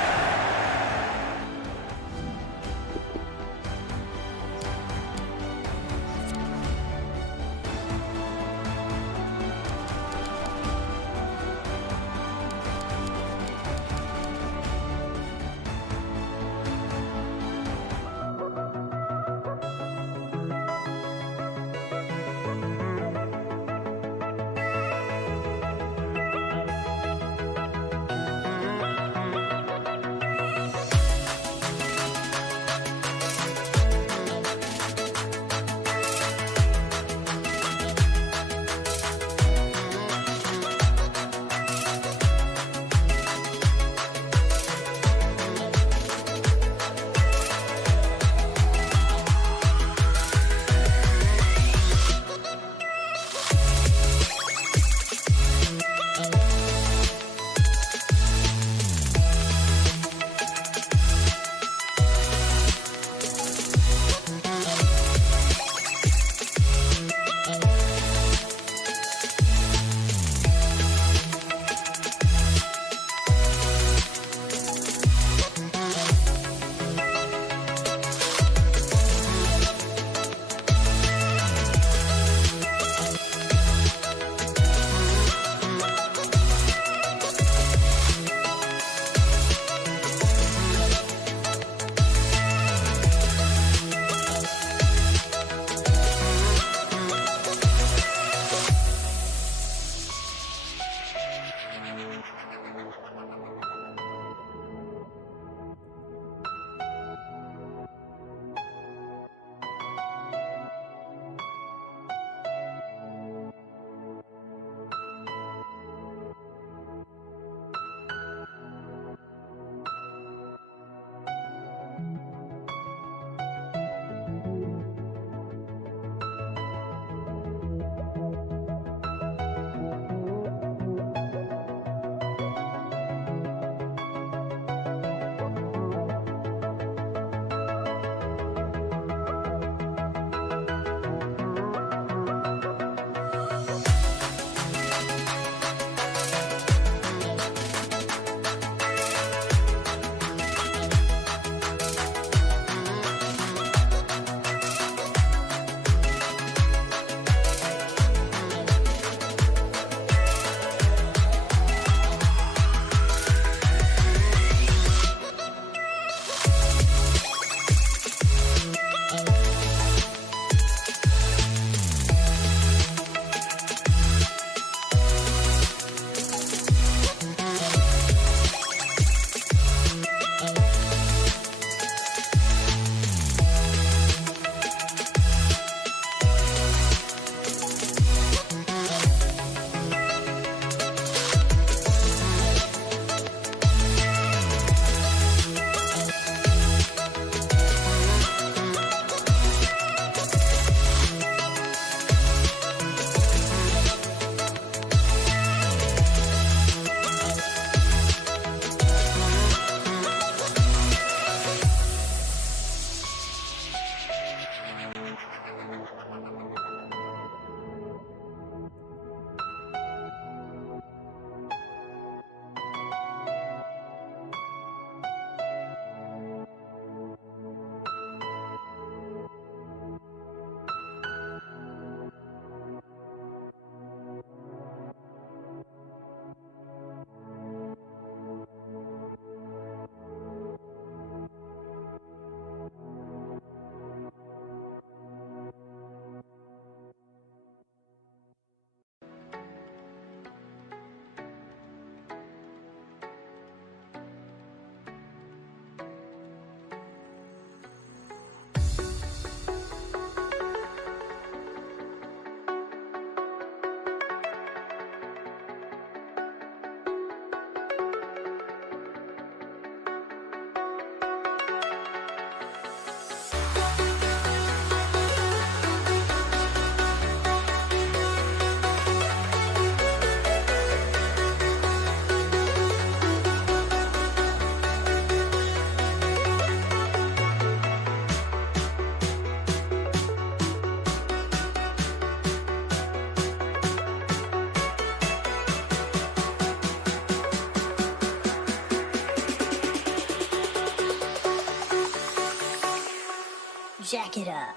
jack it up.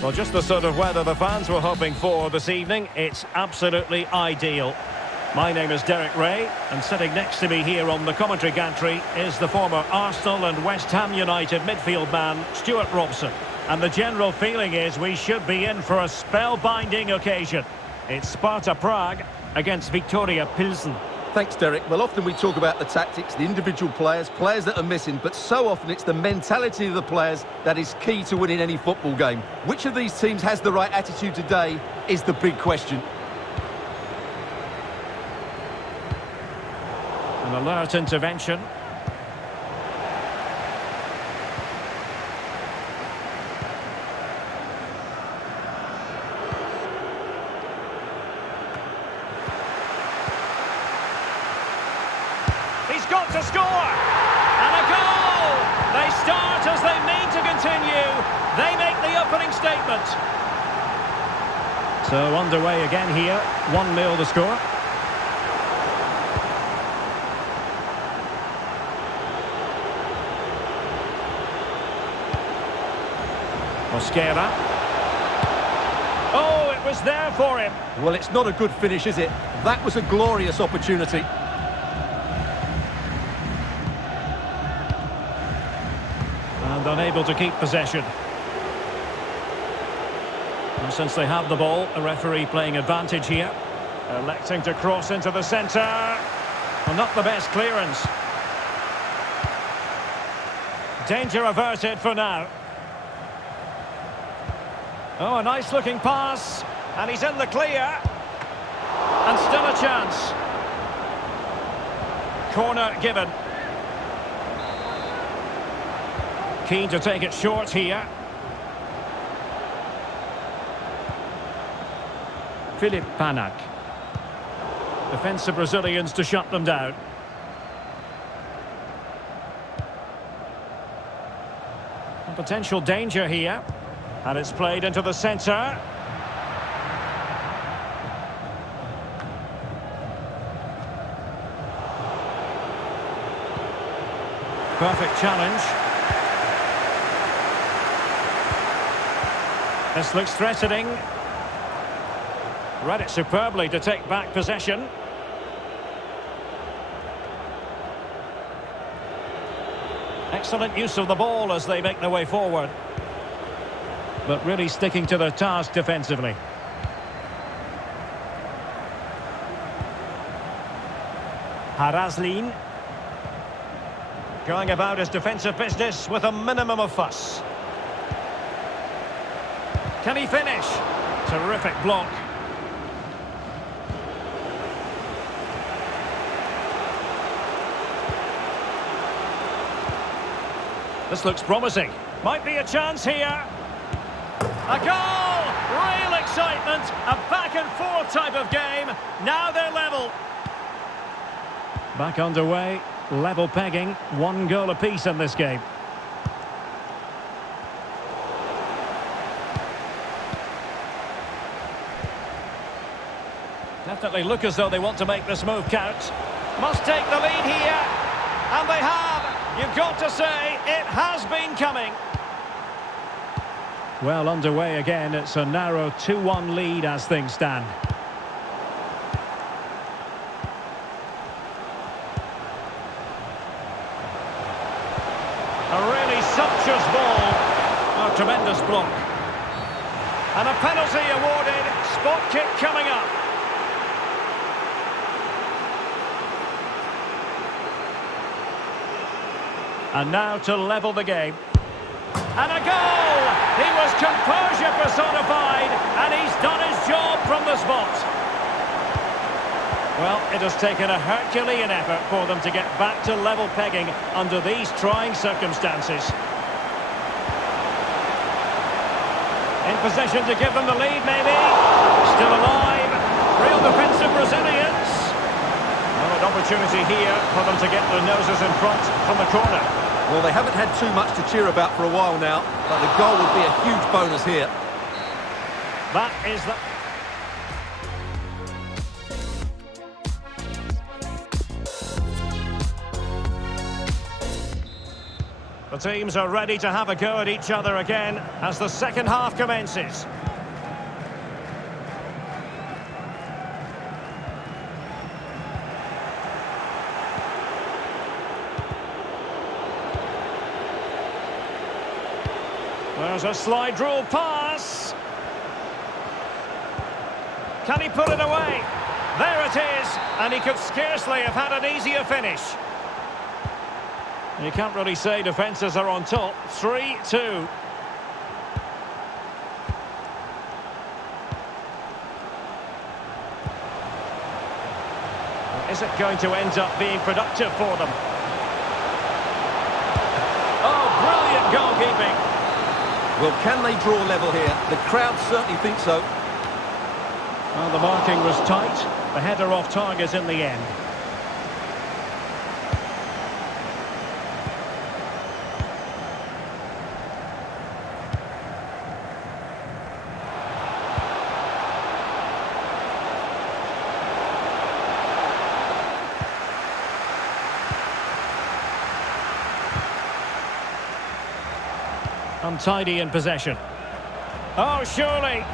Well, just the sort of weather the fans were hoping for this evening. It's absolutely ideal. My name is Derek Ray, and sitting next to me here on the commentary gantry is the former Arsenal and West Ham United midfield man, Stuart Robson. And the general feeling is we should be in for a spellbinding occasion. It's Sparta Prague against Victoria Pilsen. Thanks, Derek. Well, often we talk about the tactics, the individual players that are missing, but so often it's the mentality of the players that is key to winning any football game. Which of these teams has the right attitude today is the big question. An alert intervention. He's got to score! And a goal! They start as they mean to continue. They make the opening statement. So underway again here. 1-0 the score. Mosquera. Oh, it was there for him. Well, it's not a good finish, is it? That was a glorious opportunity. And unable to keep possession. And since they have the ball, the referee playing advantage here. Electing to cross into the centre. Well, not the best clearance. Danger averted for now. Oh, a nice-looking pass. And he's in the clear. And still a chance. Corner given. Keen to take it short here. Filip Panak. Defensive Brazilians to shut them down. A potential danger here. And it's played into the centre. Perfect challenge. This looks threatening. Read it superbly to take back possession. Excellent use of the ball as they make their way forward. But really sticking to their task defensively. Haraslin. Going about his defensive business with a minimum of fuss. Can he finish? Terrific block. This looks promising. Might be a chance here. A goal! Real excitement. A back-and-forth type of game. Now they're level. Back underway. Level pegging. 1 goal apiece in this game. Definitely look as though they want to make this move count. Must take the lead here. And they have. You've got to say, it has been coming. Well, underway again. It's a narrow 2-1 lead as things stand. A really sumptuous ball. A tremendous block. And a penalty awarded. Spot kick coming up. And now to level the game. And a goal! He was composure personified, and he's done his job from the spot. Well, it has taken a Herculean effort for them to get back to level pegging under these trying circumstances. In possession to give them the lead, maybe. Still alive. Real defensive Brazilians. Well, an opportunity here for them to get their noses in front from the corner. Well, they haven't had too much to cheer about for a while now, but the goal would be a huge bonus here. That is the... The teams are ready to have a go at each other again as the second half commences. There's a slide rule pass. Can he put it away? There it is, and he could scarcely have had an easier finish. You can't really say defences are on top. 3-2. Is it going to end up being productive for them? Oh, brilliant goalkeeping. Well, can they draw level here? The crowd certainly think so. Well, the marking was tight. The header off target in the end. Untidy in possession. Oh, surely.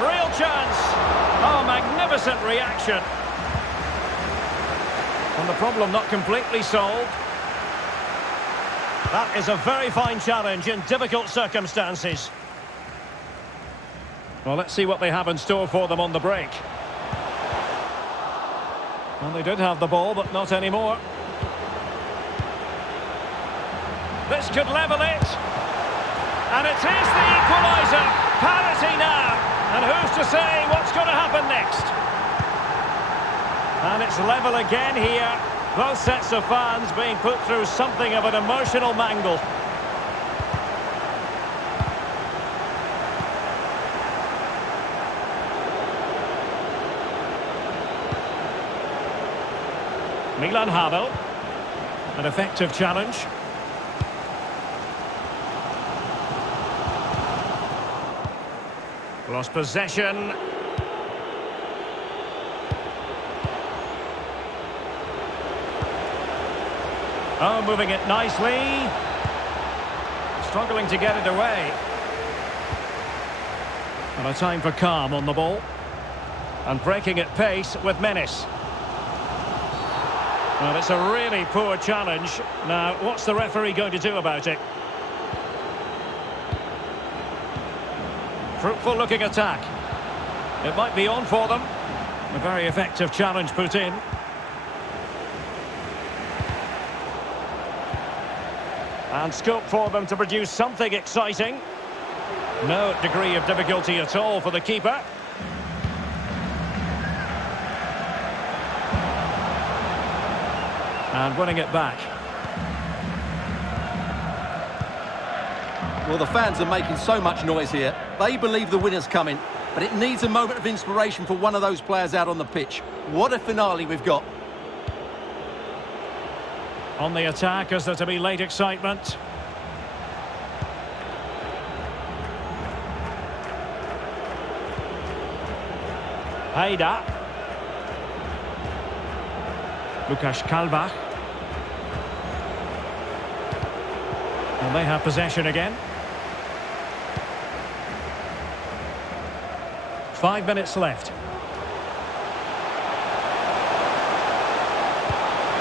Real chance. Oh, magnificent reaction. And the problem not completely solved. That is a very fine challenge in difficult circumstances. Well, let's see what they have in store for them on the break. Well, they did have the ball, but not anymore. This could level it. And it is the equaliser. Parity now. And who's to say what's going to happen next? And it's level again here. Both sets of fans being put through something of an emotional mangle. Milan Havel. An effective challenge. Lost possession. Oh, moving it nicely. Struggling to get it away. And a time for calm on the ball. And breaking at pace with menace. Well, it's a really poor challenge. Now, what's the referee going to do about it? Fruitful looking attack. It might be on for them. A very effective challenge put in. And scope for them to produce something exciting. No degree of difficulty at all for the keeper. And winning it back. Well, the fans are making so much noise here. They believe the winner's coming, but it needs a moment of inspiration for one of those players out on the pitch. What a finale we've got. On the attack, is there to be late excitement? Haida. Lukas Kalbach. And they have possession again. 5 minutes left.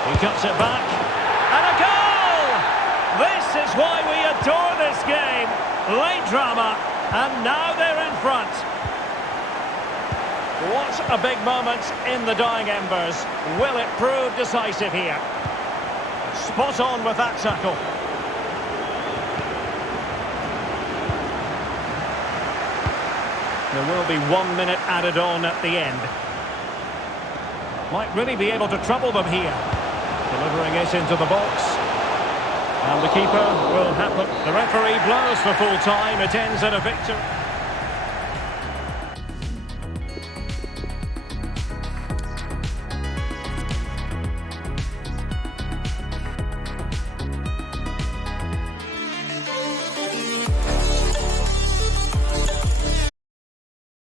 He cuts it back. And a goal! This is why we adore this game. Late drama, and now they're in front. What a big moment in the dying embers. Will it prove decisive here? Spot on with that tackle. There will be 1 minute added on at the end. Might really be able to trouble them here. Delivering it into the box. And the keeper will happen. The referee blows for full time. It ends in a victory.